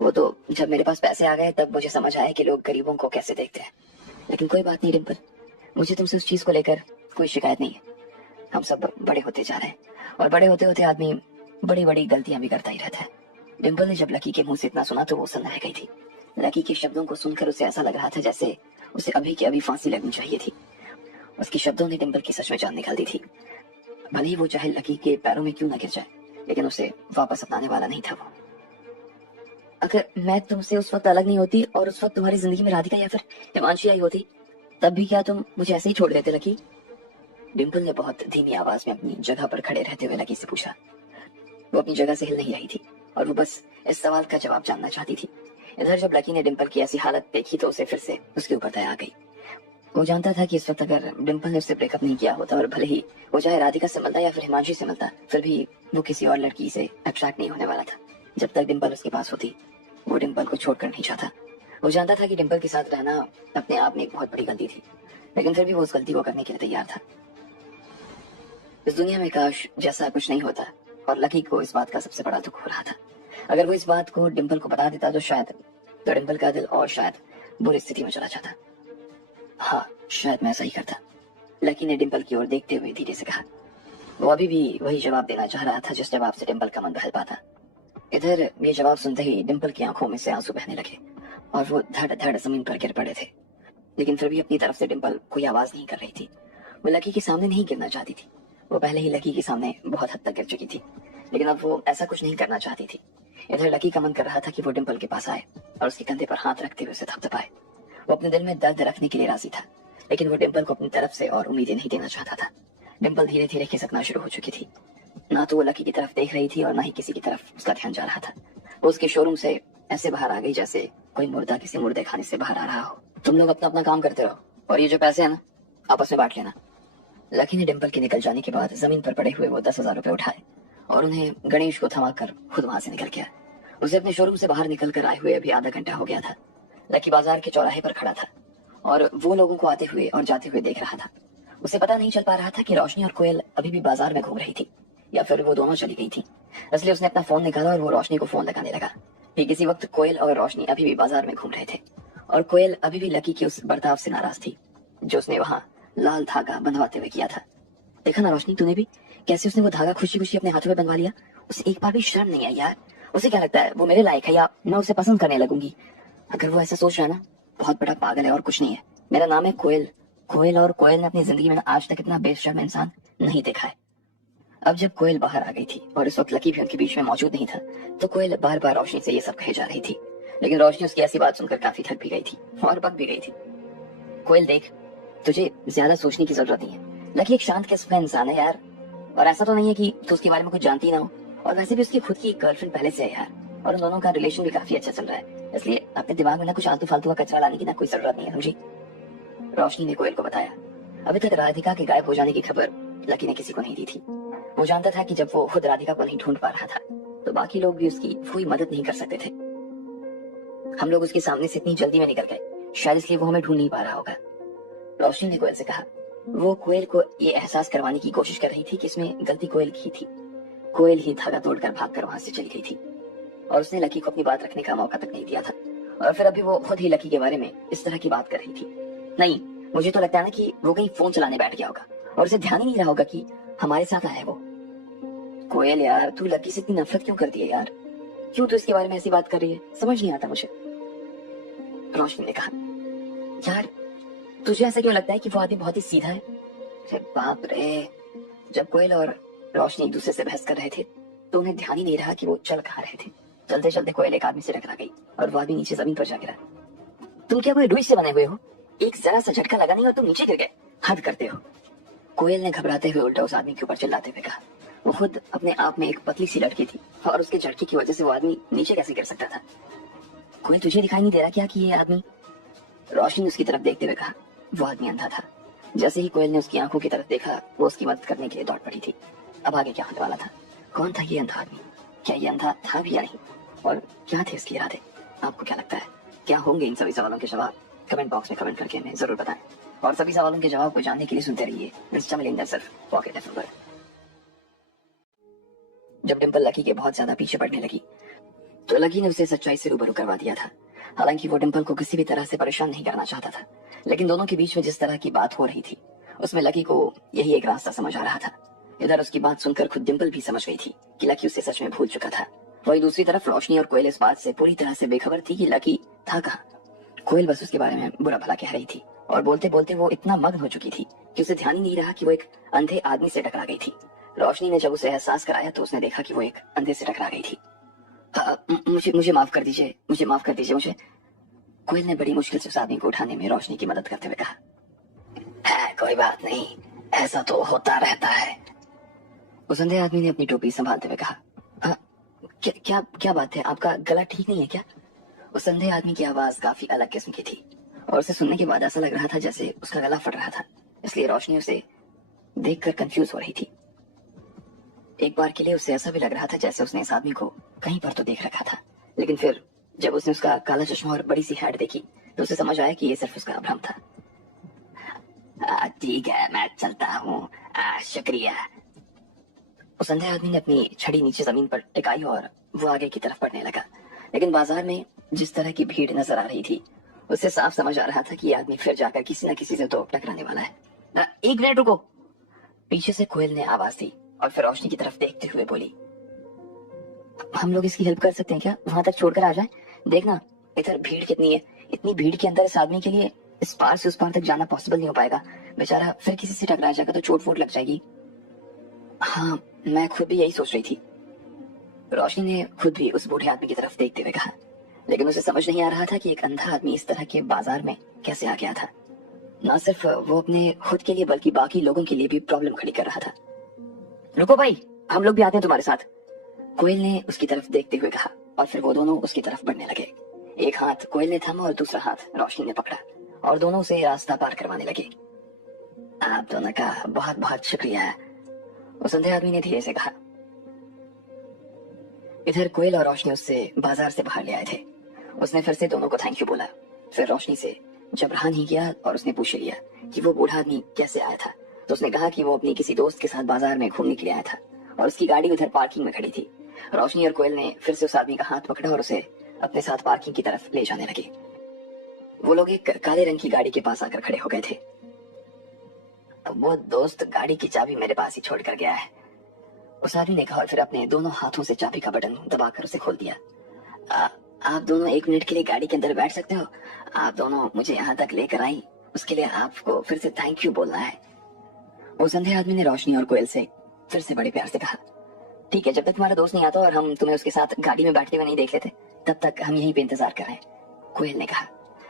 वो तो जब मेरे पास पैसे आ गए तब मुझे समझ आया कि लोग गरीबों को कैसे देखते हैं। लेकिन कोई बात नहीं डिम्पल, मुझे तुमसे उस चीज को लेकर कोई शिकायत नहीं है। हम सब बड़े होते जा रहे हैं, और बड़े होते होते आदमी बड़ी बड़ी गलतियां भी करता ही रहता है। डिम्पल ने जब लकी के मुंह से इतना सुना तो वो सन्न रह गई थी। लकी के शब्दों को सुनकर उसे ऐसा लग रहा था जैसे उसे अभी की अभी फांसी लगनी चाहिए थी। उसके शब्दों ने डिम्पल की सच में जान निकाल दी थी। भले ही वो चाहे लकी के पैरों में क्यों न गिर जाए, लेकिन उसे वापस अपनाने वाला नहीं था वो। अगर मैं तुमसे उस वक्त अलग नहीं होती और उस वक्त तुम्हारी जिंदगी में राधिका या फिर हिमांशी आई होती तब भी क्या तुम मुझे ऐसे ही छोड़ देते लकी? डिम्पल ने बहुत धीमी आवाज में अपनी जगह पर खड़े रहते हुए लकी से पूछा। वो अपनी जगह से हिल नहीं रही थी और वो बस इस सवाल का जवाब जानना चाहती थी। इधर जब लकी ने डिम्पल की ऐसी हालत देखी तो उसे फिर से उसके ऊपर दया आ गई। वो जानता था कि इस वक्त अगर डिम्पल ने उससे ब्रेकअप नहीं किया होता और भले ही वो चाहे राधिका से मिलता या फिर हिमांशी से मिलता, फिर भी वो किसी और लड़की से अट्रैक्ट नहीं होने वाला था। जब तक डिम्पल उसके पास होती वो डिम्पल को छोड़कर नहीं चाहता। वो जानता था कि डिम्पल के साथ रहना अपने आप में एक बहुत बड़ी गलती थी, लेकिन फिर भी वो उस गलती को करने के लिए तैयार था। इस दुनिया में काश जैसा कुछ नहीं होता, और लकी को इस बात का सबसे बड़ा दुख हो रहा था। अगर वो इस बात को डिम्पल को बता देता तो शायद तो डिम्पल का दिल और शायद बुरी स्थिति में चला जाता। हाँ, शायद मैं ऐसा ही करता। लकी ने डिंपल की ओर देखते हुए धीरे से कहा। वो अभी भी वही जवाब देना चाह रहा था जिस जवाब से डिंपल का मन बहल पाता। इधर ये जवाब सुनते ही डिंपल की आंखों में से आंसू बहने लगे और वो धड़ धड़ जमीन पर गिर पड़े थे। लेकिन फिर भी अपनी तरफ से डिंपल कोई आवाज नहीं कर रही थी। वो लकी के सामने नहीं गिरना चाहती थी। वो पहले ही लकी के सामने बहुत हद तक गिर चुकी थी, लेकिन अब वो ऐसा कुछ नहीं करना चाहती थी। इधर लकी का मन कर रहा था कि वो डिंपल के पास आए और उसके कंधे पर हाथ रखते हुए उसे थपथपाए। वो अपने दिल में दर्द रखने के लिए राजी था, लेकिन वो डिंपल को अपनी तरफ से और उम्मीदें नहीं देना चाहता था। डिंपल धीरे धीरे खिसकना शुरू हो चुकी थी। ना तो वो लकी की तरफ देख रही थी और ना ही किसी की तरफ उसका ध्यान जा रहा था। वो उसके शोरूम से ऐसे बाहर आ गई जैसे कोई मुर्दा किसी मुर्दे खाने से बाहर आ रहा हो। तुम लोग अपना अपना काम करते रहो और ये जो पैसे है ना, आपस में बांट लेना। लकी ने डिंपल के निकल जाने के बाद जमीन पर पड़े हुए वो 10,000 रुपए उठाए और उन्हें गणेश को थमाकर खुद वहां से निकल गया। उसे अपने शोरूम से बाहर निकल कर आए हुए अभी आधा घंटा हो गया था। लकी बाजार के चौराहे पर खड़ा था और वो लोगों को आते हुए और जाते हुए देख रहा था। उसे पता नहीं चल पा रहा था कि रोशनी और कोयल अभी भी बाजार में घूम रही थी या फिर वो दोनों चली गई थी। इसलिए उसने अपना फोन निकाला और वो रोशनी को फोन लगाने लगा। ठीक इसी वक्त कोयल और रोशनी अभी भी बाजार में घूम रहे थे और कोयल अभी भी लकी के उस बर्ताव से नाराज थी जो उसने वहां लाल धागा बंधवाते हुए किया था। देखा ना रोशनी, तूने भी कैसे उसने वो धागा खुशी खुशी अपने हाथों में बनवा लिया। उसे एक बार भी शर्म नहीं आई यार। उसे क्या लगता है वो मेरे लायक है या मैं उसे पसंद करने लगूंगी? अगर वो ऐसा सोच रहा है ना, बहुत बड़ा पागल है और कुछ नहीं है। मेरा नाम है कोयल। कोयल और कोयल ने अपनी जिंदगी में आज तक इतना बेशर्म इंसान नहीं देखा है। अब जब कोयल बाहर आ गई थी और इस वक्त लकी भी उनके बीच में मौजूद नहीं था, तो कोयल बार बार रोशनी से ये सब कहे जा रही थी। लेकिन रोशनी उसकी ऐसी बात सुनकर काफी थक भी गई थी और बक भी गई थी। कोयल देख, तुझे ज्यादा सोचने की जरूरत नहीं है। लकी एक शांत किस्म का इंसान है यार, और ऐसा तो नहीं है कि तू उसके बारे में कुछ जानती ना हो। और वैसे भी उसकी खुद की गर्लफ्रेंड पहले से है यार, और उन दोनों का रिलेशन भी काफी अच्छा चल रहा है। इसलिए अपने दिमाग में ना कुछ आलतू फालतू का कचरा लाने की ना कोई जरूरत नहीं है, समझी? रोशनी ने कोयल को बताया। अभी तक राधिका के गायब हो जाने की खबर लकी ने किसी को नहीं दी थी। वो जानता था कि जब वो खुद राधिका को नहीं ढूंढ पा रहा था तो बाकी लोग भी उसकी कोई मदद नहीं कर सकते थे। हम लोग उसके सामने से इतनी जल्दी में निकल गए, शायद इसलिए वो हमें ढूंढ नहीं पा रहा होगा, रोशनी ने कोयल से कहा। वो कोयल को ये एहसास करवाने की कोशिश कर रही थी कि इसमें गलती कोयल की थी। कोयल ही धागा तोड़कर भागकर वहां से चली गई थी और उसने लकी को अपनी बात रखने का मौका तक नहीं दिया था। और फिर अभी वो खुद ही लकी के बारे में इस तरह की बात कर रही थी। नहीं, मुझे तो लगता है ना कि वो कहीं फोन चलाने बैठ गया होगा और उसे ध्यान ही नहीं रहा होगा कि हमारे साथ आया है वो। कोयल यार, तू लकी से इतनी नफरत क्यों करती है यार? क्यों तू इसके बारे में ऐसी बात कर रही है? समझ नहीं आता मुझे, रोशनी ने कहा। यार, तुझे ऐसा क्यों लगता है कि वो आदमी बहुत ही सीधा है? अरे बाप रे, जब कोयल और रोशनी एक दूसरे से बहस कर रहे थे तो उन्हें ध्यान ही नहीं रहा कि वो चल कहाँ रहे थे। चलते चलते कोयल एक आदमी से टकरा गई और वो आदमी नीचे जमीन पर जा गिरा। तुम क्या कोई रुई से बने हुए हो? एक जरा सा झटका लगा नहीं और तुम नीचे गिर गए। हद करते हो, कोयल ने घबराते हुए उल्टा उस आदमी के ऊपर चिल्लाते हुए कहा। वो खुद अपने आप में एक पतली सी लड़की थी और उसके झटके की वजह से वो आदमी नीचे कैसे गिर सकता था? कोयल, तुझे दिखाई नहीं दे रहा क्या कि ये आदमी? रोशनी ने उसकी तरफ देखते हुए कहा। वो आदमी अंधा था। जैसे ही कोयल ने उसकी आंखों की तरफ देखा, वो उसकी मदद करने के लिए दौड़ पड़ी थी। अब आगे क्या होने वाला था? कौन था ये अंधा आदमी? क्या ये अंधा था भी या नहीं? और क्या थे इसके इरादे? आपको क्या लगता है, क्या होंगे इन सभी सवालों के जवाब? कमेंट बॉक्स में कमेंट करके हमें जरूर बताएं। और सभी सवालों के जवाब को जानने के लिए सुनते रहिए इंस्टा मिलेंगे सिर्फ पॉकेट एफएम पर। जब डिंपल लकी के बहुत ज्यादा पीछे पड़ने लगी तो लकी ने उसे सच्चाई से रूबरू करवा दिया था। हालांकि वो डिंपल को किसी भी तरह से परेशान नहीं करना चाहता था, लेकिन दोनों के बीच में जिस तरह की बात हो रही थी उसमें लकी को यही एक रास्ता समझ आ रहा था। इधर उसकी बात सुनकर खुद डिंपल भी समझ गई थी कि लकी उसे सच में भूल चुका था। वही दूसरी तरफ रोशनी और कोयल इस बात से पूरी तरह से बेखबर थी कि लकी था कहाँ। कोयल बस उसके बारे में बुरा भला कह रही थी और बोलते बोलते वो इतना मग्न हो चुकी थी कि उसे ध्यान ही नहीं रहा कि वो एक अंधे आदमी से टकरा गई थी। रोशनी ने जब उसे एहसास कराया तो उसने देखा कि वो एक अंधे से टकरा गई थी। मुझे माफ कर दीजिए, मुझे माफ कर दीजिए मुझे, कोयल ने बड़ी मुश्किल से उस आदमी को उठाने में रोशनी की मदद करते हुए कहा। कोई बात नहीं, ऐसा तो होता रहता है, उस अंधे आदमी ने अपनी टोपी संभालते हुए कहा। क्या बात है, आपका गला ठीक नहीं है क्या? उस अंधे आदमी की आवाज काफी अलग किस्म की थी और उसे सुनने के बाद ऐसा लग रहा था जैसे उसका गला फट रहा था। इसलिए रोशनी उसे देखकर कंफ्यूज हो रही थी। एक बार के लिए उसे ऐसा भी लग रहा था जैसे उसने इस आदमी को कहीं पर तो देख रखा था, लेकिन फिर जब उसने उसका काला चश्मा और बड़ी सी हैट देखी तो उसे समझ आया कि ये सिर्फ उसका भ्रम था। ठीक है, मैं चलता हूँ, शुक्रिया। उस अंधे आदमी ने अपनी छड़ी नीचे जमीन पर टिकाई और वो आगे की तरफ बढ़ने लगा। लेकिन बाजार में जिस तरह की भीड़ नजर आ रही थी उससे साफ समझ आ रहा था कि ये आदमी फिर जाकर किसी न किसी से तो टकराने वाला है। एक मिनट रुको, पीछे से कोयल ने आवाज दी और फिर रोशनी की तरफ देखते हुए बोली, हम लोग इसकी हेल्प कर सकते हैं क्या? वहां तक छोड़कर आ जाए। देखना इधर भीड़ कितनी है, इतनी भीड़ के अंदर इस आदमी के लिए इस पार से उस पार तक जाना पॉसिबल नहीं हो पाएगा। बेचारा फिर किसी से टकरा जाएगा तो चोट वोट लग जाएगी। हाँ, मैं खुद भी यही सोच रही थी, रोशनी ने खुद भी उस बूढ़े आदमी की तरफ देखते हुए कहा। लेकिन उसे समझ नहीं आ रहा था कि एक अंधा आदमी इस तरह के बाजार में कैसे आ गया था। न सिर्फ वो अपने खुद के लिए बल्कि बाकी लोगों के लिए भी प्रॉब्लम खड़ी कर रहा था। रुको भाई, हम लोग भी आते हैं तुम्हारे साथ, कोयल ने उसकी तरफ देखते हुए कहा और फिर वो दोनों उसकी तरफ बढ़ने लगे। एक हाथ कोयल ने थामा और दूसरा हाथ रोशनी ने पकड़ा और दोनों उसे रास्ता पार करवाने लगे। आप दोनों का बहुत बहुत शुक्रिया, उस अंधे आदमी ने धीरे से कहा। इधर कोयल और रोशनी उससे बाजार से बाहर ले आए थे। उसने फिर से दोनों को थैंक यू बोला, फिर रोशनी से जब रहा नहीं गया और उसने पूछ लिया कि वो बूढ़ा आदमी कैसे आया था, तो उसने कहा कि वो अपनी किसी दोस्त के साथ बाजार में घूमने के लिए आया था और उसकी गाड़ी उधर पार्किंग में खड़ी थी। रोशनी और कोयल ने फिर से उस आदमी का हाथ पकड़ा और उसे अपने साथ पार्किंग की तरफ ले जाने लगे। वो लोग एक काले रंग की गाड़ी के पास आकर खड़े हो गए थे। वो दोस्त गाड़ी की चाबी मेरे पास ही छोड़ कर गया है, उस आदमी ने कहा और फिर अपने दोनों हाथों से चाबी का बटन दबाकर उसे खोल दिया। आप दोनों 1 मिनट के लिए गाड़ी के अंदर बैठ सकते हो? आप दोनों मुझे यहाँ तक लेकर आई, उसके लिए आपको फिर से थैंक यू बोलना है। उस अंधे आदमी ने रोशनी और कोयल से फिर से बड़े प्यार से कहा, ठीक है, जब तक तुम्हारा दोस्त नहीं आता और हम तुम्हें उसके साथ गाड़ी में बैठते हुए नहीं देख लेते तब तक हम यहीं पे इंतजार कर रहे हैं, कोयल ने कहा।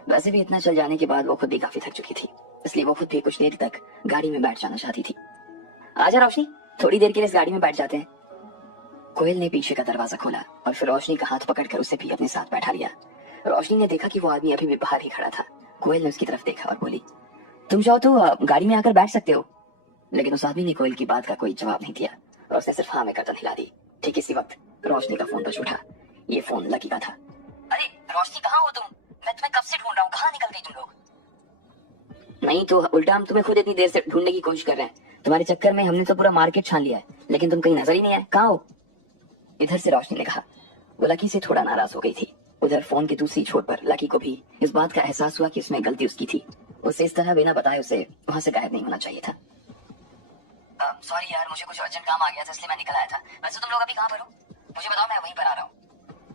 वैसे भी इतना चल जाने के बाद वो खुद भी काफी थक चुकी थी, इसलिए वो खुद भी कुछ देर तक गाड़ी में बैठ जाना चाहती थी। आजा रोशनी, थोड़ी देर के लिए इस गाड़ी में बैठ जाते हैं। कोयल ने पीछे का दरवाजा खोला और फिर रोशनी का हाथ पकड़कर उसे भी अपने साथ बैठा लिया। रोशनी ने देखा कि वो आदमी अभी भी बाहर ही खड़ा था। कोयल ने उसकी तरफ देखा और बोली, तुम चाहो तो गाड़ी में आकर बैठ सकते हो। लेकिन उस आदमी ने कोयल की बात का कोई जवाब नहीं दिया और उसने सिर्फ हाँ में गर्दन हिला दी। ठीक इसी वक्त रोशनी का फोन बज उठा। ये फोन लकी का था। अरे रोशनी, कहाँ हो तुम? मैं तुम्हें कब से ढूंढ रहा हूँ, कहाँ निकल गई तुम लोग? नहीं तो उल्टा हम तुम्हें खुद इतनी देर से ढूंढने की कोशिश कर रहे हैं। तुम्हारे चक्कर में हमने तो पूरा मार्केट छान लिया है, लेकिन तुम कहीं नजर ही नहीं आए, कहाँ हो? इधर से रोशनी ने कहा। वो लकी से थोड़ा नाराज हो गई थी। उधर फोन की दूसरी छोर पर लकी को भी इस बात का एहसास हुआ कि उसमें गलती उसकी थी। उसे इस तरह बिना बताए उसे वहां से गायब नहीं होना चाहिए था। सॉरी यार, मुझे कुछ अर्जेंट काम आ गया था इसलिए मैं निकल आया था। वैसे तुम लोग अभी कहाँ पर हो? मुझे बताओ, मैं वहीं पर आ रहा हूँ।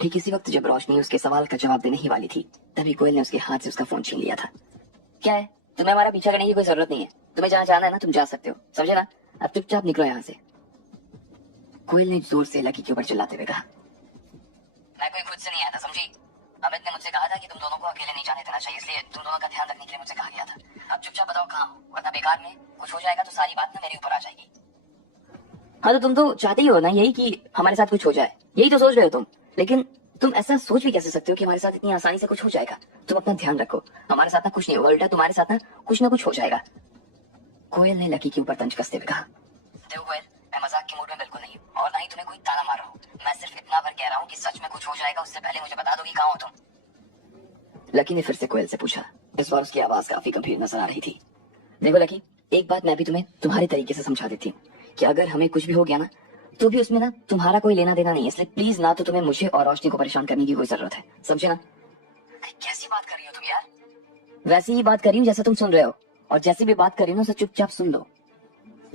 ठीक इसी वक्त जब रोशनी उसके सवाल का जवाब देने ही वाली थी तभी कोयल ने उसके हाथ से उसका फोन छीन लिया था। क्या है, तुम्हें हमारा पीछा करने की कोई जरूरत नहीं है। तुम्हें जहाँ जाना है ना, तुम जा सकते हो, समझे ना? अब चुपचाप निकलो यहाँ से, कोयल ने जोर से लकी के ऊपर चिल्लाते हुए कहा। मैं कोई खुद से नहीं आया था, समझी? अमित ने मुझसे कहा था कि तुम दोनों को अकेले नहीं जाने देना चाहिए, इसलिए तुम दोनों का ध्यान रखने के लिए मुझसे कहा गया था। अब चुपचाप बताओ कहाँ हो, वरना बेकार में कुछ हो जाएगा तो सारी बात ना मेरे ऊपर आ जाएगी। हाँ तो तुम तो चाहते ही हो ना यही कि हमारे साथ कुछ हो जाए, यही तो सोच रहे हो तुम। लेकिन तुम ऐसा सोच भी कैसे सकते हो कि हमारे साथ इतनी आसानी से कुछ हो जाएगा? तुम अपना ध्यान रखो, हमारे साथ ना कुछ नहीं होगा, उल्टा तुम्हारे साथ ना कुछ हो जाएगा। कोयल ने लकी के ऊपर तंज कसते हुए कहा। देखो कोयल, मैं मजाक के मूड में बिल्कुल नहीं हूँ और ना ही तुम्हें कोई ताना मार रहा हूँ। मैं सिर्फ इतना भर कह रहा हूँ कि सच में कुछ हो जाएगा उससे पहले मुझे बता दो कि कहाँ हो तुम। लकी ने फिर से कोयल से पूछा। इस बार उसकी आवाज काफी गंभीर नजर आ रही थी। देखो लकी, एक बात मैं भी तुम्हें तुम्हारे तरीके से समझा देती हूँ कि अगर हमें कुछ भी हो गया ना तो भी उसमें ना तुम्हारा कोई लेना देना नहीं है, इसलिए प्लीज ना तो तुम्हें मुझे और रोशनी को परेशान करने की कोई जरूरत है, समझे ना? कैसी बात कर रही हो तुम यार? वैसी ही बात कर रही हूँ जैसा तुम सुन रहे हो, और जैसी भी बात कर रही हो ना उसे चुपचाप सुन लो।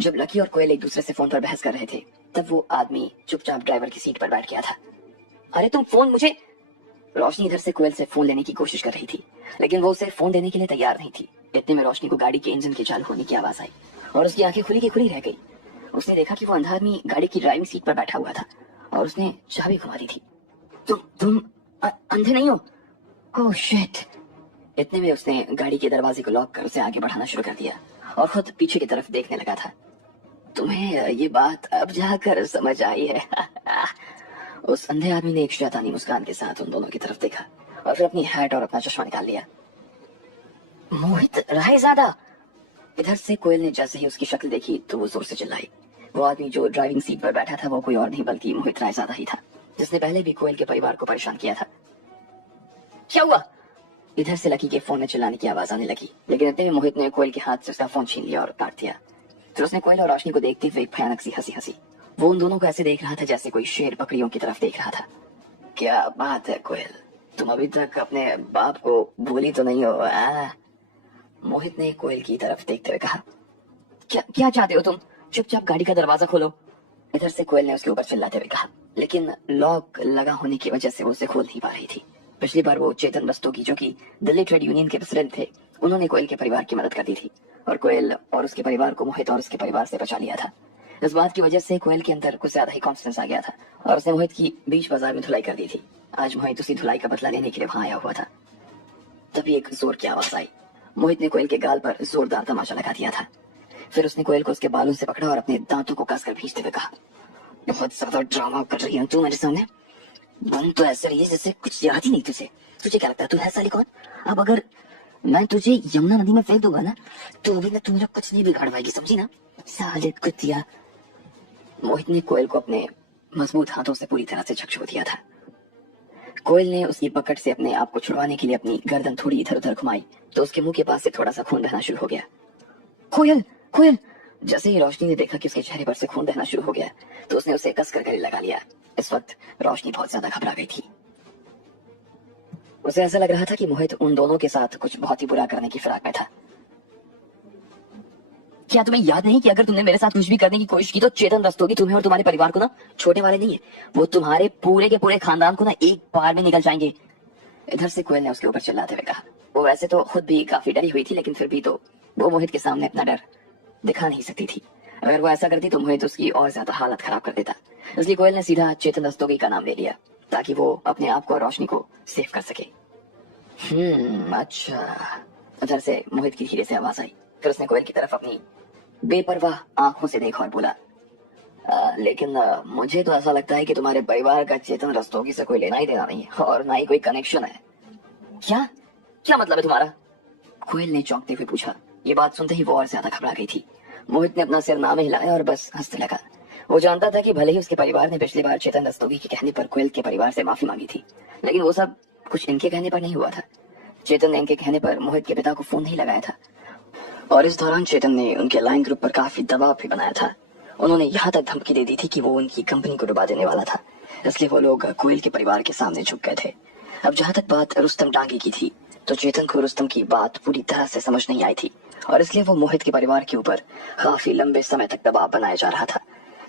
जब लकी और कोयल एक दूसरे से फोन पर बहस कर रहे थे तब वो आदमी चुपचाप ड्राइवर की सीट पर बैठ गया था। अरे तुम फोन मुझे। रोशनी इधर से कोयल से फोन लेने की कोशिश कर रही थी लेकिन वो उसे फोन देने के लिए तैयार नहीं थी। इतने में रोशनी को गाड़ी के इंजन के चालू होने की आवाज आई और उसकी आंखें खुली की खुली रह गई। उसने देखा कि वो अंधा आदमी गाड़ी की ड्राइविंग सीट पर बैठा हुआ था और उसने चाबी घुमा दी थी। तुम अंधे नहीं हो? Oh shit. इतने में उसने गाड़ी के दरवाजे को लॉक कर उसे आगे बढ़ाना शुरू कर दिया और खुद पीछे की तरफ देखने लगा था। तुम्हें ये बात अब जाकर समझ आई है? उस अंधे आदमी ने एक शैतानी मुस्कान के साथ उन दोनों की तरफ देखा और फिर अपनी हैट और अपना चश्मा निकाल लिया। मोहित रायज़ादा। इधर से कोयल ने जैसे ही उसकी शक्ल देखी तो वो जोर से चिल्लाई। वो आदमी जो ड्राइविंग सीट पर बैठा था वो कोई और नहीं बल्कि मोहित रायज़ादा ही था, जिसने पहले भी कोयल के परिवार को परेशान किया था। क्या हुआ? इधर से लकी के फोन में चिल्लाने की आवाज आने लगी, लेकिन इतने में मोहित ने कोयल के हाथ से उसका फोन छीन लिया और काट दिया। फिर उसने कोयल और रोशनी को देखते हुए एक भयानक सी हंसी हंसी। वो उन दोनों को ऐसे देख रहा था जैसे कोई शेर बकरियों की तरफ देख रहा था। क्या बात है कोयल, तुम अभी तक अपने बाप को भूली तो नहीं हो? मोहित ने कोयल की तरफ देखते हुए कहा। क्या क्या चाहते हो तुम? चुपचाप गाड़ी का दरवाजा खोलो, इधर से कोयल ने उसके ऊपर चिल्लाते हुए कहा। लेकिन लॉक लगा होने की वजह से वो उसे खोल नहीं पा रही थी। पिछली बार वो चेतन रस्तोगी, जो कि दिल्ली ट्रेड यूनियन के प्रेसिडेंट थे, उन्होंने कोयल के परिवार की मदद कर दी थी और कोयल और उसके परिवार को मोहित और उसके परिवार से बचा लिया था। इस बात की वजह से कोयल के अंदर कुछ ज्यादा ही कॉन्फिडेंस आ गया था और उसने मोहित की बीच बाजार में धुलाई कर दी थी। आज मोहित उसी धुलाई का बदला लेने के लिए वहां आया हुआ था। तभी एक जोर की आवाज आई। मोहित ने कोयल के गाल पर जोरदार तमाचा लगा दिया था। फिर उसने कोयल को उसके बालों से पकड़ा और अपने दांतों को कसकर खींचते हुए कहा, बहुत ज्यादा ड्रामा कर रही है तू मेरे सामने। बन तो ऐसे रही है जैसे कुछ याद ही नहीं तुझे। तुझे क्या लगता है तू है साली कौन? अब अगर मैं तुझे यमुना नदी में फेंक दूंगा ना, तो अभी मैं तुम्हारा कुछ नहीं बिगाड़ पाएगी, समझी ना साले कुतिया। मोहित ने कोयल को अपने मजबूत हाथों से पूरी तरह से झकझोर दिया था। कोयल ने उसकी पकड़ से अपने आप को छुड़वाने के लिए अपनी गर्दन थोड़ी इधर उधर घुमाई तो उसके मुंह के पास से थोड़ा सा खून बहना शुरू हो गया। कोयल, कोयल! जैसे ही रोशनी ने देखा कि उसके चेहरे पर से खून बहना शुरू हो गया तो उसने उसे कसकर गले लगा लिया। इस वक्त रोशनी बहुत ज्यादा घबरा गई थी। उसे ऐसा लग रहा था कि मोहित उन दोनों के साथ कुछ बहुत ही बुरा करने की फिराक में था। क्या तुम्हें याद नहीं कि अगर तुमने मेरे साथ कुछ भी करने की कोशिश की तो चेतन रस्तोगी तुम्हें और तुम्हारे परिवार को ना छोड़ने वाले नहीं है। वो तुम्हारे पूरे के पूरे खानदान को ना एक बार में निकल जाएंगे। इधर से कोयल ने उसके ऊपर चिल्लाते हुए कहा। वो वैसे तो खुद भी काफी डरी हुई थी, लेकिन फिर भी तो वो मोहित के सामने अपना डर दिखा नहीं सकती थी। अगर वो ऐसा करती तो मोहित उसकी और ज्यादा हालत खराब कर देता। इसलिए कोयल ने सीधा चेतन रस्तोगी का नाम ले लिया ताकि वो अपने आप को और रोशनी को सेव कर सके। अच्छा। उधर से मोहित की धीरे से आवाज आई। फिर उसने कोयल की तरफ अपनी बेपरवाह आंखों से देखा और बोला, लेकिन मुझे तो ऐसा लगता है कि तुम्हारे परिवार का चेतन रस्तोगी से कोई लेना ही देना नहीं है और ना ही कोई कनेक्शन है। क्या क्या मतलब है तुम्हारा? कोयल ने चौंकते हुए पूछा। ये बात सुनते ही वो और ज्यादा घबरा गई थी। मोहित ने अपना सिर नामे हिलाया और बस हंसने लगा। वो जानता था कि भले ही उसके परिवार ने पिछली बार चेतन रस्तोगी के कहने पर कोयल के परिवार से माफी मांगी थी, लेकिन वो सब कुछ इनके कहने पर नहीं हुआ था। चेतन ने इनके कहने पर मोहित के पिता को फोन नहीं लगाया था और इस दौरान चेतन ने उनके लाइन ग्रुप पर काफी दबाव भी बनाया था। उन्होंने यहाँ तक धमकी दे दी थी कि वो उनकी कंपनी को डुबा देने वाला था, इसलिए वो लोग कोयल के परिवार के सामने झुक गए थे। अब जहाँ तक बात रुस्तम डांगी की थी तो चेतन को रुस्तम की बात पूरी तरह से समझ नहीं आई थी और इसलिए वो मोहित के परिवार के ऊपर काफी लंबे समय तक दबाव बनाया जा रहा था।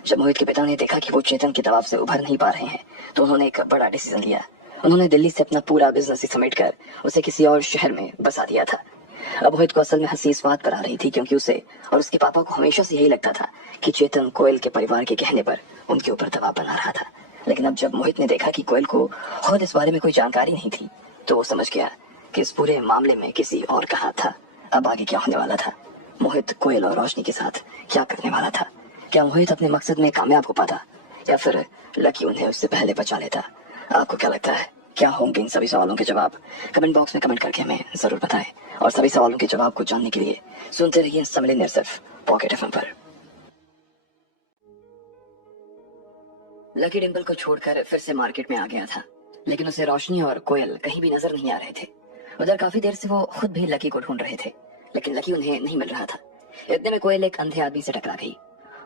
जब मोहित के पिता ने देखा कि वो चेतन के दबाव से उभर नहीं पा रहे हैं तो उन्होंने एक बड़ा डिसीजन लिया। उन्होंने दिल्ली से अपना पूरा बिजनेस ही समेटकर उसे किसी और शहर में बसा दिया था। अब मोहित को असल में हंसी इस बात पर आ रही थी क्योंकि उसे और उसके पापा को हमेशा से यही लगता था कि चेतन कोयल के परिवार के कहने पर उनके ऊपर दबाव बना रहा था। लेकिन अब जब मोहित ने देखा कि कोयल को खुद इस बारे में कोई जानकारी नहीं थी तो वो समझ गया कि इस पूरे मामले में किसी और का हाथ था। अब आगे क्या होने वाला था? मोहित कोयल और रोशनी के साथ क्या करने वाला था? क्या मोहित अपने मकसद में कामयाब हो पाता या फिर लकी उन्हें उससे पहले बचा लेता? आपको क्या लगता है, क्या होंगे इन सभी सवालों के जवाब? कमेंट बॉक्स में कमेंट करके हमें जरूर बताएं और सभी सवालों के जवाब को जानने के लिए सुनते रहिए समलेनियर सिर्फ पॉकेट एफएम पर। लकी डिंपल को छोड़कर फिर से मार्केट में आ गया था, लेकिन उसे रोशनी और कोयल कहीं भी नजर नहीं आ रहे थे। उधर काफी देर से वो खुद भी लकी को ढूंढ रहे थे, लेकिन लकी उन्हें नहीं मिल रहा था। इतने में कोयल एक अंधे आदमी से टकरा गई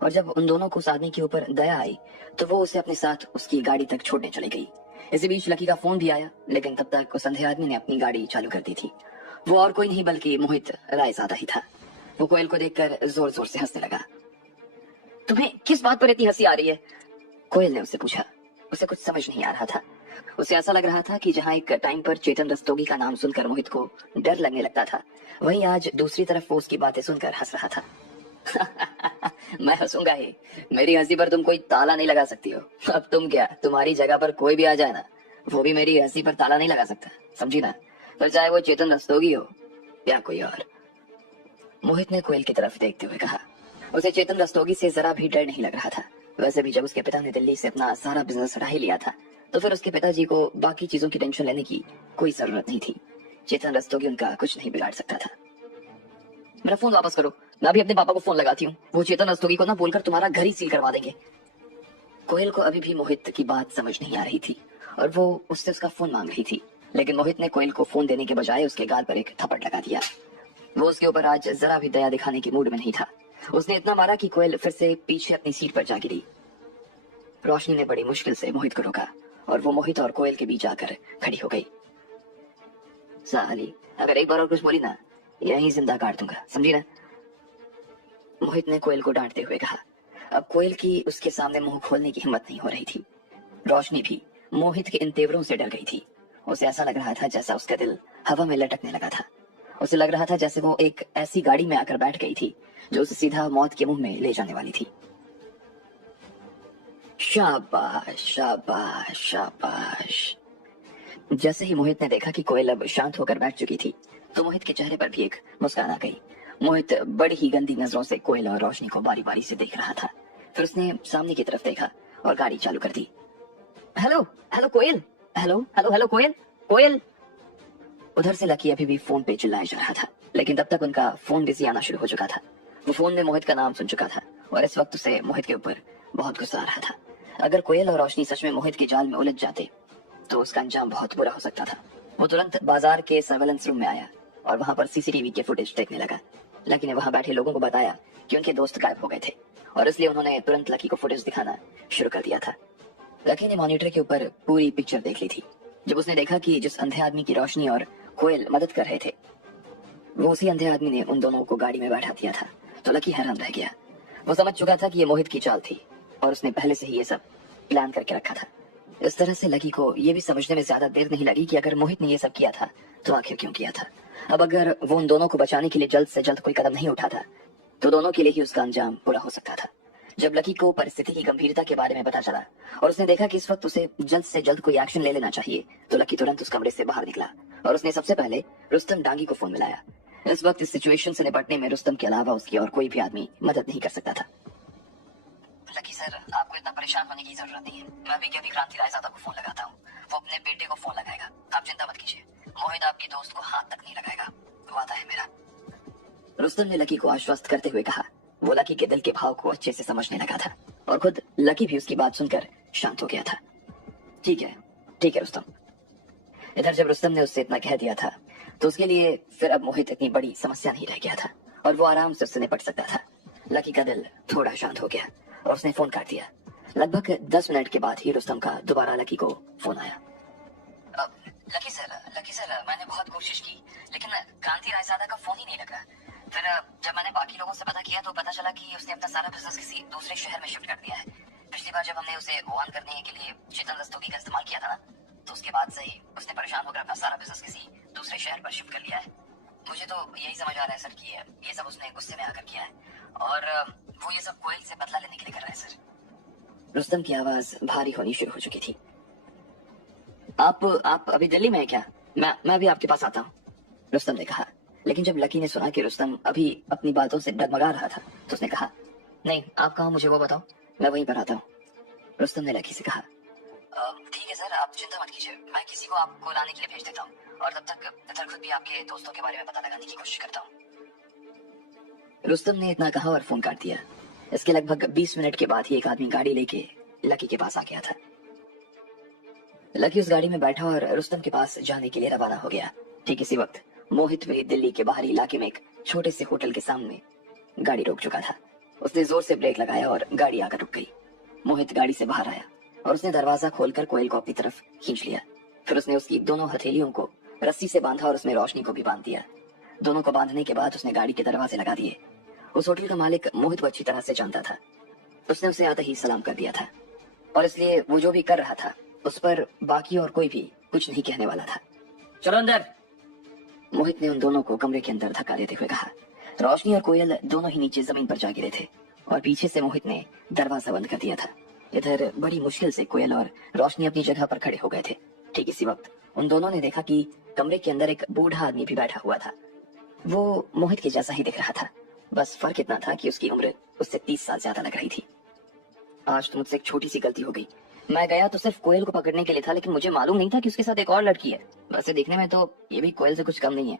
और जब उन दोनों को उस आदमी के ऊपर दया आई तो वो उसे अपने साथ उसकी गाड़ी तक छोड़ने चली गई। इसी बीच लकी का फोन भी आया, लेकिन तब तक उस अंधे आदमी ने अपनी गाड़ी चालू कर दी थी। वो और कोई नहीं बल्कि मोहित रायजादा ही था। वो कोयल को देखकर जोर जोर से हंसने लगा। तुम्हें किस बात पर इतनी हंसी आ रही है? कोयल ने उससे पूछा। उसे कुछ समझ नहीं आ रहा था। उसे ऐसा लग रहा था कि जहाँ एक टाइम पर चेतन रस्तोगी का नाम सुनकर मोहित को डर लगने लगता था, वहीं आज दूसरी तरफ वो उसकी बातें सुनकर हंस रहा था। मैं हंसूंगा ही, मेरी हंसी पर तुम कोई ताला नहीं लगा सकती हो। अब तुम क्या, तुम्हारी जगह पर कोई भी आ जाए ना, वो भी मेरी हंसी पर ताला नहीं लगा सकता, समझी ना? फिर चाहे वो चेतन रस्तोगी हो या कोई और। मोहित ने कोयल की तरफ देखते हुए कहा। उसे चेतन रस्तोगी से जरा भी डर नहीं लग रहा था। वैसे भी जब उसके पिता ने दिल्ली से अपना सारा बिजनेस उठा ही लिया था तो फिर उसके पिताजी को बाकी चीजों की टेंशन लेने की कोई जरूरत नहीं थी। चेतन रस्तोगी उनका कुछ नहीं बिगाड़ सकता था। मेरा फोन वापस करो, मैं भी अपने पापा को फोन लगाती हूँ। वो चेतन रस्तोगी को ना बोलकर तुम्हारा घर ही सील करवा देंगे। कोयल को अभी भी मोहित की बात समझ नहीं आ रही थी और वो उससे उसका फोन मांग रही थी, लेकिन मोहित ने कोयल को फोन देने के बजाय उसके गाल पर एक थप्पड़ लगा दिया। वो उसके ऊपर आज जरा भी दया दिखाने की मूड में नहीं था। उसने इतना मारा कि कोयल फिर से पीछे अपनी सीट पर जा गिरी। रोशनी ने बड़ी मुश्किल से मोहित को रोका और वो मोहित और कोयल के बीच आकर खड़ी हो गई। साली, अगर एक बार और कुछ बोली ना, यहीं जिंदा काट दूंगा, समझी ना? मोहित ने कोयल को डांटते हुए कहा। अब कोयल की उसके सामने मुंह खोलने की हिम्मत नहीं हो रही थी। रोशनी भी मोहित के इन तेवरों से डर गई थी। उसे ऐसा लग रहा था जैसा उसका दिल हवा में लटकने लगा था। उसे लग रहा था जैसे वो एक ऐसी गाड़ी में आकर बैठ गई थी जो उसे सीधा मौत के मुंह में ले जाने वाली थी। शाबाश शाबाश शाबाश। जैसे ही मोहित ने देखा कि कोयल अब शांत होकर बैठ चुकी थी, तो मोहित के चेहरे पर भी एक मुस्कान आ गई। मोहित बड़ी ही गंदी नजरों से कोयल और रोशनी को बारी बारी से देख रहा था। फिर उसने सामने की तरफ देखा और गाड़ी चालू कर दी। हेलो हेलो कोयल, हेलो हेलो हेलो कोयल, कोयल। उधर से लकी अभी भी फोन पे चिल्लाए जा रहा था, लेकिन तब तक उनका फोन बिजी आना शुरू हो चुका था। वो फोन में मोहित का नाम सुन चुका था और इस वक्त उसे मोहित के ऊपर बहुत गुस्सा आ रहा था। अगर कोयल और रोशनी सच में मोहित के जाल में उलझ जाते तो उसका अंजाम बहुत बुरा हो सकता था। वो तुरंत बाजार के सर्वेलेंस रूम में आया और वहां पर सीसीटीवी के फुटेज देखने लगा। लकी ने वहां बैठे लोगों को बताया कि उनके दोस्त गायब हो गए थे और इसलिए उन्होंने तुरंत लकी को फुटेज दिखाना शुरू कर दिया था। लकी ने मॉनिटर के ऊपर पूरी पिक्चर देख ली थी। जब उसने देखा कि जिस अंधे आदमी की रोशनी और कोयल मदद कर रहे थे, वो उसी अंधे आदमी ने उन दोनों को गाड़ी में बैठा दिया था, तो लकी हैरान रह गया। वो समझ चुका था कि ये मोहित की चाल थी और उसने पहले से ही ये सब प्लान करके रखा था। इस तरह से लकी को ये भी समझने में ज्यादा देर नहीं लगी कि अगर मोहित ने ये सब किया था तो आखिर क्यों किया था। अब अगर वो उन दोनों को बचाने के लिए जल्द से जल्द कोई कदम नहीं उठाता तो दोनों के लिए ही उसका अंजाम बुरा हो सकता था। जब लकी को परिस्थिति की गंभीरता के बारे में पता चला और उसने देखा कि इस वक्त उसे जल्द से जल्द कोई एक्शन ले लेना चाहिए, तो लकी तुरंत उस कमरे से बाहर निकला और उसने सबसे पहले रुस्तम डांगी को फोन मिलाया। इस वक्त इस सिचुएशन से निपटने में रुस्तम के अलावा उसकी और कोई भी आदमी मदद नहीं कर सकता था। लकी सर, आपको इतना परेशान होने की जरूरत नहीं है। मैं अभी क्रांति रायजादा को फोन लगाता हूँ, वो अपने बेटे को फोन लगाएगा। आप चिंता मत कीजिए, मोहित आपके दोस्त को हाथ तक नहीं लगाएगा, वादा है मेरा। रुस्तम ने लकी को आश्वस्त करते हुए कहा। वो लकी के दिल के भाव को अच्छे से समझने लगा था और खुद लकी भी उसकी बात सुनकर शांत हो गया था। ठीक है रुस्तम। इधर जब रुस्तम ने उससे इतना कह दिया था तो उसके लिए फिर अब मोहित इतनी बड़ी समस्या नहीं रह गया था और वो आराम से उससे निपट सकता था। लकी का दिल थोड़ा शांत हो गया और उसने फोन काट दिया। लगभग 10 मिनट के बाद ही रुस्तम का दोबारा लकी को फोन आया। लकी सर, मैंने बहुत कोशिश की लेकिन क्रांति रायजादा का फोन ही नहीं लगा। फिर जब मैंने बाकी लोगों से पता किया तो पता चला कि उसने अपना सारा बिजनेस किसी दूसरे शहर में शिफ्ट कर दिया है। पिछली बार जब हमने उसे ऑन करने के लिए चेतन रस्तोगी का इस्तेमाल किया था ना, तो उसके बाद से ही उसने परेशान होकर अपना सारा बिजनेस किसी दूसरे शहर पर शिफ्ट कर लिया है। मुझे तो यही समझ आ रहा है सर कि ये सब उसने गुस्से में आकर किया है और वो ये सब कोयल से बदला लेने के लिए कर रहा है सर। रुस्तम की आवाज भारी होनी शुरू हो चुकी थी। आप अभी दिल्ली में है क्या? मैं भी आपके पास आता हूँ, रुस्तम ने कहा। लेकिन जब लकी ने सुना कि रुस्तम अभी अपनी बातों से डगमगा रहा था तो उसने कहा, नहीं, आप कहाँ, मुझे वो बताओ, मैं वहीं पर आता हूँ। रुस्तम ने लकी से कहा, ठीक है सर, आप चिंता मत कीजिए, मैं किसी को आपको लाने के लिए भेज देता हूँ और तब तक इधर खुद भी आपके दोस्तों के बारे में पता लगाने की कोशिश करता हूँ। रुस्तम ने इतना कहा और फोन काट दिया। इसके लगभग 20 मिनट के बाद ही एक आदमी गाड़ी लेके लकी के पास आ गया था। लकी उस गाड़ी में बैठा और रुस्तम के पास जाने के लिए रवाना हो गया। ठीक इसी वक्त मोहित भी दिल्ली के बाहरी इलाके में एक छोटे से होटल के सामने गाड़ी रोक चुका था। उसने जोर से ब्रेक लगाया और गाड़ी आकर रुक गई। मोहित गाड़ी से बाहर आया और उसने दरवाजा खोलकर कोयल को अपनी तरफ खींच लिया। फिर उसने उसकी दोनों हथेलियों को रस्सी से बांधा और उसमें रोशनी को भी बांध दिया। दोनों को बांधने के बाद उसने गाड़ी के दरवाजे लगा दिए। उस होटल का मालिक मोहित को अच्छी तरह से जानता था। उसने उसे आते ही सलाम कर दिया था और इसलिए वो जो भी कर रहा था उस पर बाकी और कोई भी कुछ नहीं कहने वाला था। चलो अंदर, मोहित ने उन दोनों को कमरे के अंदर धक्का देते हुए कहा। रोशनी और कोयल दोनों ही नीचे जमीन पर जा गिरे थे और पीछे से मोहित ने दरवाजा बंद कर दिया था। इधर बड़ी मुश्किल से कोयल और रोशनी अपनी जगह पर खड़े हो गए थे। ठीक इसी वक्त उन दोनों ने देखा कि कमरे के अंदर एक बूढ़ा आदमी भी बैठा हुआ था। वो मोहित के जैसा ही दिख रहा था, बस फर्क इतना था कि उसकी उम्र उससे 30 साल ज्यादा लग रही थी। आज तो मुझसे एक छोटी सी गलती हो गई। मैं गया तो सिर्फ कोयल को पकड़ने के लिए था, लेकिन मुझे मालूम नहीं था कि उसके साथ एक और लड़की है। वैसे देखने में तो ये भी कोयल से कुछ कम नहीं है,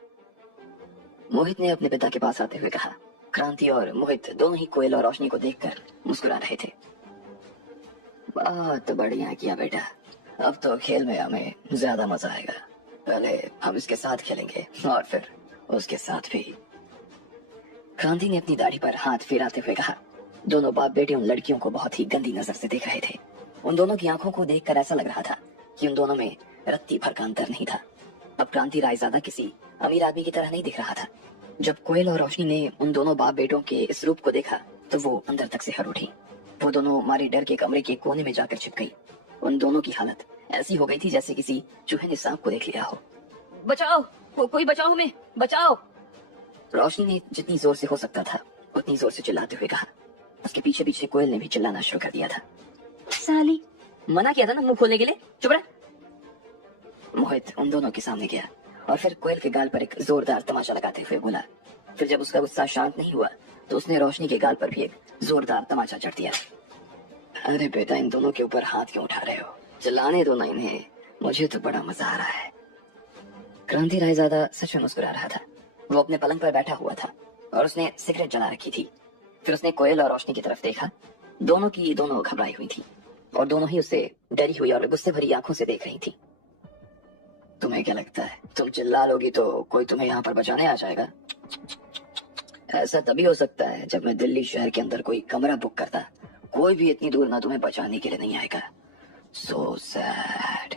मोहित ने अपने पिता के पास आते हुए कहा। क्रांति और मोहित दोनों ही कोयल और रोशनी को देखकर मुस्कुरा रहे थे। बहुत बढ़िया किया बेटा, अब तो खेल में हमें ज्यादा मजा आएगा। पहले हम इसके साथ खेलेंगे और फिर उसके साथ भी। क्रांति ने अपनी दाढ़ी पर हाथ फेराते हुए कहा। दोनों बाप बेटे उन लड़कियों को बहुत ही गंदी नजर से देख रहे थे। उन दोनों की आंखों को देखकर ऐसा लग रहा था कि उन दोनों में रत्ती भर का अंतर नहीं था। अब क्रांति रायजादा किसी अमीर आदमी की तरह नहीं दिख रहा था। जब कोयल और रोशनी ने उन दोनों बाप बेटों के इस रूप को देखा तो वो अंदर तक से हर उठी। वो दोनों मारे डर के कमरे के कोने में जाकर छिप गई। उन दोनों की हालत ऐसी हो गई थी जैसे किसी चूहे ने सांप को देख लिया हो। बचाओ, कोई बचाओ, हमें बचाओ। रोशनी ने जितनी जोर से हो सकता था उतनी जोर से चिल्लाते हुए कहा। उसके पीछे पीछे कोयल ने भी चिल्लाना शुरू कर दिया था। साली, मना किया था ना मुंह खोलने के लिए, चुप रह। मोहित उन दोनों के सामने गया और फिर कोयल के गाल पर एक जोरदार तमाचा लगाते हुए बोला। फिर जब उसका गुस्सा शांत नहीं हुआ तो उसने रोशनी के गाल पर भी एक जोरदार तमाचा जड़ दिया। अरे बेटा, इन दोनों के ऊपर हाथ क्यों उठा रहे हो? चिल्लाने दो ना इन्हें, मुझे तो बड़ा मजा आ रहा है। क्रांति रायजादा सच में मुस्कुरा रहा था। वो अपने पलंग पर बैठा हुआ था और उसने सिगरेट जला रखी थी। फिर उसने कोयल और रोशनी की तरफ देखा। दोनों की दोनों घबराई हुई थी और दोनों ही उसे डरी हुई और गुस्से भरी आंखों से देख रही थी। तुम्हें क्या लगता है तुम चिल्ला लोगी तो कोई तुम्हें यहाँ पर बचाने आ जाएगा? ऐसा तभी हो सकता है जब मैं दिल्ली शहर के अंदर कोई कमरा बुक करता। कोई भी इतनी दूर ना तुम्हें बचाने के लिए नहीं आएगा। So sad.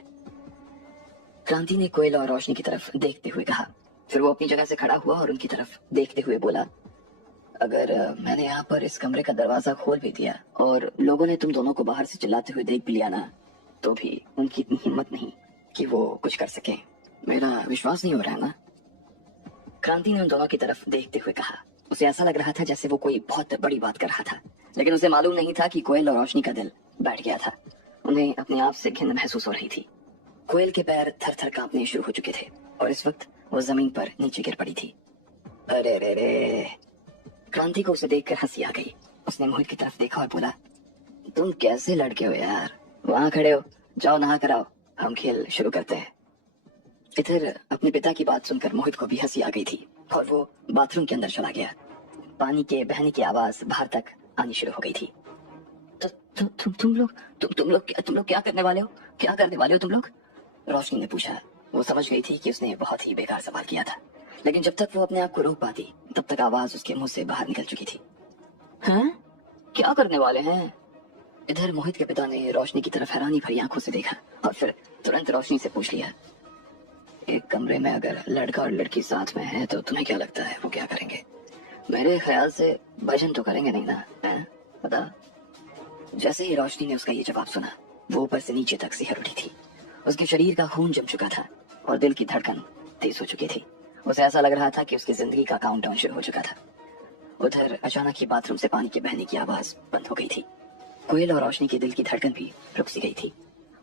क्रांति ने कोयल और रोशनी की तरफ देखते हुए कहा। फिर वो अपनी जगह से खड़ा हुआ और उनकी तरफ देखते हुए बोला, अगर मैंने यहाँ पर इस कमरे का दरवाजा खोल भी दिया और लोगों ने तुम दोनों को बाहर से चिल्लाते हुए देख भी लिया ना, तो भी उनकी इतनी हिम्मत नहीं कि वो कुछ कर सके। मेरा विश्वास नहीं हो रहा है ना? क्रांति ने उन दोनों की तरफ देखते हुए कहा। उसे ऐसा लग रहा था जैसे वो कोई बहुत बड़ी बात कर रहा था, लेकिन उसे मालूम नहीं था कि कोयल और रोशनी का दिल बैठ गया था। उन्हें अपने आप से घिन महसूस हो रही थी। कोयल के पैर थर थर कांपने शुरू हो चुके थे और इस वक्त वो जमीन पर नीचे गिर पड़ी थी। अरे रे रे। क्रांति को उसे देखकर हंसी आ गई। उसने मोहित की तरफ देखा और बोला, तुम कैसे लड़के हो यार? वहां खड़े हो, जाओ नहा कर आओ, हम खेल शुरू करते हैं। इधर अपने पिता की बात सुनकर मोहित को भी हंसी आ गई थी और वो बाथरूम के अंदर चला गया। पानी के बहने की आवाज बाहर तक आनी शुरू हो गई थी। तुम लोग क्या करने वाले हो? क्या करने वाले हो तुम लोग? रोशनी ने पूछा। वो समझ गई थी कि उसने बहुत ही बेकार सवाल किया था, लेकिन जब तक वो अपने आप को रोक पाती तब तक आवाज उसके मुंह से बाहर निकल चुकी थी। हैं? क्या करने वाले हैं? इधर मोहित के पिता ने रोशनी की तरफ हैरानी भरी आंखों से देखा और फिर तुरंत रोशनी से पूछ लिया, एक कमरे में अगर लड़का और लड़की साथ में है तो तुम्हें क्या लगता है वो क्या करेंगे? मेरे ख्याल से भजन तो करेंगे नहीं ना, है? पता। जैसे ही रोशनी ने उसका ये जवाब सुना वो ऊपर से नीचे तक सिहर उठी थी। उसके शरीर का खून जम चुका था और दिल की धड़कन तेज हो चुकी थी। उसे ऐसा लग रहा था कि उसकी जिंदगी का काउंटडाउन शुरू हो चुका था। उधर अचानक ही बाथरूम से पानी के बहने की आवाज बंद हो गई थी। कोयल और रोशनी के दिल की धड़कन भी रुक सी गई थी।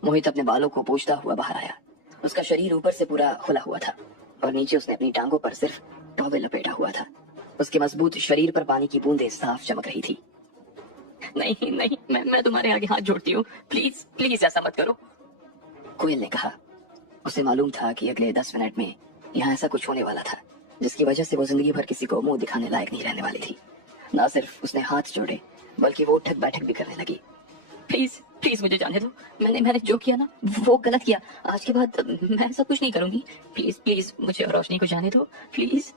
मोहित अपने बालों को पोंछता हुआ बाहर आया। उसका शरीर ऊपर से पूरा खुला हुआ था और नीचे उसने अपनी टांगों पर सिर्फ टॉवेल लपेटा हुआ था। उसके मजबूत शरीर पर पानी की बूंदें साफ चमक रही थी। नहीं नहीं, मैं तुम्हारे आगे हाथ जोड़ती हूँ, प्लीज प्लीज ऐसा मत करो, कोयल ने कहा। उसे मालूम था कि अगले 10 मिनट में यहाँ ऐसा कुछ होने वाला था जिसकी वजह से वो जिंदगी भर किसी को मुंह दिखाने लायक नहीं रहने वाली थी। ना सिर्फ उसने हाथ जोड़े बल्कि वो उठक बैठक भी करने लगी। प्लीज प्लीज मुझे जाने दो, मैंने जो किया ना वो गलत किया। आज के बाद मैं ऐसा कुछ नहीं करूंगी। प्लीज प्लीज मुझे और रोशनी को जाने दो, प्लीज।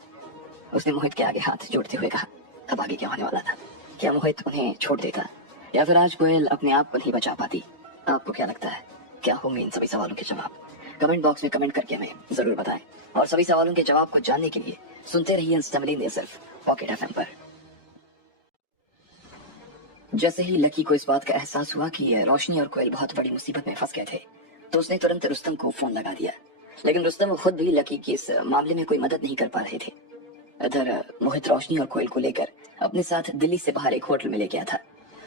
उसने मोहित के आगे हाथ जोड़ते हुए कहा। अब आगे क्या होने वाला था? क्या मोहित उन्हें छोड़ देता या फिर आज कोयल अपने आप को नहीं बचा पाती? आपको क्या लगता है क्या होंगे इन सभी सवालों के जवाब? कमेंट बॉक्स में कमेंट करके हमें जरूर बताएं और सभी सवालों के जवाब को जानने के लिए सुनते रहिए इंस्टामिलियन सिर्फ पॉकेट एफएम पर। जैसे ही लकी को इस बात का एहसास हुआ कि रोशनी और कोयल बहुत बड़ी मुसीबत में फंस गए थे तो उसने तुरंत रुस्तम को फोन लगा दिया, लेकिन रुस्तम खुद भी लकी की इस मामले में कोई मदद नहीं कर पा रहे थे। इधर मोहित रोशनी और कोयल को लेकर अपने साथ दिल्ली से बाहर एक होटल में ले गया था।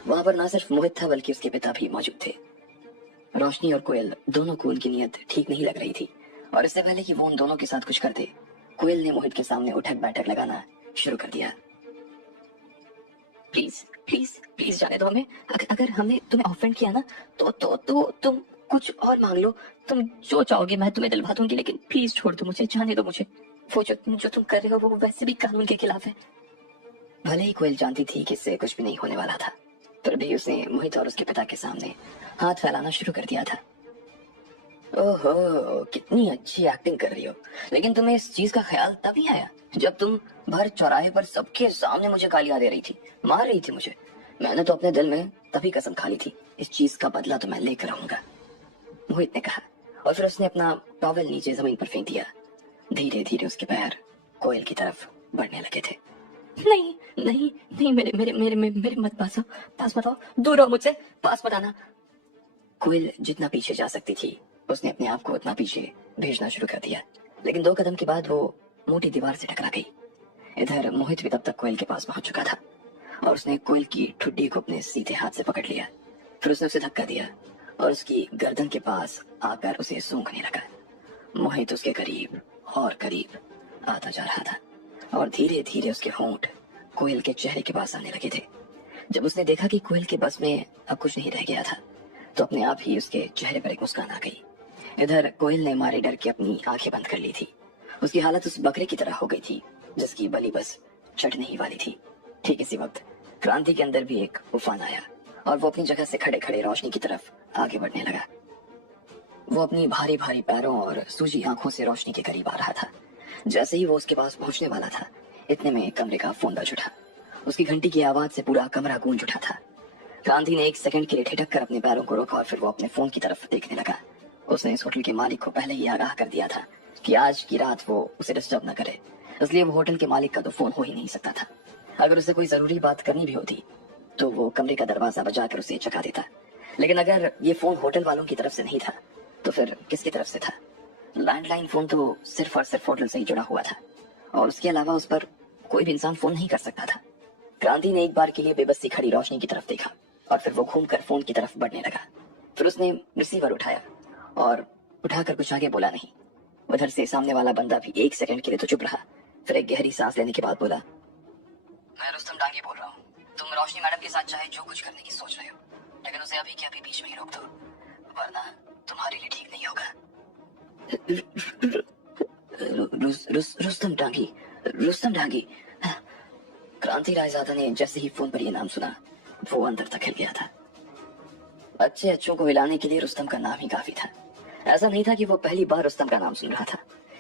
वहां पर ना सिर्फ मोहित था बल्कि उसके पिता भी मौजूद थे। रोशनी और कोयल दोनों को उनकी नीयत ठीक नहीं लग रही थी और इससे पहले कि वो उन दोनों के साथ कुछ करते, कोयल ने मोहित के सामने उठक बैठक लगाना शुरू कर दिया। प्लीज प्लीज प्लीज जाने दो हमें। अगर हमने तुम्हें ऑफेंड किया ना तो तुम कुछ और मांग लो, तुम जो चाहोगे मैं तुम्हें दिलवा दूंगी, लेकिन प्लीज छोड़ दो मुझे, जाने दो मुझे। वो जो तुम कर रहे हो वो वैसे भी कानून के खिलाफ है। भले ही कोयल जानती थी कि इससे कुछ भी नहीं होने वाला था, फिर भी उसने मोहित और उसके पिता के सामने हाथ फैलाना शुरू कर दिया था। ओहो, कितनी अच्छी एक्टिंग कर रही हो, लेकिन तुम्हें इस चीज का ख्याल तब ही आया जब तुम भर चौराहे पर सबके सामने मुझे गालियां दे रही थी, मार रही थी मुझे। मैंने तो अपने दिल में तभी कसम खा ली थी, इस चीज का बदला तो मैं लेकर आऊंगा, मोहित ने कहा। और फिर उसने अपना टॉवेल नीचे जमीन पर फेंक दिया धीरे धीरे उसके पैर कोयल की तरफ बढ़ने लगे थे। नहीं नहीं नहीं, मेरे मेरे मेरे मेरे, मेरे मत पास आओ, पास मत आओ, दूर रहो मुझसे, पास मत आना। कोयल जितना पीछे जा सकती थी उसने अपने आप को उतना पीछे भेजना शुरू कर दिया, लेकिन 2 कदम के बाद वो मोटी दीवार से टकरा गई। इधर मोहित भी तब तक कोयल के पास पहुंच चुका था और उसने कोयल की ठुड्डी को अपने सीधे हाथ से पकड़ लिया। फिर उसने उसे धक्का दिया और उसकी गर्दन के पास आकर उसे सूंघने लगा। मोहित उसके करीब और करीब आता जा रहा था और धीरे धीरे उसके होंठ कोयल के चेहरे के पास आने लगे थे। जब उसने देखा कि कोयल के बस में अब कुछ नहीं रह गया था तो अपने आप ही उसके चेहरे पर एक मुस्कान आ गई। इधर कोयल ने मारे डर के अपनी आंखें बंद कर ली थी। उसकी हालत उस बकरे की तरह हो गई थी जिसकी बलि बस चढ़ने ही वाली थी। ठीक इसी वक्त क्रांति के अंदर भी एक उफान आया और वो अपनी जगह से खड़े खड़े रोशनी की तरफ आगे बढ़ने लगा। वो अपनी भारी भारी पैरों और सूजी आंखों से रोशनी के करीब आ रहा था। जैसे ही वो उसके पास पहुंचने वाला था इतने में कमरे का फोन बज उठा। उसकी घंटी की आवाज से पूरा कमरा गूंज उठा था। क्रांति ने 1 सेकंड के लिए ठिठक कर अपने पैरों को रोका और फिर वो अपने फोन की तरफ देखने लगा। उसने इस होटल के मालिक को पहले ही आगाह कर दिया था कि आज की रात वो उसे डिस्टर्ब न करे, इसलिए वो होटल के मालिक का तो फोन हो ही नहीं सकता था। अगर उसे कोई जरूरी बात करनी भी होती तो वो कमरे का दरवाजा बजाकर उसे चका देता, लेकिन अगर ये फोन होटल वालों की तरफ से नहीं था तो फिर किसकी तरफ से था? लैंडलाइन फोन तो सिर्फ और सिर्फ होटल से ही जुड़ा हुआ था और उसके अलावा उस पर कोई भी इंसान फोन नहीं कर सकता था। क्रांति ने एक बार के लिए बेबस सी खड़ी रोशनी की तरफ देखा और फिर वो घूमकर फोन की तरफ बढ़ने लगा। फिर उसने रिसीवर उठाया और उठाकर कुछ आगे बोला नहीं। उधर से सामने वाला बंदा भी 1 सेकंड के लिए तो चुप रहा, फिर एक गहरी सांस लेने के बाद बोला, मैं रुस्तम डांगी बोल रहा हूँ। तुम रोशनी मैडम के साथ चाहे जो कुछ करने की सोच रहे हो, लेकिन उसे अभी के अभी बीच में ही रोक दो, वरना तुम्हारे लिए ठीक नहीं होगा। रुस्तम डांगी, रुस्तम डांगी। क्रांति रायजादा ने जैसे ही फोन पर यह नाम सुना वो अंदर तक हिल गया था। अच्छे अच्छों को हिलाने के लिए रुस्तम का नाम ही काफी था। ऐसा नहीं था कि वो पहली बार रुस्तम का नाम सुन रहा था,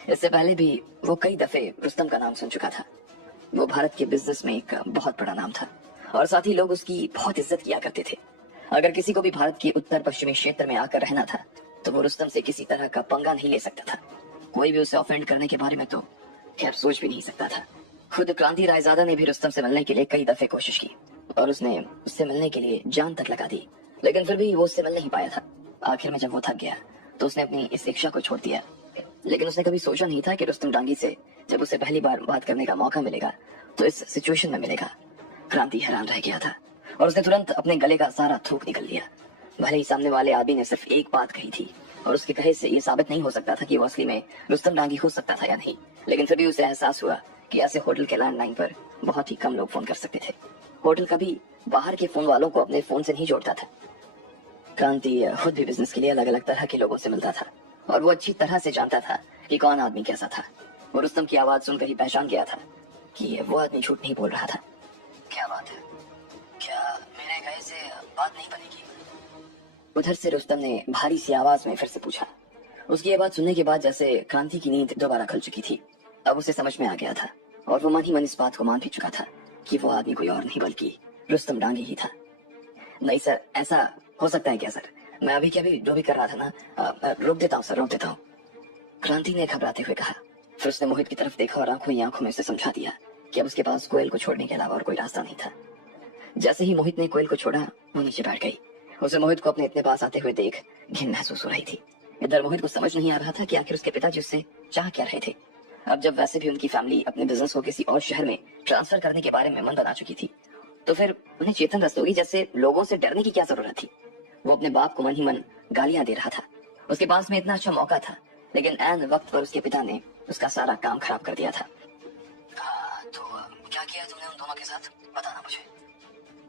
इससे पहले भी वो कई दफे रुस्तम का नाम सुन चुका था। वो भारत के बिजनेस में एक बहुत बड़ा नाम था और साथ ही लोग उसकी बहुत इज्जत किया करते थे। अगर किसी को भी भारत के उत्तर पश्चिमी क्षेत्र में आकर रहना था तो वो रुस्तम से किसी तरह का पंगा नहीं ले सकता था। कोई भी उसे ऑफेंड करने के बारे में तो खैर सोच भी नहीं सकता था। खुद क्रांति रायजादा ने भी रुस्तम से मिलने के लिए कई दफे कोशिश की और उसने उससे मिलने के लिए जान तक लगा दी, लेकिन फिर भी वो उससे मिल नहीं पाया था। आखिर में जब वो थक गया तो उसने अपनी इस इच्छा को छोड़ दिया, लेकिन उसने कभी सोचा नहीं था कि रुस्तम डांगी से जब उसे पहली बार बात करने का मौका मिलेगा तो इस सिचुएशन में मिलेगा। क्रांति हैरान रह गया था और उसने तुरंत अपने गले का सारा थूक निकल लिया। भले ही सामने वाले आदमी ने सिर्फ एक बात कही थी और उसके कहे से ये साबित नहीं हो सकता था कि वो असली में रुस्तम डांगी हो सकता था या नहीं, लेकिन फिर भी उसे एहसास हुआ कि ऐसे होटल के लैंडलाइन पर बहुत ही कम लोग फोन कर सकते थे। होटल कभी बाहर के फोन वालों को अपने फोन से नहीं जोड़ता था। क्रांति खुद भी बिजनेस के लिए अलग अलग तरह के लोगों से मिलता था और वो अच्छी तरह से जानता था कि कौन आदमी कैसा था। वो रुस्तम की आवाज सुनकर ही पहचान गया था कि वो आदमी झूठ नहीं बोल रहा था। क्या बात है, क्या मेरे कहे से बात नहीं बनेगी? उधर से रुस्तम ने भारी सी आवाज में फिर से पूछा। उसकी ये बात सुनने के बाद जैसे क्रांति की नींद दोबारा खुल चुकी थी। अब उसे समझ में आ गया था और वो मन ही मन इस बात को मान भी चुका था कि वो आदमी कोई और नहीं बल्कि रुस्तम डांगी ही था। नहीं सर, ऐसा हो सकता है क्या सर? मैं अभी के अभी जो भी कर रहा था ना, रोक देता हूँ सर, रोक देता हूँ, क्रांति ने घबराते हुए कहा। फिर उसने मोहित की तरफ देखा और आंखों ही आंखों में उसे समझा दिया कि अब उसके पास कोयल को छोड़ने के अलावा और कोई रास्ता नहीं था। जैसे ही मोहित ने कोयल को छोड़ा वो नीचे बैठ गई। उसे मोहित को अपने इतने पास आते हुए देख घिन महसूस हो रही थी। इधर मोहित को समझ नहीं आ रहा था कि आखिर उसके पिताजी उससे चाह क्या रहे थे। अब जब वैसे भी उनकी फैमिली अपने बिजनेस को किसी और शहर में ट्रांसफर करने के बारे में मन बना चुकी थी तो फिर उन्हें चेतन रस्तोगी जैसे लोगों से डरने की क्या जरूरत थी। वो अपने बाप को मन ही मन गालियां दे रहा था। उसके पास में इतना अच्छा मौका था, लेकिन ऐन वक्त पर उसके पिता ने उसका सारा काम खराब कर दिया था। तो क्या किया तुमने उन दोनों के साथ, बताना मुझे।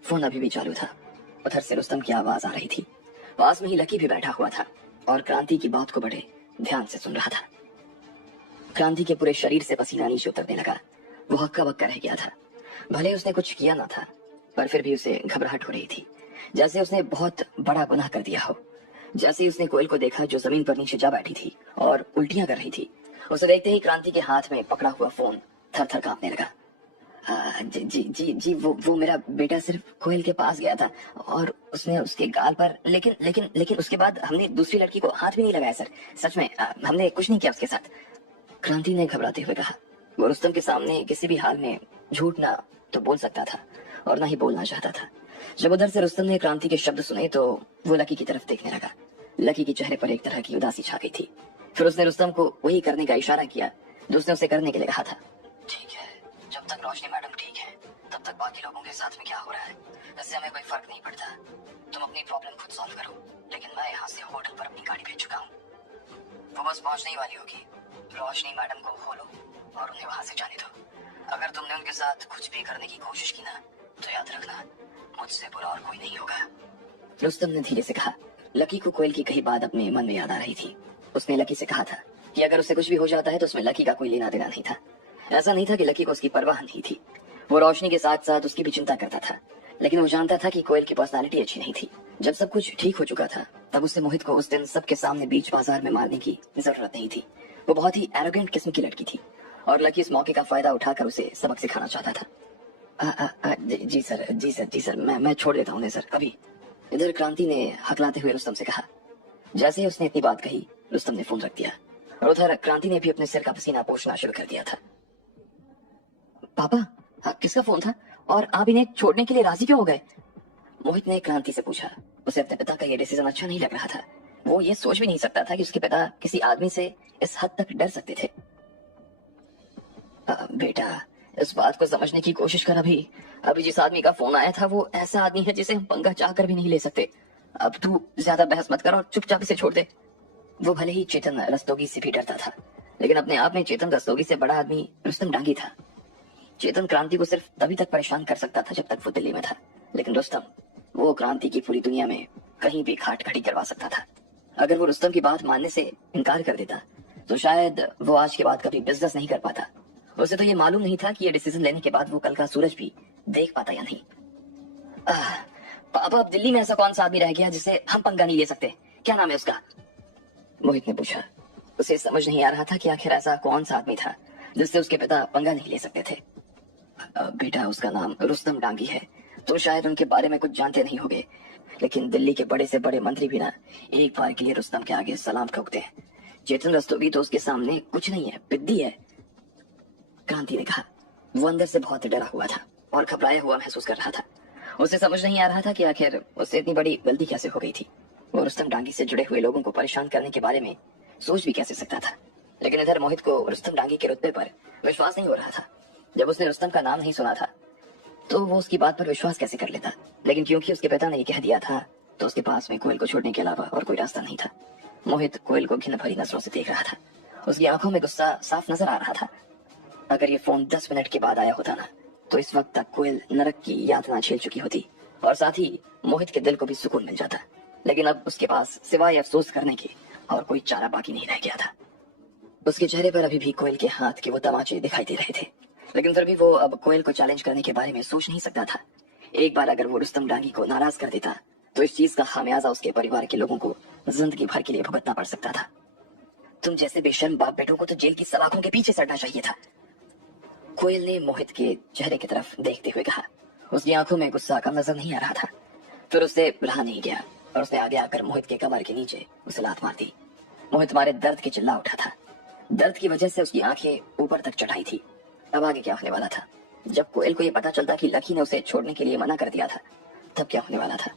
फोन अभी भी चालू था। उधर से रुस्तम की आवाज आ रही थी। पास में ही लकी भी बैठा हुआ था और क्रांति की बात को बड़े ध्यान से सुन रहा था। क्रांति के पूरे शरीर से पसीना नीचे उतरने लगा। वो हक्का बक्का रह गया था। भले उसने कुछ किया ना था पर फिर भी उसे घबराहट हो रही थी, जैसे उसने बहुत बड़ा गुनाह कर दिया हो। जैसे ही उसने कोयल को देखा जो जमीन पर नीचे जा बैठी थी और उल्टियां कर रही थी, उसे देखते ही क्रांति के हाथ में पकड़ा हुआ फोन थर थर कांपने लगा। जी जी जी जी, वो मेरा बेटा सिर्फ कोयल के पास गया था और उसने उसके गाल पर, लेकिन लेकिन लेकिन उसके बाद हमने दूसरी लड़की को हाथ भी नहीं लगाया सर। सच में हमने कुछ नहीं किया उसके साथ। क्रांति ने घबराते हुए कहा। वो रुस्तम के सामने किसी भी हाल में झूठ ना तो बोल सकता था और ना ही बोलना चाहता था। जब उधर से रुस्तम ने क्रांति के शब्द सुने तो वो लकी की तरफ देखने लगा। लकी के चेहरे पर एक तरह की उदासी छा गई थी। फिर उसने रुस्तम को वही करने का इशारा किया जो उसने उसे करने के लिए कहा था। ठीक है, जब तक रोशनी मैडम ठीक है तब तक बाकी लोगों के साथ में क्या हो रहा है इससे हमें कोई फर्क नहीं पड़ता। तुम अपनी प्रॉब्लम खुद सॉल्व करो, लेकिन मैं यहाँ से होटल पर अपनी गाड़ी भेज चुका हूँ। वो बस पहुँचने ही वाली होगी। रोशनी मैडम को खोलो और उन्हें वहाँ से जाने दो। अगर तुमने उनके साथ कुछ भी करने की कोशिश की ना तो याद रखना मुझसे बुरा और कोई नहीं होगा। रुस्तम ने धीरे से कहा। लकी को कोयल की कही बात अपने मन में याद आ रही थी। उसने लकी से कहा था कि अगर उसे कुछ भी हो जाता है तो उसमें लकी का कोई लेना देना नहीं था। ऐसा नहीं था कि लकी को उसकी परवाह नहीं थी। वो रोशनी के साथ साथ उसकी भी चिंता करता था, लेकिन वो जानता था कि कोयल की पर्सनालिटी अच्छी नहीं थी। जब सब कुछ ठीक हो चुका था तब उससे मोहित को उस दिन सबके सामने बीच बाजार में मारने की जरूरत नहीं थी। वो बहुत ही एरोगेंट किस्म की लड़की थी और लकी इस मौके का फायदा उठाकर उसे सबक सिखाना चाहता था। जी सर, मैं छोड़ देता हूँ सर अभी। इधर क्रांति ने हकलाते हुए रुस्तम से कहा। जैसे ही उसने इतनी बात कही रुस्तम ने फोन रख दिया और उधर क्रांति ने भी अपने सिर का पसीना पोंछना शुरू कर दिया था। पापा, किसका फोन था और आप इन्हें छोड़ने के लिए राजी क्यों हो गए? मोहित ने क्रांति से पूछा। उसे अपने पिता का ये डिसीजन अच्छा नहीं लग रहा था। वो ये सोच भी नहीं सकता था कि उसके पिता किसी आदमी से इस हद तक डर सकते थे। बेटा, इस बात को समझने की कोशिश कर। अभी जिस आदमी का फोन आया था वो ऐसा आदमी है जिसे हम पंगा चाहकर भी नहीं ले सकते। अब तू ज्यादा बहस मत कर और चुपचाप इसे छोड़ दे। वो भले ही चेतन रस्तोगी से भी डरता था, लेकिन अपने आप में चेतन रस्तोगी से बड़ा आदमी रुस्तम डांगी था। चेतन क्रांति को सिर्फ तभी तक परेशान कर सकता था जब तक वो दिल्ली में था, लेकिन रुस्तम वो क्रांति की पूरी दुनिया में कहीं भी खाट खड़ी करवा सकता था। अगर वो रुस्तम की बात मानने से इनकार कर देता तो शायद वो आज के बाद कभी बिजनेस नहीं कर पाता। उसे तो ये मालूम नहीं था कि ये डिसीजन लेने के बाद वो कल का सूरज भी देख पाता या नहीं। पापा, अब दिल्ली में ऐसा कौन सा आदमी रह गया जिसे हम पंगा नहीं ले सकते? क्या नाम है उसका? मोहित ने पूछा। उसे समझ नहीं आ रहा था कि आखिर ऐसा कौन सा आदमी था जिससे उसके पिता पंगा नहीं ले सकते थे। बेटा, उसका नाम रुस्तम डांगी है। तो शायद उनके बारे में कुछ जानते नहीं होगे, लेकिन दिल्ली के बड़े से बड़े मंत्री भी ना एक बार के लिए रुस्तम के आगे सलाम ठोकते हैं। चेतन रस्तोगी तो उसके सामने कुछ नहीं है, पिद्दी है। क्रांति ने कहा। वो अंदर से बहुत डरा हुआ था और घबराया हुआ महसूस कर रहा था। उसे समझ नहीं आ रहा था कि आखिर उससे इतनी बड़ी गलती कैसे हो गई थी। वो रुस्तम डांगी से जुड़े हुए लोगों को परेशान करने के बारे में सोच भी कैसे सकता था, लेकिन इधर मोहित को रुस्तम डांगी के रुतबे पर विश्वास नहीं हो रहा था। जब उसने रुस्तम का नाम नहीं सुना था तो वो उसकी बात पर विश्वास कैसे कर लेता, लेकिन क्योंकि उसके पिता ने ये कह दिया था तो उसके पास में कोयल को छोड़ने के अलावा और कोई रास्ता नहीं था। मोहित कोयल को घिन भरी नजरों से देख रहा था। उसकी आंखों में गुस्सा साफ नजर आ रहा था। अगर ये फोन 10 मिनट के बाद आया होता ना तो इस वक्त तक कोयल नरक की यातना झेल चुकी होती और साथ ही मोहित के दिल को भी सुकून मिल जाता, लेकिन अब उसके पास सिवाय अफसोस करने के और कोई चारा बाकी नहीं रह गया था। उसके चेहरे पर अभी भी कोयल के हाथ के वो तमाचे दिखाई दे रहे थे, लेकिन फिर भी वो अब कोयल को चैलेंज करने के बारे में सोच नहीं सकता था। एक बार अगर वो रुस्तम डांगी को नाराज कर देता तो इस चीज का खामियाजा उसके परिवार के लोगों को जिंदगी भर के लिए भुगतना पड़ सकता था। तुम जैसे बेशर्म बाप बेटों को तो जेल की सलाखों के पीछे सड़ना चाहिए था, कोयल ने मोहित के चेहरे की तरफ देखते हुए कहा। उसकी आंखों में गुस्सा कम नजर नहीं आ रहा था। फिर उससे रहा नहीं गया और उसने आगे आकर मोहित के कमर के नीचे उसे लात मार दी। मोहित मारे दर्द की चिल्ला उठा था। दर्द की वजह से उसकी आंखें ऊपर तक चढ़ाई थी। अब आगे क्या होने वाला था? जब कोयल को यह पता चलता कि लकी ने उसे छोड़ने के लिए मना कर दिया था तब क्या होने वाला था?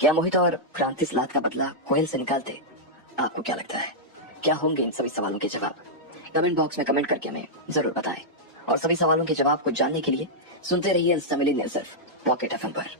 क्या मोहित और क्रांति इस लात का बदला कोयल से निकालते? आपको क्या लगता है, क्या होंगे इन सभी सवालों के जवाब? कमेंट बॉक्स में कमेंट करके हमें जरूर बताएं और सभी सवालों के जवाब को जानने के लिए सुनते रहिए सिर्फ पॉकेट एफएम पर।